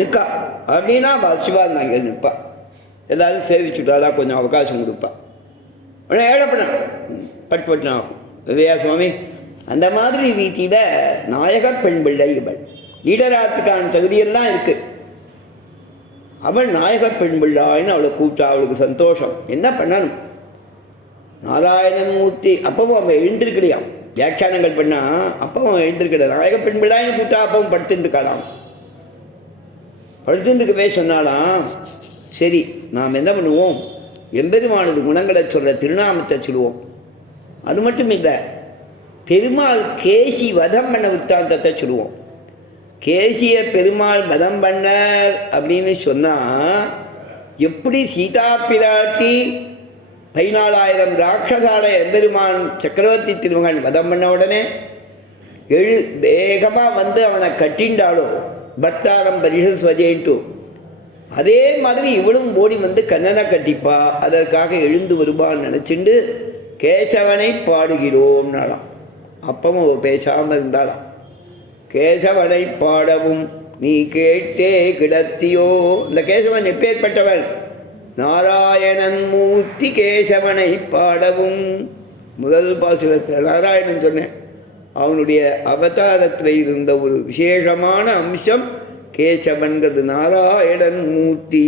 நிற்கா அப்படின்னா சிவா இருந்தாங்க நிற்பா. எல்லாரும் சேவிச்சுட்டாளா கொஞ்சம் அவகாசம் கொடுப்பா. உடனே ஏழப்படான் பட் பட்டுனா ஆகும் இல்லையா சுவாமி? அந்த மாதிரி ரீதியில் நாயக பெண் பிள்ளை இவள் லீடராத்துக்கான தகுதியெல்லாம் இருக்குது. அவள் நாயக பெண் பிள்ளாயின்னு அவளை கூப்பிட்டா. அவளுக்கு சந்தோஷம். என்ன பண்ணணும்? நாராயணன் மூர்த்தி அப்பவும் அவன் எழுந்திருக்கலையாம். வியாக்கியானங்கள் பண்ணால் அப்பவும் அவன் எழுந்திருக்கல. நாயக பெண் பிள்ளாயின்னு கூப்பிட்டா அப்பவும் படுத்துட்டு இருக்காளாம். படுத்துட்டு இருக்கவே சொன்னாலாம். சரி நாம் என்ன பண்ணுவோம்? எம்பெருமானது குணங்களை சொல்கிற திருநாமத்தை சொல்லுவோம். அது மட்டும் இல்லை, பெருமாள் கேசி வதம் பண்ண விற்த்தாந்தத்தை சொல்லுவோம். கேசிய பெருமாள் வதம் பண்ணார் அப்படின்னு சொன்னால் எப்படி சீதா பிராட்டி 14,000 ராட்சசால எம்பெருமான் சக்கரவர்த்தி திருமகன் வதம் பண்ண உடனே வேகமாக அவனை கட்டிண்டாளோ பத்தாரம் பரிசஸ்வஜேன்ட்டு, அதே மாதிரி இவளும் ஓடி கண்ணனை கட்டிப்பா. அதற்காக எழுந்து வருவான்னு நினச்சிண்டு கேசவனை பாடுகிறோம்னாலாம். அப்பவும் பேசாமல் இருந்தாலாம். கேசவனை பாடவும் நீ கேட்டே கிடத்தியோ. இந்த கேசவன் எப்பேற்பட்டவன்? நாராயணன் மூர்த்தி கேசவனை பாடவும். முதல் பாசுரத்தில் நாராயணன் சொன்னேன். அவனுடைய அவதாரத்தில் இருந்த ஒரு விசேஷமான அம்சம் கேசவன்கிறது. நாராயணன் மூர்த்தி,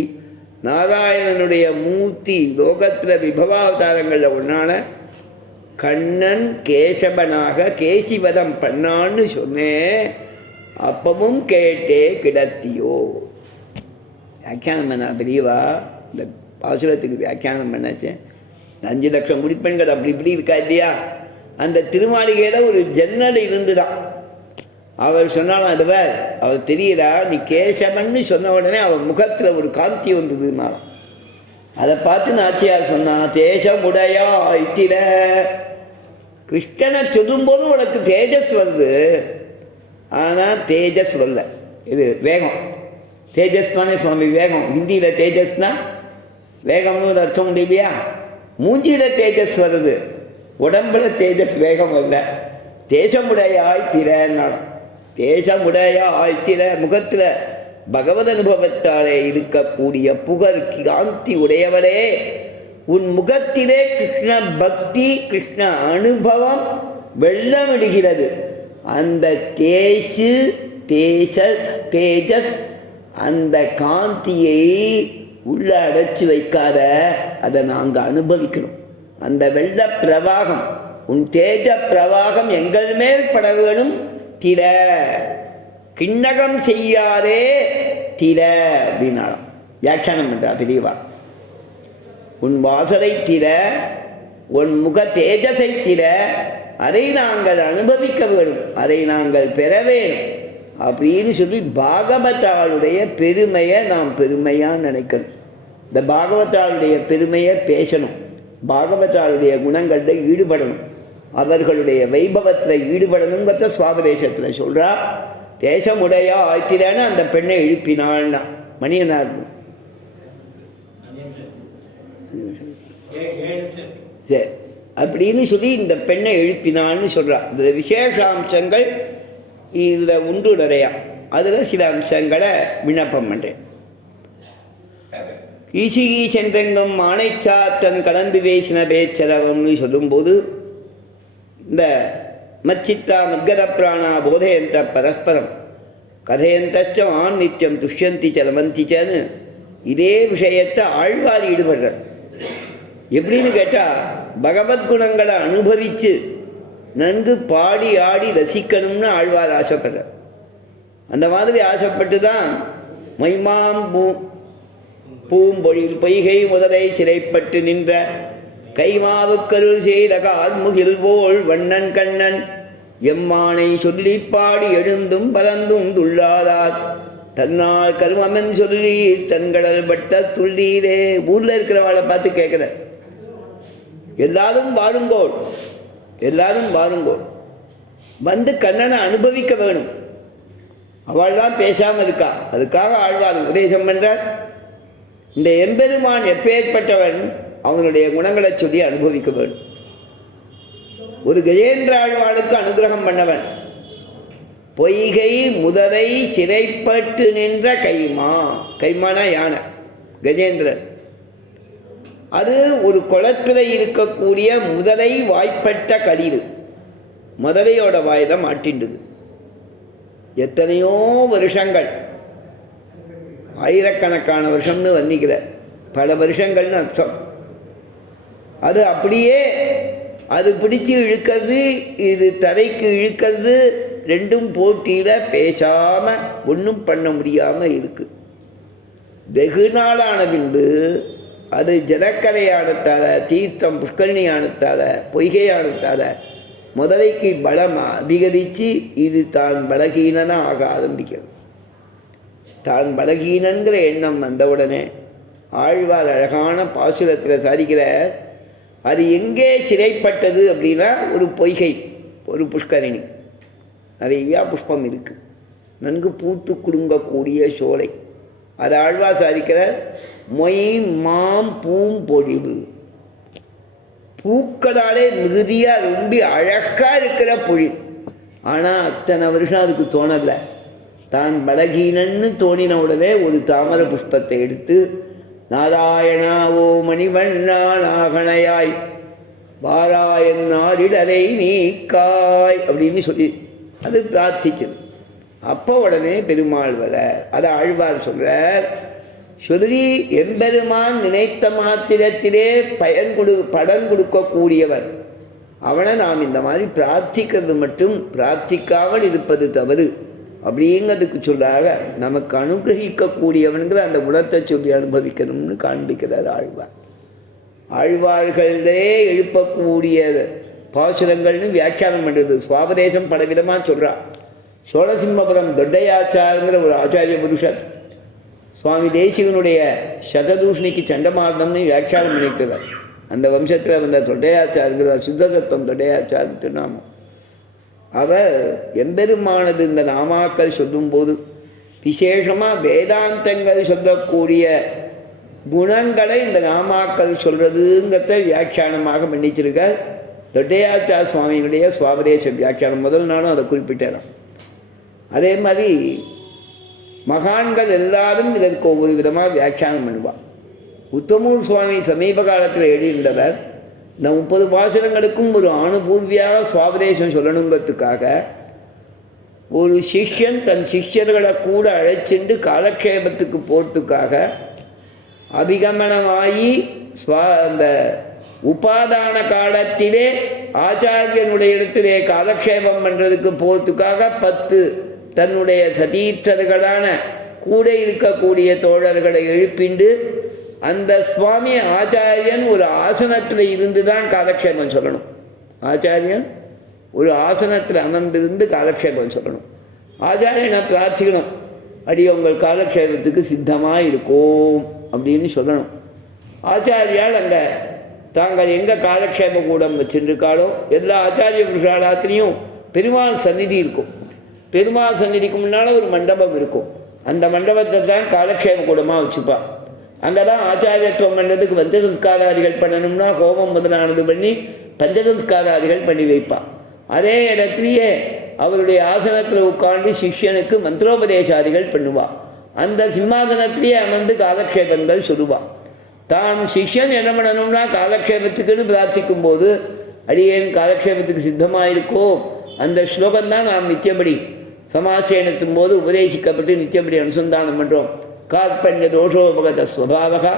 நாராயணனுடைய மூர்த்தி லோகத்தில் விபவாவதாரங்களில் ஒன்றான கண்ணன் கேசவனாக கேசிவதம் பண்ணான்னு சொன்னேன். அப்பவும் கேட்டே கிடத்தியோ. வியாக்கியானம் பண்ணா பெரியவா இந்த பாசுரத்துக்கு வியாக்கியானம் பண்ணாச்சேன். 5 லட்சம் குடிப்பெண்கள் அப்படி இப்படி இருக்கா இல்லையா? அந்த திருமாளிகையில் ஒரு ஜன்னல் இருந்துதான். அவள் சொன்னாலும் அதுவர் அவள் தெரியுதா, நீ கேசவன்னு சொன்ன உடனே அவள் முகத்தில் ஒரு காந்தி வந்ததுனாலும் அதை பார்த்து நாச்சியார் சொன்னான். தேசமுடையா ஐத்திர கிருஷ்ணனை சொல்லும்போது உனக்கு தேஜஸ் வருது. ஆனால் தேஜஸ் வரல. இது வேகம். தேஜஸ் தானே சுவாமி வேகம். ஹிந்தியில் தேஜஸ்னா வேகம்னு ஒரு அர்த்தம் உண்டு இல்லையா? மூஞ்சியில் தேஜஸ் வருது, உடம்புல தேஜஸ் வேகம் வரல. தேசமுடைய ஆய்த்திரன்னாலும் தேசமுடைய ஆய்த்திர முகத்தில் பகவத் அனுபவத்தாலே இருக்கக்கூடிய புகழ் காந்தி உடையவளே, உன் முகத்திலே கிருஷ்ண பக்தி கிருஷ்ண அனுபவம் வெள்ளமிடுகிறது. அந்த தேஜஸ் அந்த காந்தியை உள்ள அடைச்சி வைக்காத, அதை நாங்கள் அனுபவிக்கணும். அந்த வெள்ள பிரவாகம் உன் தேஜ பிரவாகம் எங்கள் மேல் பட வேணும். திர கிண்ணகம் செய்யாதே திர அப்படின்னாலும் வியாக்கியானம் பண்ணுறா பெரியவா. உன் வாசலை திர, உன் முக தேஜஸை திர, அதை நாங்கள் அனுபவிக்க வேணும், அதை நாங்கள் பெற வேணும் அப்படின்னு சொல்லி பாகவதாளுடைய பெருமையை நாம் பெருமையாக நினைக்கணும். இந்த பாகவதாளுடைய பெருமையை பேசணும், பாகவதாளுடைய குணங்களில் ஈடுபடணும், அவர்களுடைய வைபவத்தில் ஈடுபடணுங்கிறத சுவாபதேசத்தில் சொல்கிறா. தேசமுடைய ஆய்த்திரான அந்த பெண்ணை எழுப்பினாள்னா மணியனார் சரி அப்படின்னு சொல்லி இந்த பெண்ணை எழுப்பினான்னு சொல்கிறா. இந்த விசேஷாம்சங்கள் இதில் உண்டு நிறையா. அதில் சில அம்சங்களை விண்ணப்பம் பண்ணுறேன். ஈசென்றெங்கும் ஆணைச்சாத்தன் கலந்து பேசின பேச்சரவம்னு சொல்லும்போது இந்த மச்சித்தா மத்கத பிராணா போதையந்த பரஸ்பரம் கதையந்தம் நித்தியம் துஷ்யந்தி சலமந்திச்சன்னு இதே விஷயத்தை ஆழ்வார் ஈடுபடுறார். எப்படின்னு கேட்டால் பகவத்குணங்களை அனுபவித்து நன்கு பாடி ஆடி ரசிக்கணும்னு ஆழ்வார் ஆசைப்படுறார். அந்த மாதிரி ஆசைப்பட்டு தான் மைமாம் பூம்பொழில் பொய்கை முதலை சிறைப்பட்டு நின்ற கைமாவுக்கருள் செய்த கார்முகில் போல் வண்ணன் கண்ணன் எம்மானை சொல்லி பாடி எழுந்தும் பலந்தும் துள்ளாதார் தன்னால் கருமமன் சொல்லி தன்கடல் பட்ட துள்ளீரே. ஊரில் இருக்கிறவளை பார்த்து கேட்குற, எல்லாரும் வாருங்கோள், எல்லாரும் வாருங்கோள், வந்து கண்ணனை அனுபவிக்க வேணும். அவள் தான் பேசாமல் இருக்கா. அதுக்காக ஆழ்வார் உபதேசம் பண்ணுறார். இந்த எம்பெருமான் எப்பேற்பட்டவன், அவனுடைய குணங்களை சொல்லி அனுபவிக்க வேண்டும். ஒரு கஜேந்திர ஆழ்வானுக்கு அனுகிரகம் பண்ணவன். பொய்கை முதலை சிறைப்பட்டு நின்ற கைமான யானை கஜேந்திரன். அது ஒரு குளத்தில் இருக்கக்கூடிய முதலை வாய்ப்பட்ட கடிது. முதலையோட வாயில மாட்டின்றது. எத்தனையோ வருஷங்கள், ஆயிரக்கணக்கான வருஷம்னு வர்ணிக்கிற, பல வருஷங்கள்னு அர்த்தம். அது அப்படியே அது பிடிச்சி இழுக்கிறது, இது தரைக்கு இழுக்கிறது, ரெண்டும் போட்டியில் பேசாமல் ஒன்றும் பண்ண முடியாமல் இருக்குது. வெகு நாளான பின்பு அது ஜலக்கரையானத்தால், தீர்த்தம் புஷ்கரணியானத்தால், பொய்கையானத்தால் முதலைக்கு பலம் அதிகரித்து இது தான் பலகீனனாக ஆக ஆரம்பிக்கிறது. தான் பலகீனங்கிற எண்ணம் வந்தவுடனே ஆழ்வார் அழகான பாசுரத்தில் சாதிக்கிற, அது எங்கே சிறைப்பட்டது அப்படின்னா ஒரு பொய்கை, ஒரு புஷ்கரணி, நிறையா புஷ்பம் இருக்குது, நன்கு பூத்து குலுங்கக்கூடிய சோலை. அது ஆழ்வார் சாதிக்கிற மொய் மாம் பூம்பொழில், பூக்களாலே மிகுதியாக ரொம்ப அழகாக இருக்கிற பொழில். ஆனால் அத்தனை வருஷம் அதுக்கு தோணலை. தான் பலகீனன்னு தோணின உடனே ஒரு தாமரை புஷ்பத்தை எடுத்து நாராயணாவோ மணிவண்ணா நாகணையாய் வாராயன் நாரிடரை நீக்காய் அப்படின்னு சொல்லி அது பிரார்த்திச்சது. அப்போ உடனே பெருமாள் வர. அதை ஆழ்வார் சொல்கிறார். சொல்லி எம்பெருமான் நினைத்த மாத்திரத்திலே பலன் கொடுக்கக்கூடியவன். அவனை நாம் இந்த மாதிரி பிரார்த்திக்கிறது மட்டும் பிரார்த்திக்காமல் இருப்பது தவறு அப்படிங்கிறதுக்கு சொல்லாக நமக்கு அனுகிரகிக்கக்கூடியவன்கிற அந்த குணத்தை சொல்லி அனுபவிக்கணும்னு காண்பிக்கிறார் ஆழ்வார். ஆழ்வார்களே எழுப்பக்கூடிய பாசுரங்கள்னு வியாக்கியானம் பண்ணுறது. சுவாபதேசம் பலவிதமாக சொல்கிறார். சோழசிம்மபுரம் தொட்டையாச்சாருங்கிற ஒரு ஆச்சாரிய புருஷர் சுவாமி தேசிகனுடைய சததூஷணிக்கு சண்டமார்த்தம்னு வியாக்கியானம் பண்ணிக்கிறார். அந்த வம்சத்தில் வந்த தொட்டையாச்சாருங்கிறார், சுத்தசத்தம் தொட்டையாச்சார் திருநாமம். அவர் எம்பெருமானது இந்த நாமாக்கள் சொல்லும்போது விசேஷமாக வேதாந்தங்கள் சொல்லக்கூடிய குணங்களை இந்த நாமாக்கள் சொல்கிறதுங்கிறத வியாக்கியானமாக பண்ணிச்சிருக்கார். தொட்டையாச்சார் சுவாமியினுடைய சுவாபதேச வியாக்கியானம் முதல் நாளும் அதை குறிப்பிட்டாராம். அதே மாதிரி மகான்கள் எல்லாரும் இதற்கு ஒவ்வொரு விதமாக வியாக்கியானம் பண்ணுவார். உத்தமூர் சுவாமி சமீப காலத்தில் எழுதியிருந்தவர் இந்த 30 பாசுரங்களுக்கும் ஒரு அனுபூர்வியாக சுவாபதேசம் சொல்லணுங்கிறதுக்காக ஒரு சிஷ்யன் தன் சிஷ்யர்களை கூட அழைச்சிட்டு காலக்ஷேபத்துக்கு போகிறதுக்காக அபிகமனமாகி அந்த உபாதான காலத்திலே ஆச்சாரியனுடைய இடத்திலே காலக்ஷேபம் பண்ணுறதுக்கு போகிறதுக்காக 10 தன்னுடைய சதீர்த்தர்களான கூட இருக்கக்கூடிய தோழர்களை எழுப்பிண்டு அந்த சுவாமி ஆச்சாரியன் ஒரு ஆசனத்தில் இருந்து தான் காலக்ஷேபம் சொல்லணும். ஆச்சாரியன் ஒரு ஆசனத்தில் அமர்ந்திருந்து காலக்ஷேபம் சொல்லணும். ஆச்சாரியனை பிரார்த்திக்கணும், அடி உங்கள் காலக்ஷேபத்துக்கு சித்தமாக இருக்கும் அப்படின்னு சொல்லணும். ஆச்சாரியால் அங்கே தாங்கள் எங்கே காலக்ஷேப கூடம் வச்சுருக்காளோ எல்லா ஆச்சாரிய புருஷாலத்திலையும் பெருமாள் சந்நிதி இருக்கும். பெருமாள் சந்நிதிக்கு முன்னால் ஒரு மண்டபம் இருக்கும். அந்த மண்டபத்தை தான் காலக்ஷேப கூடமாக வச்சுப்பாள். அங்கே தான் ஆச்சாரியத்துவம் பண்ணுறதுக்கு பஞ்சசம்ஸ்காராதிகள் பண்ணணும்னா ஹோமம் முதலானது பண்ணி பஞ்சசம்ஸ்காராதிகள் பண்ணி வைப்பாள். அதே இடத்துலையே அவருடைய ஆசனத்தில் உட்காந்து சிஷ்யனுக்கு மந்திரோபதேசாதிகள் பண்ணுவாள். அந்த சிம்மாசனத்திலேயே அமர்ந்து காலக்ஷேபங்கள் சொல்லுவாள். தான் சிஷ்யன் என்ன பண்ணணும்னா காலக்ஷேபத்துக்குன்னு பிரார்த்திக்கும் போது அடியேன் காலக்ஷேபத்துக்கு சித்தமாக இருக்கோ அந்த ஸ்லோகம்தான் நாம் நித்தியப்படி சமாசேனத்தும் போது உபதேசிக்கப்பட்டு நித்தியப்படி அனுசந்தானம் பண்ணுறோம். கார்பண்ய தோஷோபகத ஸ்வபாவகா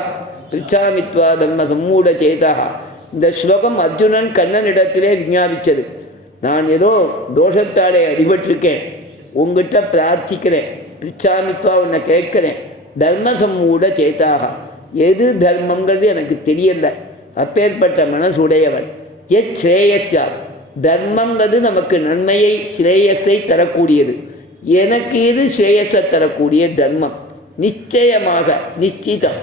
பிச்சாமித்வா தர்ம சம்மூட சேதாக. இந்த ஸ்லோகம் அர்ஜுனன் கண்ணனிடத்திலே விஞ்ஞாபித்தது. நான் ஏதோ தோஷத்தாலே அடிபட்டிருக்கேன், உங்ககிட்ட பிரார்த்திக்கிறேன், பிச்சாமித்வா உன்னை கேட்கிறேன், தர்ம சம்மூட சேதாக. எது தர்மங்கிறது எனக்கு தெரியல, அப்பேற்பட்ட மனசுடையவன். எத் ஸ்ரேயஸ்யா, தர்மங்கிறது நமக்கு நன்மையை ஸ்ரேயஸை தரக்கூடியது. எனக்கு எது ஸ்ரேயஸை தரக்கூடிய தர்மம்? நிச்சயமாக நிச்சிதம்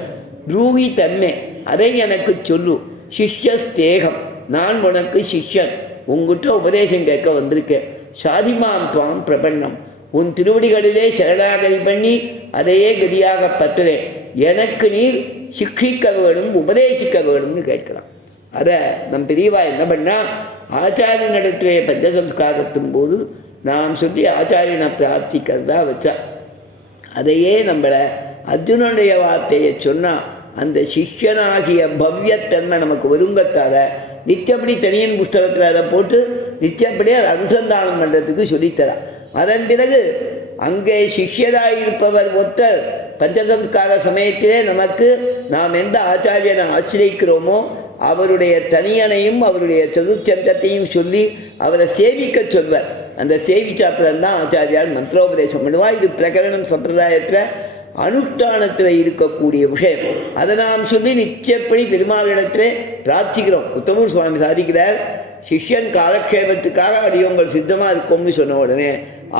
ப்ரூஹி தன்மை, அதை எனக்கு சொல்லு. சிஷ்யஸ்தேகம், நான் உனக்கு சிஷ்யன், உங்ககிட்ட உபதேசம் கேட்க வந்திருக்கேன். சாதிமான் துவாம் பிரபன்னம், உன் திருவடிகளிலே சரணாகதி பண்ணி அதையே கதியாக பற்றுறேன். எனக்கு நீர் சிக்ஷிக்க வேணும், உபதேசிக்க வேணும்னு கேட்கலாம். அதை நம் பெரியவா என்ன பண்ணால் ஆச்சாரியனிடத்திலே பஞ்சசம்ஸ்காரத்தும் போது நாம் சொல்லி ஆச்சாரியனை பிரார்த்திக்கிறதா வச்சா. அதையே நம்மளை அர்ஜுனனுடைய வார்த்தையை சொன்னால் அந்த சிஷ்யனாகிய பவ்யத்தன்மை நமக்கு வருங்கத்தால் நித்தியப்படி தனியன் புஸ்தகத்தில் அதை போட்டு நித்தியப்படி அதை அனுசந்தானம் பண்ணுறதுக்கு சொல்லித்தரான். அதன் பிறகு அங்கே சிஷ்யராயிருப்பவர் ஒருத்தர் பஞ்சசம்ஸ்கார சமயத்திலே நமக்கு நாம் எந்த ஆச்சாரியனை ஆசிரியக்கிறோமோ அவருடைய தனியனையும் அவருடைய சதுர்ச்சந்தத்தையும் சொல்லி அவரை சேவிக்க சொல்வர். அந்த சேவிச்சாத்தில்தான் ஆச்சாரியால் மந்திரோபதேசம் பண்ணுவார். இது பிரகரணம் சம்பிரதாயத்தில் அனுஷ்டானத்தில் இருக்கக்கூடிய விஷயம். அதை நாம் சொல்லி நிச்சயப்படி பெருமாளிடத்திலே பிரார்த்திக்கிறோம். உத்தமூர் சுவாமி சாதிக்கிறார், சிஷ்யன் காலக்ஷேபத்துக்காக அடியவங்கள் சித்தமாக இருக்கும்னு சொன்ன உடனே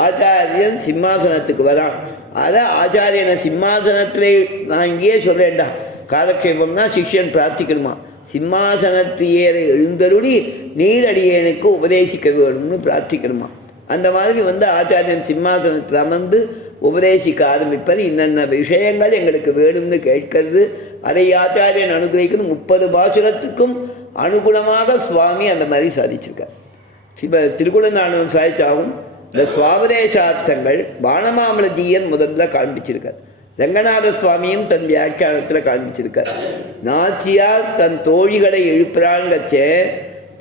ஆச்சாரியன் சிம்மாசனத்துக்கு வரான். அதை ஆச்சாரியனை சிம்மாசனத்திலே நான் இங்கேயே சொல்கிறேன்டா, காலக்ஷேபம்னா சிஷ்யன் பிரார்த்திக்கணுமா, சிம்மாசனத்தையேற எழுந்தருளி நீரடியனுக்கு உபதேசிக்க வேணும்னு பிரார்த்திக்கணுமா. அந்த மாதிரி ஆச்சாரியன் சிம்மாசனத்தில் அமர்ந்து உபதேசிக்க ஆரம்பிப்பது. இன்னென்ன விஷயங்கள் எங்களுக்கு வேணும்னு கேட்கறது, அதை ஆச்சாரியன் அனுகிரகிக்கணும். 30 பாசுரத்துக்கும் அனுகுணமாக சுவாமி அந்த மாதிரி சாதிச்சிருக்கார். திருக்குழந்தாண்டவன் சாதிச்சாகும் இந்த சுவாபதேசார்த்தங்கள் பானமாமலஜீயன் முதல்ல காண்பிச்சிருக்கார். ரங்கநாத சுவாமியும் தன் வியாக்கியானத்தில் காண்பிச்சிருக்கார். நாச்சியார் தன் தோழிகளை எழுப்புறாங்கச்சே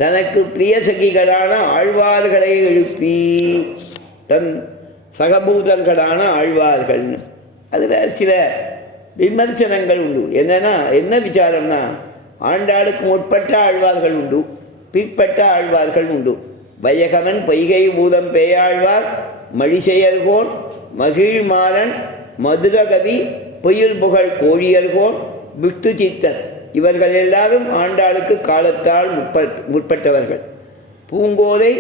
தனக்கு பிரிய சகிகளான ஆழ்வார்களை எழுப்பி, தன் சகபூதர்களான ஆழ்வார்கள்னு. அதில் சில விமர்சனங்கள் உண்டு. என்னென்னா என்ன விசாரம்னா, ஆண்டாளுக்கு முற்பட்ட ஆழ்வார்கள் உண்டு, பிற்பட்ட ஆழ்வார்கள் உண்டு. வையகவன் பொய்கை பூதம் பேயாழ்வார், மழிசெயர்கோன், மகிழ்மாறன், மதுரகவி, பொயில் புகழ் கோழியர்கோன், விஷ்ணு சித்தர், இவர்கள் எல்லாரும் ஆண்டாளுக்கு காலத்தால் முற்பட்டவர்கள். பூங்கோதை,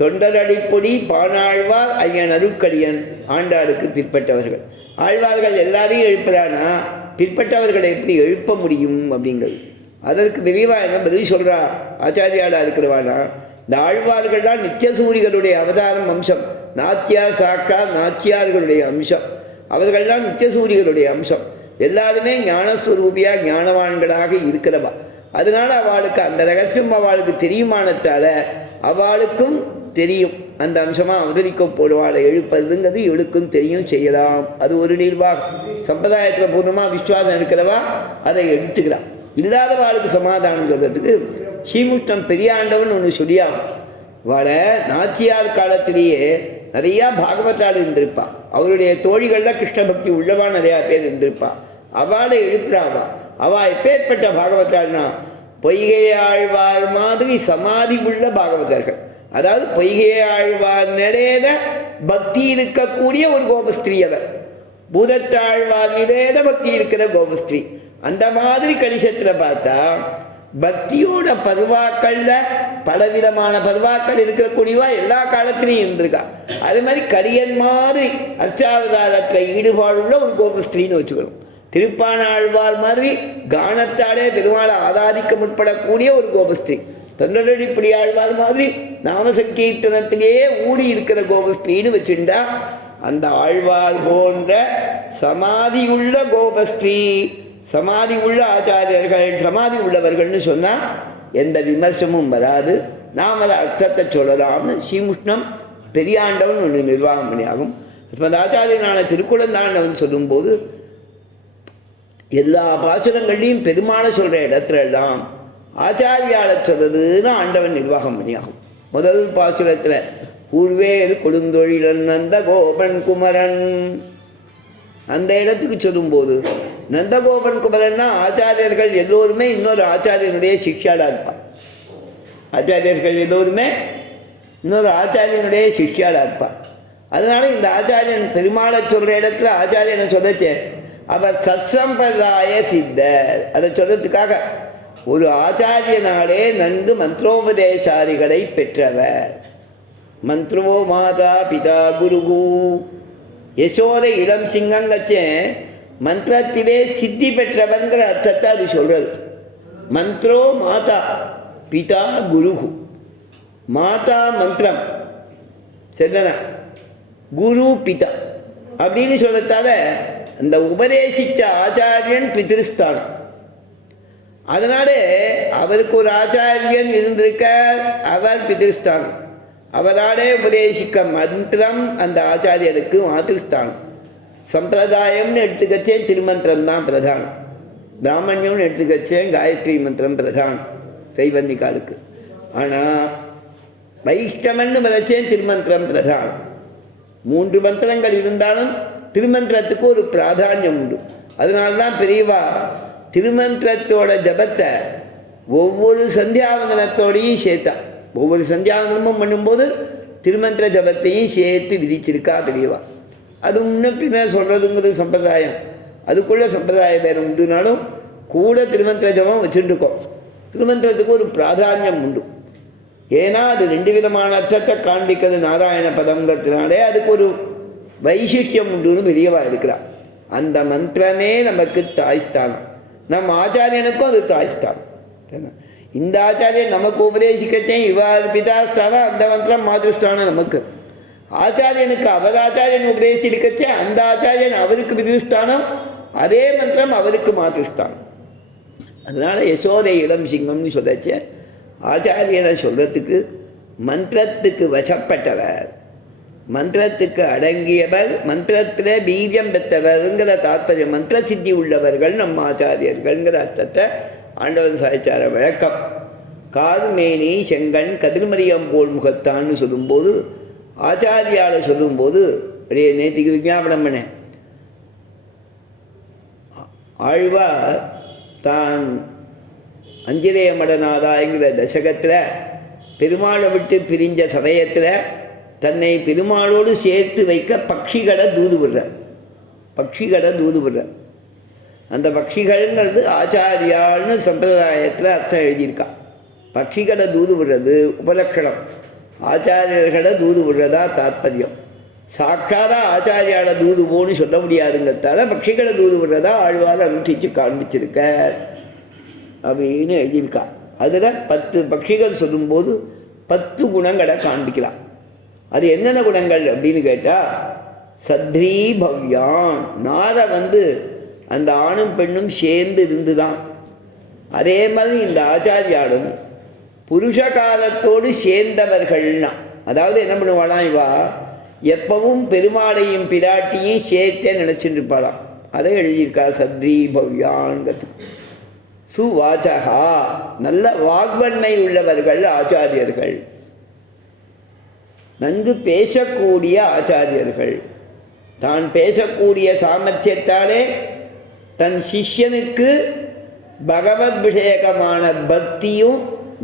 தொண்டரடிப்பொடி, பானாழ்வார், ஐயன் அருட்கடியன் ஆண்டாளுக்கு பிற்பட்டவர்கள். ஆழ்வார்கள் எல்லாரையும் எழுப்புறானா பிற்பட்டவர்களை எப்படி எழுப்ப முடியும் அப்படிங்கிறது. அதற்கு விரிவாக என்ன பதில் சொல்கிறா ஆச்சாரியாளாக இருக்கிறவானா, இந்த ஆழ்வார்கள்லாம் நித்தியசூரிகளுடைய அவதாரம் அம்சம், நாச்சியார் சாக்கா நாச்சியார்களுடைய அம்சம், அவர்கள்லாம் நித்தியசூரிகளுடைய அம்சம். எல்லாருமே ஞானஸ்வரூபியாக ஞானவான்களாக இருக்கிறவா. அதனால் அவளுக்கு அந்த ரகசியம் அவளுக்கு தெரியுமானத்தால் அவளுக்கும் தெரியும். அந்த அம்சமாக அவதரிக்கப்படுவாளை எழுப்பதுங்கிறது இவளுக்கும் தெரியும், செய்யலாம். அது ஒரு நிர்வாகம். சம்பிரதாயத்தில் பூர்ணமாக விஸ்வாசம் இருக்கிறவா அதை எடுத்துக்கிறான். இல்லாதவாளுக்கு சமாதானம் சொல்கிறதுக்கு ஸ்ரீமுஷ்ணம் பெரியாண்டவன் ஒன்று சொல்லியாகும். அவளை நாச்சியார் காலத்திலேயே நிறையா பாகவதால் இருந்திருப்பாள். அவருடைய தோழிகளில் கிருஷ்ண பக்தி உள்ளவா நிறையா பேர் இருந்திருப்பாள். அவளை எழுப்புறாவா. அவள் எப்பேற்பட்ட பாகவதாள்னா பொய்கை ஆழ்வார் மாதிரி சமாதி உள்ள பாகவதர்கள். அதாவது பொய்கை ஆழ்வார் நிறைய பக்தி இருக்கக்கூடிய ஒரு கோபஸ்திரீ. அவர் பூதத்தாழ்வார் நிறைய பக்தி இருக்கிற கோபஸ்திரீ. அந்த மாதிரி கணிசத்தில் பார்த்தா பக்தியோட பருவாக்களில் பலவிதமான பருவாக்கள் இருக்கக்கூடியவா எல்லா காலத்திலையும் இருந்திருக்கா. அது மாதிரி கரியன் மாதிரி அர்ச்சாவதாரத்தில் ஈடுபாடுள்ள ஒரு கோபஸ்திரீன்னு வச்சுக்கணும். திருப்பான ஆழ்வார் மாதிரி கானத்தாலே பெருமாளை ஆராதிக்க முற்படக்கூடிய ஒரு கோபஸ்திரீ. தொண்டரடிப்படி ஆழ்வார் மாதிரி நாம சங்கீர்த்தனத்திலேயே ஊடி இருக்கிற கோபஸ்திரீன்னு வச்சுட்டா அந்த ஆழ்வார் போன்ற சமாதி உள்ள கோபஸ்திரீ, சமாதி உள்ள ஆச்சாரியர்கள், சமாதி உள்ளவர்கள்னு சொன்னால் எந்த விமர்சனமும் வராது. நாம் அதை அர்த்தத்தை சொல்லலாம்னு ஸ்ரீமுஷ்ணம் பெரியாண்டவன் ஒன்று நிர்வாகம் பண்ணியாகும். ஆச்சாரியனான திருக்குழந்தாண்டவன் சொல்லும்போது எல்லா பாசுரங்கள்லையும் பெருமாளை சொல்கிற இடத்துல எல்லாம் ஆச்சாரியால சொல்றதுன்னு ஆண்டவன் நிர்வாகம் பண்ணியாகும். முதல் பாசுரத்தில் கூர்வேல் கொடுந்தொழிலன் நந்த கோபன் குமரன், அந்த இடத்துக்கு சொல்லும்போது நந்தகோபன் குமரன்னா ஆச்சாரியர்கள் எல்லோருமே இன்னொரு ஆச்சாரியனுடைய சிஷ்யாளாக இருப்பார். ஆச்சாரியர்கள் எல்லோருமே இன்னொரு ஆச்சாரியனுடைய சிஷ்யாளாக இருப்பார். அதனால இந்த ஆச்சாரியன் பெருமாளை சொல்கிற இடத்துல ஆச்சாரியனை சொல்லச்சே அவர் சத்சம்பிரதாய சித்தர். அதை சொல்றதுக்காக ஒரு ஆச்சாரியனாலே நன்கு மந்திரோபதேசாரிகளை பெற்றவர். மந்த்ரோ மாதா பிதா குருகு. யசோத இளம் சிங்கங்கச்சே மந்திரத்திலே சித்தி பெற்றவங்கிற அர்த்தத்தை அது சொல்றது. மந்த்ரோ மாதா பிதா குருகு. மாதா மந்திரம் சரிதானா, குரு பிதா அப்படின்னு சொல்லத்தால அந்த உபதேசித்த ஆச்சாரியன் பிதிருஸ்தானம். அதனால அவருக்கு ஒரு ஆச்சாரியன் இருந்திருக்க, அவர் பிதிருஸ்தானம். அவராலே உபதேசிக்க மந்திரம் அந்த ஆச்சாரியருக்கு மாத்திருஸ்தானம். சம்பிரதாயம்னு எடுத்துக்கச்சேன் திருமந்திரம் தான் பிரதானம். பிராமணியம்னு எடுத்துக்கச்சேன் காயத்ரி மந்திரம் பிரதானம் கைவந்திகாலுக்கு. ஆனால் வைஷ்ணவன்னு வதச்சேன் திருமந்திரம் பிரதானம். 3 மந்திரங்கள் இருந்தாலும் திருமந்திரத்துக்கு ஒரு பிராதானியம் உண்டு. அதனால்தான் பெரியவா திருமந்திரத்தோட ஜபத்தை ஒவ்வொரு சந்தியாவந்தனத்தோடையும் சேர்த்தா. ஒவ்வொரு சந்தியாவந்தனமும் பண்ணும்போது திருமந்திர ஜபத்தையும் சேர்த்து விதிச்சிருக்கா பெரியவா. அது முன்ன பின்ன சொல்கிறதுங்கிறது சம்பிரதாயம். அதுக்குள்ளே சம்பிரதாயம் வேறு உண்டுனாலும் கூட திருமந்திர ஜபம் வச்சுருக்கோம். திருமந்திரத்துக்கு ஒரு பிராதானியம் உண்டு. ஏன்னா அது 2 விதமான அர்த்தத்தை காண்பிக்கிறது நாராயண பதங்கிறதுனாலே அதுக்கு ஒரு வைசிஷ்டியம் உண்டுன்னு பெரியவா இருக்கிறார். அந்த மந்திரமே நமக்கு தாய்ஸ்தானம். நம் ஆச்சாரியனுக்கும் அது தாய்ஸ்தானம். இந்த ஆச்சாரியன் நமக்கு உபதேசிக்கச்சே இவர் பிதாஸ்தானம், அந்த மந்திரம் மாதஸ்தானம் நமக்கு. ஆச்சாரியனுக்கு அவர் ஆச்சாரியன் உபதேசிக்கச்சே அந்த ஆச்சாரியன் அவருக்கு பிதிருஸ்தானம், அதே மந்திரம் அவருக்கு மாதஸ்தானம். அதனால் யசோதை இளம் சிங்கம்னு சொல்லச்சே ஆச்சாரியனை சொல்கிறதுக்கு மந்திரத்துக்கு வசப்பட்டவர், மந்திரத்துக்கு அடங்கியவர், மந்திரத்தில் பீஜம் பெற்றவர்ங்கிற தாற்பயம், மந்திர சித்தி உள்ளவர்கள் நம் ஆச்சாரியர்கள்ங்கிற அர்த்தத்தை ஆண்டவன் சாய்ச்சார வழக்கம். கார்மேனி செங்கண் கதிர்மரியம் போல் முகத்தான்னு சொல்லும்போது ஆச்சாரியால் சொல்லும்போது அப்படியே நேற்றுக்கு விஞ்ஞாபனம் பண்ணேன். ஆழ்வார் தான் அஞ்சிரேய மடநாதாங்கிற தசகத்தில் பெருமாளை விட்டு பிரிஞ்ச சமயத்தில் தன்னை பெருமாளோடு சேர்த்து வைக்க பட்சிகளை தூது விடுறார். பட்சிகளை தூது விடுறார். அந்த பட்சிகள்ங்கிறது ஆச்சாரியான்னு சம்பிரதாயத்தில் அர்த்தம் எழுதியிருக்கா. பட்சிகளை தூது விடுறது உபலட்சணம். ஆச்சாரியர்களை தூது விடுறதா தாற்பயம். சாட்சாதா ஆச்சாரியால தூது போன்னு சொல்ல முடியாதுங்கிறதால பட்சிகளை தூது விடுறதா ஆழ்வார் அனுஷ்டிச்சு காண்பிச்சிருக்க அப்படின்னு எழுதியிருக்கா. அதில் 10 பட்சிகள் சொல்லும்போது 10 குணங்களை காண்பிக்கலாம். அது என்னென்ன குணங்கள் அப்படின்னு கேட்டால், சத்ரீ பவ்யான், நாரை அந்த ஆணும் பெண்ணும் சேர்ந்து இருந்து தான். அதே மாதிரி இந்த ஆச்சாரியாலும் புருஷ காலத்தோடு சேர்ந்தவர்கள்னா, அதாவது என்ன பண்ணுவாளாம் இவா எப்பவும் பெருமாளையும் பிராட்டியும் சேர்த்தே நினச்சிட்டு இருப்பாளாம். அதை எழுதியிருக்கா சத்ரீ பவ்யான்கிறது. சுவாச்சகா, நல்ல வாக்வன்மை உள்ளவர்கள் ஆச்சாரியர்கள், நன்கு பேசக்கூடிய ஆச்சாரியர்கள். தான் பேசக்கூடிய சாமர்த்தியத்தாலே தன் சிஷ்யனுக்கு பகவத் விஷயகமான பக்தியும்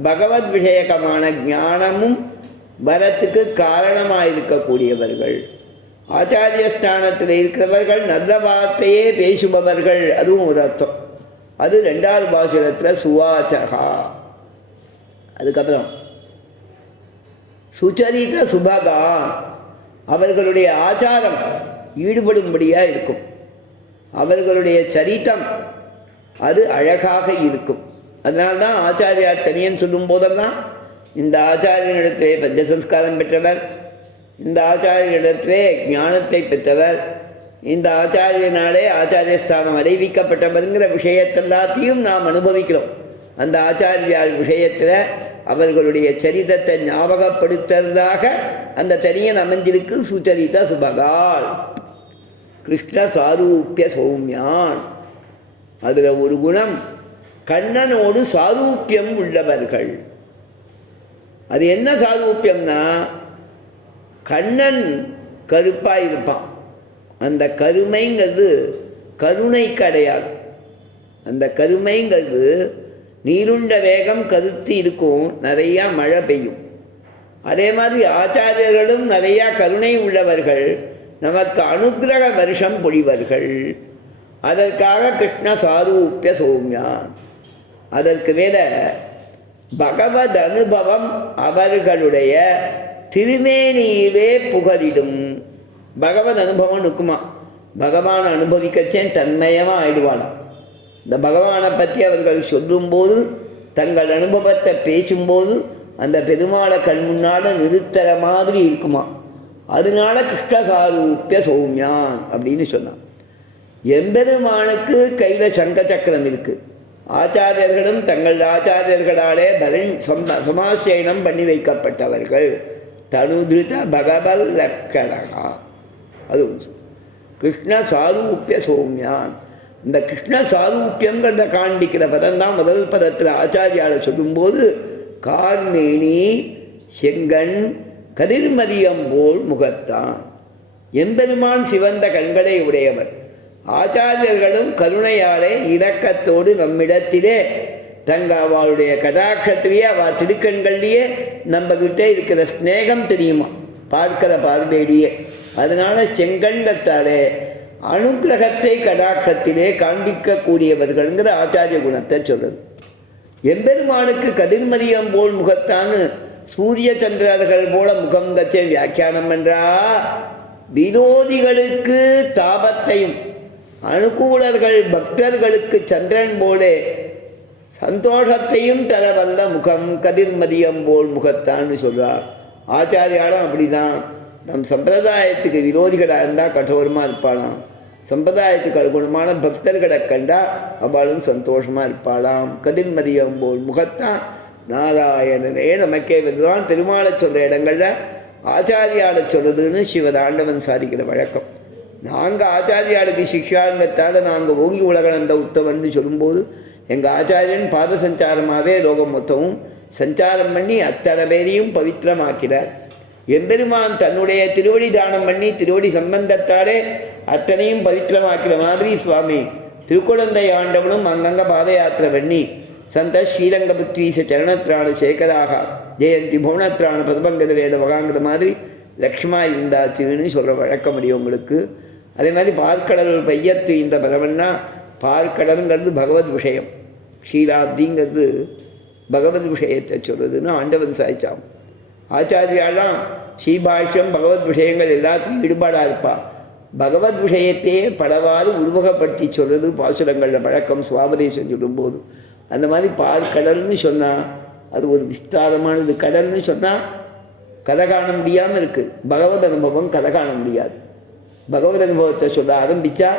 பகவத் விஷயகமான ஞானமும் வரத்துக்கு காரணமாக இருக்கக்கூடியவர்கள். ஆச்சாரியஸ்தானத்தில் இருக்கிறவர்கள் நல்ல வார்த்தையே பேசுபவர்கள், அதுவும் ஒரு அர்த்தம். அது 2வது பாசுரத்தில் சுவாச்சகா. அதுக்கப்புறம் சுச்சரித சுபகா, அவர்களுடைய ஆச்சாரம் ஈடுபடும்படியாக இருக்கும். அவர்களுடைய சரித்தம் அது அழகாக இருக்கும். அதனால்தான் ஆச்சாரியார் தனியன் சொல்லும் போதெல்லாம் இந்த ஆச்சாரியனிடத்திலே பஞ்சசம்ஸ்காரம் பெற்றவர், இந்த ஆச்சாரியனிடத்திலே ஞானத்தை பெற்றவர், இந்த ஆச்சாரியனாலே ஆச்சாரியஸ்தானம் அறிவிக்கப்பட்டவருங்கிற விஷயத்தெல்லாத்தையும் நாம் அனுபவிக்கிறோம். அந்த ஆச்சாரியால் விஷயத்தில் அவர்களுடைய சரிதத்தை ஞாபகப்படுத்துறதாக அந்த தனியன் அமைஞ்சிருக்கு சுச்சரித சுபகால் கிருஷ்ண சாரூப்பிய சௌமியான். அதில் ஒரு குணம், கண்ணனோடு சாரூப்பியம் உள்ளவர்கள். அது என்ன சாரூப்பியம்னா, கண்ணன் கருப்பாக இருப்பான். அந்த கருமைங்கிறது கருணைக்கு அடையாளம். அந்த கருமைங்கிறது நீருண்ட வேகம் கருத்து இருக்கும், நிறையா மழை பெய்யும். அதே மாதிரி ஆச்சாரியர்களும் நிறையா கருணை உள்ளவர்கள், நமக்கு அனுக்கிரக வருஷம் பொழிவர்கள். அதற்காக கிருஷ்ண சாரூப்பிய சௌமியான். அதற்கு மேல பகவத் அனுபவம் அவர்களுடைய திருமேனியிலே புகழிடும். பகவத் அனுபவம் இருக்குமா, பகவானை அனுபவிக்கச்சேன் தன்மயமாக ஆயிடுவானாம். இந்த பகவானை பற்றி அவர்கள் சொல்லும்போது, தங்கள் அனுபவத்தை பேசும்போது அந்த பெருமாளை கண் முன்னால் நிறுத்துற மாதிரி இருக்குமா. அதனால கிருஷ்ணசாரூப்பிய சௌமியான் அப்படின்னு சொன்னான். எம்பெருமானுக்கு கையில் சங்க சக்கரம் இருக்குது. ஆச்சாரியர்களும் தங்கள் ஆச்சாரியர்களாலே சமாசயனம் பண்ணி வைக்கப்பட்டவர்கள். தனுதிருத பகவல் லக்கணா. அது கிருஷ்ண சாரூப்பிய சௌமியான். இந்த கிருஷ்ண சாரூப்பியங்கிறத காண்பிக்கிற பதம் தான் முதல் பதத்தில் ஆச்சாரியால் சொல்லும்போது, கார்மேனி செங்கண் கதிர்மதியம் போல் முகத்தான். எம்பெருமான் சிவந்த கண்களை உடையவர். ஆச்சாரியர்களும் கருணையாலே இரக்கத்தோடு நம்மிடத்திலே அவளுடைய கடாட்சத்திலேயே அவள் திருக்கண்கள்லேயே நம்மகிட்ட இருக்கிற ஸ்நேகம் தெரியுமா, பார்க்கிற பார்வையிலேயே. அதனால செங்கண்டத்தாலே அனுகிரகத்தை கடாட்சத்திலே காண்பிக்கக்கூடியவர்கள்ங்கிற ஆச்சாரிய குணத்தை சொல்றது. எம்பெருமானுக்கு கதிர்மதியம் போல் முகத்தான்னு சூரிய சந்திரர்கள் போல முகம் கச்சை வியாக்கியானம் என்றா, விரோதிகளுக்கு தாபத்தையும் அனுகூலர்கள் பக்தர்களுக்கு சந்திரன் போலே சந்தோஷத்தையும் தரவல்ல முகம் கதிர்மதியம் போல் முகத்தான்னு சொல்கிறார். ஆச்சாரியாலும் அப்படி தான். நம் சம்பிரதாயத்துக்கு விரோதிகளாக இருந்தால் கठोரமாக இருப்பாளாம், சம்பிரதாயத்துக்கு அனுகுணமான பக்தர்களை கண்டால் அவளும் சந்தோஷமாக இருப்பாளாம். கதிர்மதியம் போல் முகத்தான் நாராயணனே நமக்கே விருதுவான். திருமாலை சொல்கிற இடங்களில் ஆச்சாரியாலை சொல்கிறதுன்னு சிவதாண்டவன் சாதிக்கிற வழக்கம். நாங்கள் ஆச்சாரியாளுக்கு சிக்ஷாங்கத்தால் நாங்கள் ஓங்கி உலகளந்த உத்தவன்னு சொல்லும்போது, எங்கள் ஆச்சாரியன் பாத சஞ்சாரமாகவே லோகம் மொத்தமும் சஞ்சாரம் பண்ணி அத்தனை பேரையும் பவித்திரமாக்கிறார். எம்பெருமான் தன்னுடைய திருவடி தானம் பண்ணி திருவடி சம்பந்தத்தாலே அத்தனையும் பவித்திரமாக்கிற மாதிரி சுவாமி திருக்குழந்தை ஆண்டவனும் அங்கங்கே பாத யாத்திரை பண்ணி சந்த ஸ்ரீரங்கபுத்வீச சரணத்ராண சேகராக ஜெயந்தி புவனத்ராண பதுபங்கதிரேட வகாங்கிற மாதிரி லக்ஷ்மா இருந்தாச்சுன்னு சொல்கிற வழக்கம் முடியும் உங்களுக்கு. அதே மாதிரி பார்க்கடல் பையத்து இந்த பரவன்னா, பார்க்கடலுங்கிறது பகவத் விஷயம், ஷீலாப்திங்கிறது பகவத் விஷயத்தை சொல்கிறதுன்னு ஆண்டவன் சாய்ச்சாம். ஆச்சாரியாலாம் ஸ்ரீபாஷ்யம் பகவத் விஷயங்கள் எல்லாத்தையும் ஈடுபாடாக இருப்பாள். பகவத் விஷயத்தையே பலவாறு உருவகப்படுத்தி சொல்கிறது பாசுரங்களில் வழக்கம். சுவாபதேசம் சொல்லும்போது அந்த மாதிரி பார்க்கடல்னு சொன்னால் அது ஒரு விஸ்தாரமானது. கடல்னு சொன்னால் கதை காண முடியாமல் இருக்குது. பகவத் அனுபவம் கதை காண முடியாது. பகவத் அனுபவத்தை சொல்ல ஆரம்பித்தா,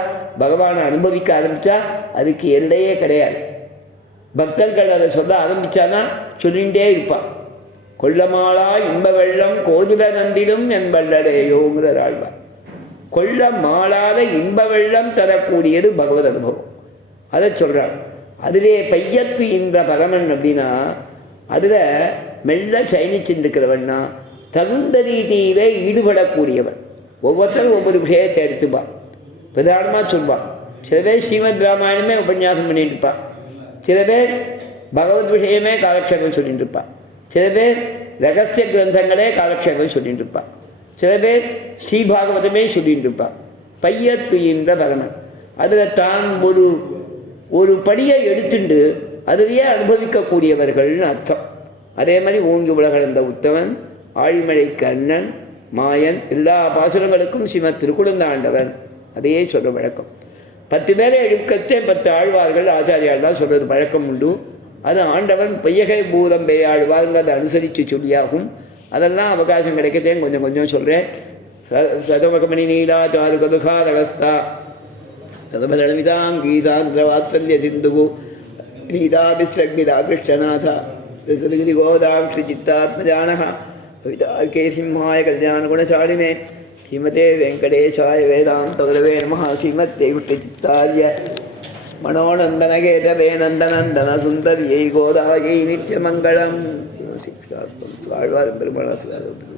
பகவானை அனுபவிக்க ஆரம்பித்தா அதுக்கு எல்லையே கிடையாது. பக்தர்கள் அதை சொல்ல ஆரம்பித்தானா சொல்லிகிட்டே இருப்பான். கொல்லமாளா இன்ப வெள்ளம் கோதுல நந்திலும் என்பல்லடையோங்கிற ஆழ்வார். கொல்ல மாளாத இன்ப வெள்ளம் தரக்கூடியது பகவத் அனுபவம். அதை சொல்கிறார். அதிலே பையத்து என்ற பரமன் அப்படின்னா, அதில் மெல்ல சயனிச்சுருக்கிறவன்னா தகுந்த ரீதியிலே ஈடுபடக்கூடியவன். ஒவ்வொருத்தரும் ஒவ்வொரு விஷயத்தை எடுத்துப்பான், பிரதானமாக சொல்வான். சில பேர் ஸ்ரீமத் ராமாயணமே உபன்யாசம் பண்ணிட்டு இருப்பான், சில பேர் பகவத் விஷயமே காலக்ஷேபம் சொல்லிட்டு இருப்பான், சில பேர் ரகசிய கிரந்தங்களே காலக்ஷேபம் சொல்லிட்டு இருப்பான், சில பேர் ஸ்ரீபாகவதமே சொல்லிட்டு இருப்பான். பையத்துயின்ற பரமன் அதில் தான் ஒரு படியை எடுத்துண்டு அதிலேயே அனுபவிக்கக்கூடியவர்கள்னு அர்த்தம். அதே மாதிரி ஓங்கி உலகளந்த உத்தவன், ஆழிமழைக்கு அண்ணன், மாயன், எல்லா பாசுரங்களுக்கும் ஸ்ரீமத் திருக்குழந்தாண்டவன் அதையே சொல்கிற வழக்கம். 10 பேரை எடுக்கத்தே 10 ஆழ்வார்கள் ஆச்சாரியால் தான் சொல்கிறது வழக்கம் உண்டு. அது ஆண்டவன் பையகை பூதம் பெய்யாழ்வார்ங்கிறத அனுசரித்து சொல்லியாகும். அதெல்லாம் அவகாசம் கிடைக்கத்தேன் கொஞ்சம் கொஞ்சம் சொல்கிறேன். சதமகமணி நீலா சாரு கதுகாரகஸ்தா சதபலமிதாங்கீதாந்திரவாத்சல்ய சிந்துகு நீதாபிஸ்ரக்னிதா கிருஷ்ணநாத கோதாம் ஸ்ரீ சித்தாத்மஜானः கவிதார்க்கே சிம்ஹாய கல்யாண குணசாலினே ஸ்ரீமதே வெங்கடேஷாய வேதாந்த குரவே நமः ஸ்ரீமத்தே விஷ்ணுசித்தார்ய மனோநந்தனகேதவே நந்தநந்தன சுந்தரியை கோதாயை நித்தியமங்கலம். வாழ்வாரும் பெருமாள் ஆசீர்வாதம்.